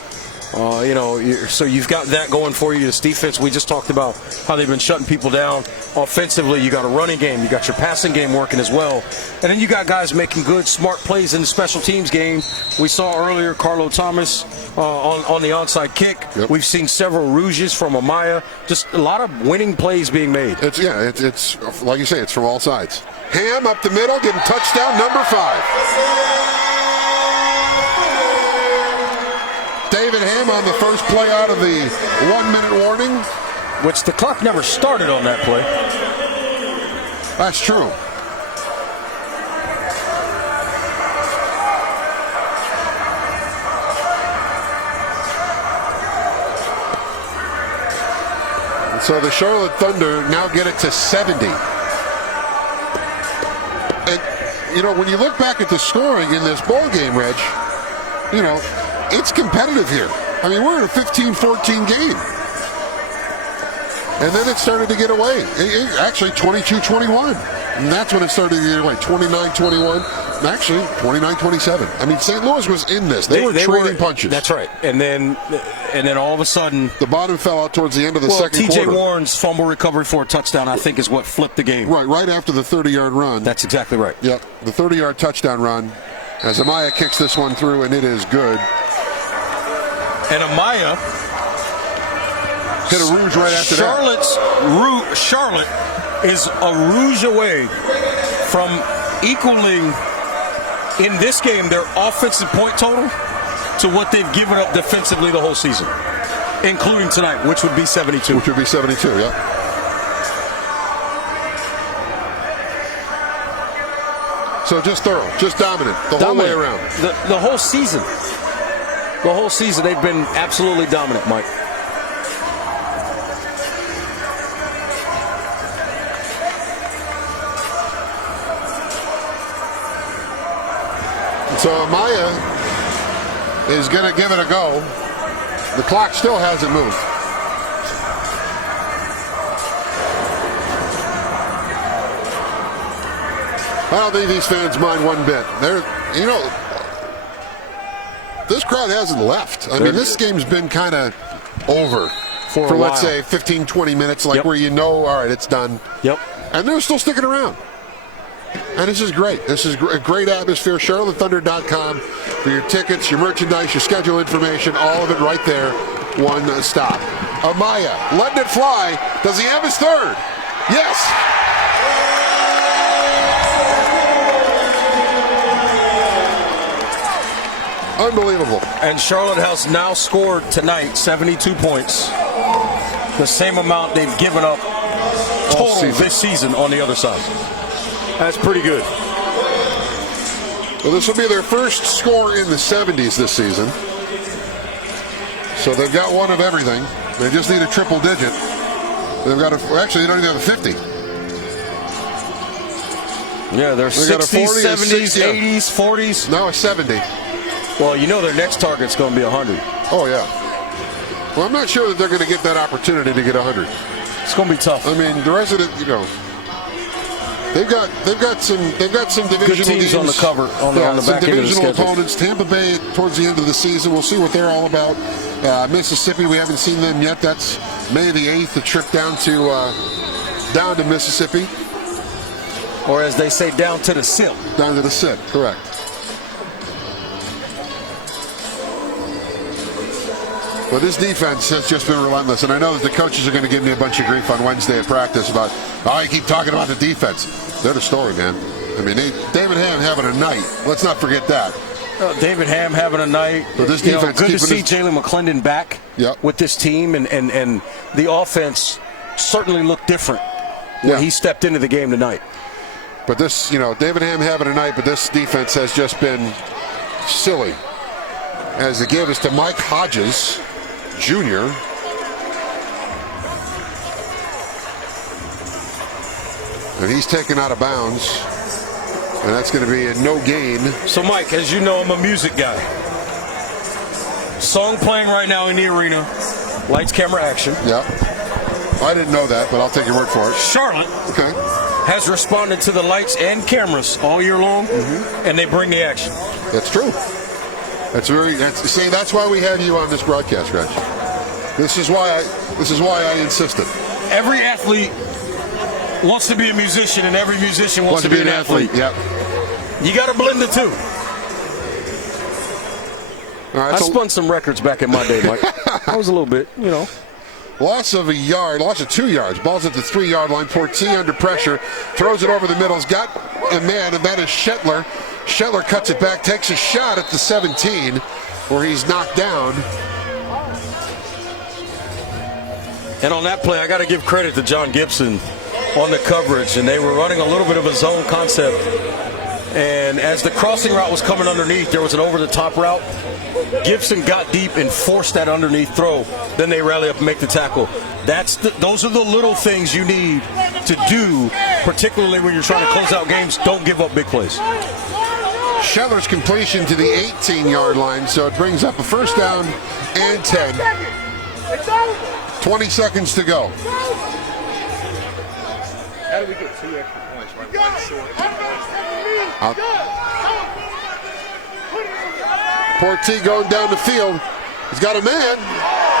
So you've got that going for you. This defense, we just talked about how they've been shutting people down. Offensively, you got a running game. You got your passing game working as well. And then you got guys making good, smart plays in the special teams game. We saw earlier Carlo Thomas on the onside kick. Yep. We've seen several rouges from Amaya. Just a lot of winning plays being made. It's like you say, it's from all sides. Ham up the middle, getting touchdown number 5. David Ham on the first play out of the 1-minute warning. Which the clock never started on that play. That's true. And so the Charlotte Thunder now get it to 70. And, when you look back at the scoring in this ball game, Reg, it's competitive here. I mean, we're in a 15-14 game. And then it started to get away. Actually, 22-21. And that's when it started to get away. 29-21. Actually, 29-27. I mean, St. Louis was in this. They were trading punches. That's right. And then all of a sudden, the bottom fell out towards the end of the second quarter. T.J. Warren's fumble recovery for a touchdown, I think, is what flipped the game. Right after the 30-yard run. That's exactly right. Yep, the 30-yard touchdown run. As Amaya kicks this one through, and it is good. And Amaya hit a rouge right after that. Charlotte is a rouge away from equaling in this game their offensive point total to what they've given up defensively the whole season, including tonight, which would be 72. Which would be 72, yeah. So just thorough, just dominant whole way around. The whole season. The whole season, they've been absolutely dominant, Mike. So Amaya is going to give it a go. The clock still hasn't moved. I don't think these fans mind one bit. This crowd hasn't left. I mean, this game's been kind of over for let's say 15, 20 minutes, where all right, it's done. Yep. And they're still sticking around. And this is great. This is a great atmosphere. CharlotteThunder.com for your tickets, your merchandise, your schedule information, all of it right there. One stop. Amaya letting it fly. Does he have his third? Yes. Unbelievable. And Charlotte has now scored tonight 72 points. The same amount they've given up total this season on the other side. That's pretty good. Well, this will be their first score in the 70s this season. So they've got one of everything. They just need a triple digit. They've got actually, they don't even have a 50. Yeah, they're 60s, 70s, 80s, 40s. Now a 70. Well, their next target's going to be 100. Oh, yeah. Well, I'm not sure that they're going to get that opportunity to get 100. It's going to be tough. I mean, the rest of it, they've got some divisional good teams on the cover on the back end of the schedule. Opponents. Tampa Bay towards the end of the season. We'll see what they're all about. Mississippi, we haven't seen them yet. That's May the 8th, the trip down to Mississippi. Or as they say, down to the SIP. Down to the SIP, correct. Well, this defense has just been relentless, and I know that the coaches are going to give me a bunch of grief on Wednesday at practice about, you keep talking about the defense. They're the story, man. I mean, David Ham having a night. Let's not forget that. David Ham having a night. So this defense, good to see Jalen McClendon back with this team, and the offense certainly looked different when he stepped into the game tonight. But this, David Ham having a night, but this defense has just been silly. As the give is to Mike Hodges, Jr. And he's taken out of bounds. And that's going to be a no gain. So, Mike, as you know, I'm a music guy. Song playing right now in the arena. Lights, camera, action. Yep. I didn't know that, but I'll take your word for it. Charlotte has responded to the lights and cameras all year long, and they bring the action. That's true. That's why we have you on this broadcast, Reg. This is why I insisted. Every athlete wants to be a musician, and every musician wants to be an athlete. Yep. You got to blend the two. All right, I spun some records back in my day, Mike. I was a little bit, Loss of 2 yards. Ball's at the 3-yard line. Porti under pressure. Throws it over the middle. He's got a man, and that is Shetler. Shetler cuts it back, takes a shot at the 17, where he's knocked down. And on that play, I got to give credit to John Gibson on the coverage, and they were running a little bit of a zone concept. And as the crossing route was coming underneath, there was an over-the-top route. Gibson got deep and forced that underneath throw. Then they rally up and make the tackle. Those are the little things you need to do, particularly when you're trying to close out games. Don't give up big plays. Shetler's completion to the 18-yard line, so it brings up a first down and 10. 20 seconds to go. How do we get 2 extra points? Right? 1 short. Porti going down the field. He's got a man.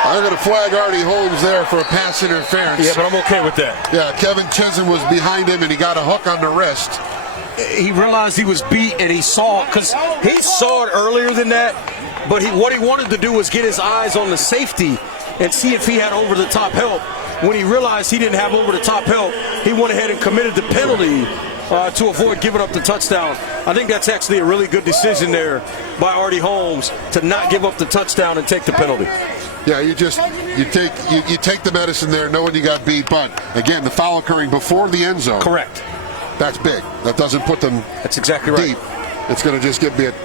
I'm going to flag Artie Holmes there for a pass interference. Yeah, but I'm okay with that. Yeah, Kevin Chisholm was behind him, and he got a hook on the wrist. He realized he was beat, and he saw it, because he saw it earlier than that, but what he wanted to do was get his eyes on the safety and see if he had over-the-top help. When he realized he didn't have over-the-top help, he went ahead and committed the penalty to avoid giving up the touchdown. I think that's actually a really good decision there by Artie Holmes to not give up the touchdown and take the penalty. Yeah, you take the medicine there, knowing you got beat. But again, the foul occurring before the end zone. Correct. That's big. That doesn't put them. That's exactly right. Deep. It's going to just get bit.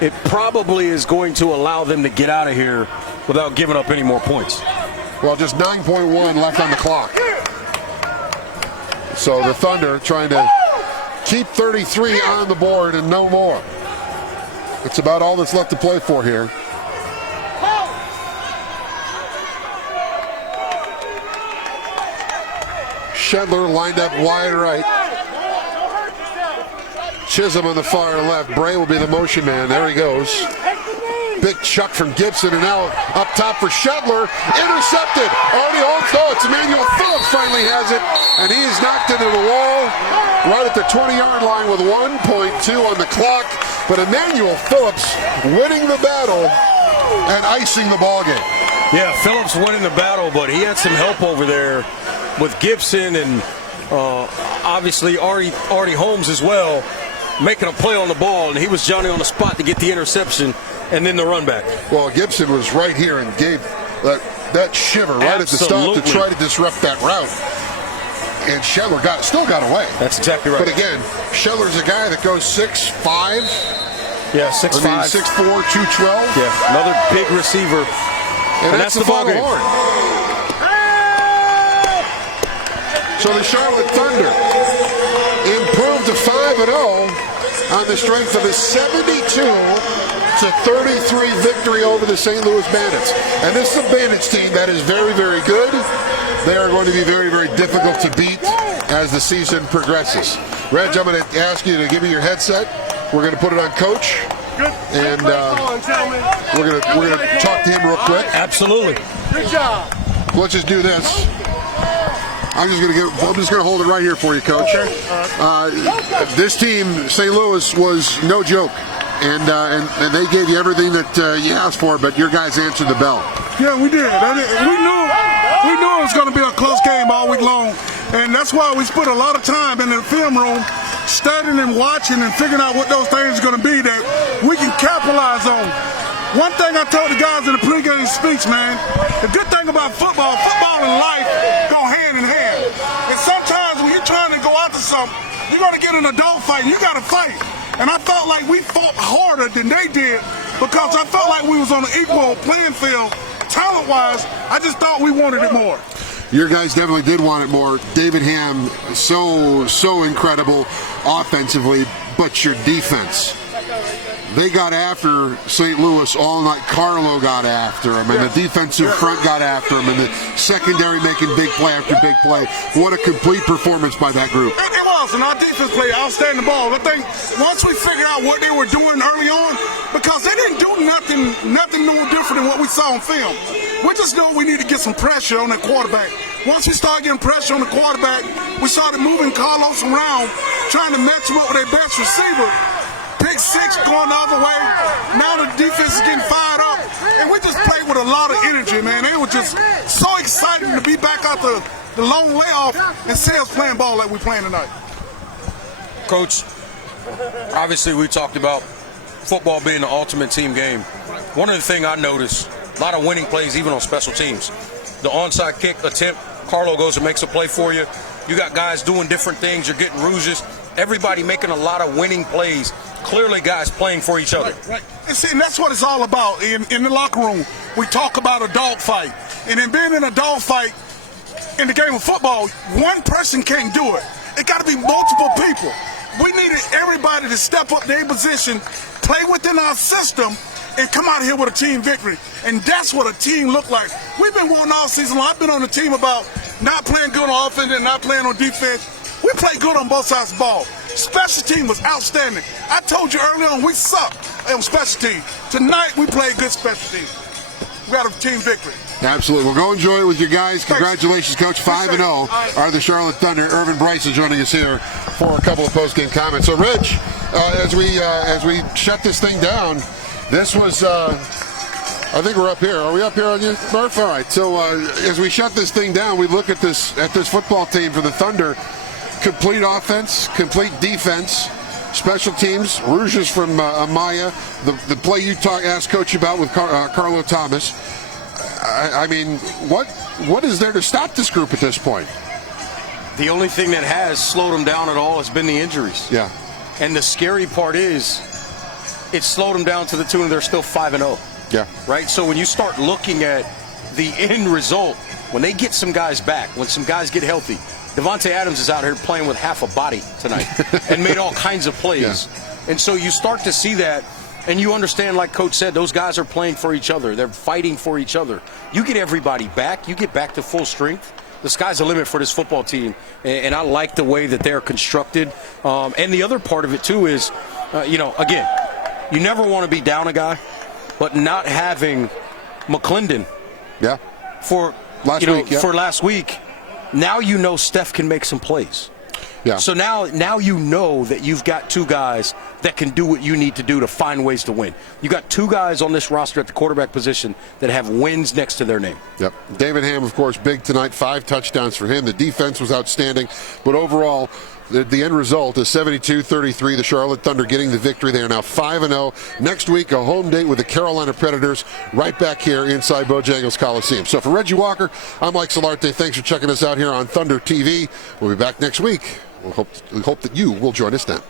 It probably is going to allow them to get out of here without giving up any more points. Well, just 9.1 left on the clock. So the Thunder trying to keep 33 on the board and no more. It's about all that's left to play for here. Shetler lined up wide right. Chisholm on the far left. Bray will be the motion man. There he goes. Big chuck from Gibson, and now up top for Shetler. Intercepted. Artie Holmes, no, it's Emmanuel Phillips finally has it, and he is knocked into the wall right at the 20-yard line with 1.2 on the clock. But Emmanuel Phillips winning the battle and icing the ballgame. Yeah, Phillips winning the battle, but he had some help over there with Gibson and obviously Artie Holmes as well, making a play on the ball, and he was Johnny on the spot to get the interception and then the run back. Well, Gibson was right here and gave that shiver right at the stop to try to disrupt that route. And Shetler still got away. That's exactly right. But again, Shetler's a guy that goes 6'5". Yeah, 6'5". 6'4", 212. Yeah, another big receiver. And that's the ball game. So the Charlotte Thunder improved to 5-0 on the strength of a 72-33 victory over the St. Louis Bandits. And this is a Bandits team that is very, very good. They are going to be very, very difficult to beat as the season progresses. Reg, I'm going to ask you to give me your headset. We're going to put it on Coach. and we're gonna talk to him real quick. Absolutely. Good job. Let's just do this. I'm just gonna hold it right here for you, Coach. This team, St. Louis, was no joke, and they gave you everything that you asked for, but your guys answered the bell. Yeah, we did. We knew it was going to be a close game all week long, and that's why we spent a lot of time in the film room studying and watching and figuring out what those things are going to be that we can capitalize on. One thing I told the guys in the pregame speech, man, the good thing about football and life go hand in hand. And sometimes when you're trying to go after something, you're going to get in a dogfight and you got to fight. And I felt like we fought harder than they did because I felt like we was on an equal playing field. Talent-wise, I just thought we wanted it more. Your guys definitely did want it more. David Ham, so incredible offensively, but your defense. They got after St. Louis all night. Carlo got after him, and the defensive front got after him, and the secondary making big play after big play. What a complete performance by that group. It was, and our defense played outstanding ball. I think once we figured out what they were doing early on, because they didn't do nothing no different than what we saw on film. We just know we need to get some pressure on that quarterback. Once we started getting pressure on the quarterback, we started moving Carlos around, trying to match him up with their best receiver. Pick six going the other way. Now the defense is getting fired up. And we just played with a lot of energy, man. They were just so excited to be back out the long layoff and see us playing ball like we're playing tonight. Coach, obviously we talked about football being the ultimate team game. One of the things I noticed, a lot of winning plays even on special teams. The onside kick attempt, Carlo goes and makes a play for you. You got guys doing different things. You're getting rouges. Everybody making a lot of winning plays. Clearly guys playing for each other. Right. And see, and that's what it's all about. In the locker room, we talk about a dogfight. And in being in a dogfight in the game of football, one person can't do it. It got to be multiple people. We needed everybody to step up their position, play within our system, and come out here with a team victory. And that's what a team looked like. We've been wanting all season long. I've been on the team about not playing good on offense and not playing on defense. We played good on both sides of the ball. Special team was outstanding. I told you early on we sucked on special team. Tonight we played good special team. We got a team victory. Absolutely. Well, go enjoy it with your guys. Congratulations, Coach. 5-0 are the Charlotte Thunder. Irvin Bryson joining us here for a couple of post-game comments. So, Rich, as we shut this thing down, this was, I think we're up here. Are we up here on you, Murph? All right. So, as we shut this thing down, we look at this football team for the Thunder. Complete offense, complete defense, special teams, rouges from Amaya, the play you asked Coach about with Carlo Thomas. I mean, what is there to stop this group at this point? The only thing that has slowed them down at all has been the injuries. Yeah. And the scary part is it slowed them down to the tune of they're still 5-0. Yeah. Right? So when you start looking at the end result, when they get some guys back, when some guys get healthy, Devontae Adams is out here playing with half a body tonight and made all kinds of plays. Yeah. And so you start to see that, and you understand, like Coach said, those guys are playing for each other. They're fighting for each other. You get everybody back. You get back to full strength. The sky's the limit for this football team, and I like the way that they're constructed. And the other part of it, too, is, again, you never want to be down a guy, but not having McClendon for last week, now you know Steph can make some plays. Yeah. So now you know that you've got two guys that can do what you need to do to find ways to win. You got two guys on this roster at the quarterback position that have wins next to their name. Yep. David Ham, of course, big tonight. 5 touchdowns for him. The defense was outstanding. But overall, the end result is 72-33. The Charlotte Thunder getting the victory. They are now 5-0. Next week, a home date with the Carolina Predators right back here inside Bojangles Coliseum. So for Reggie Walker, I'm Mike Solarte. Thanks for checking us out here on Thunder TV. We'll be back next week. We hope that you will join us then.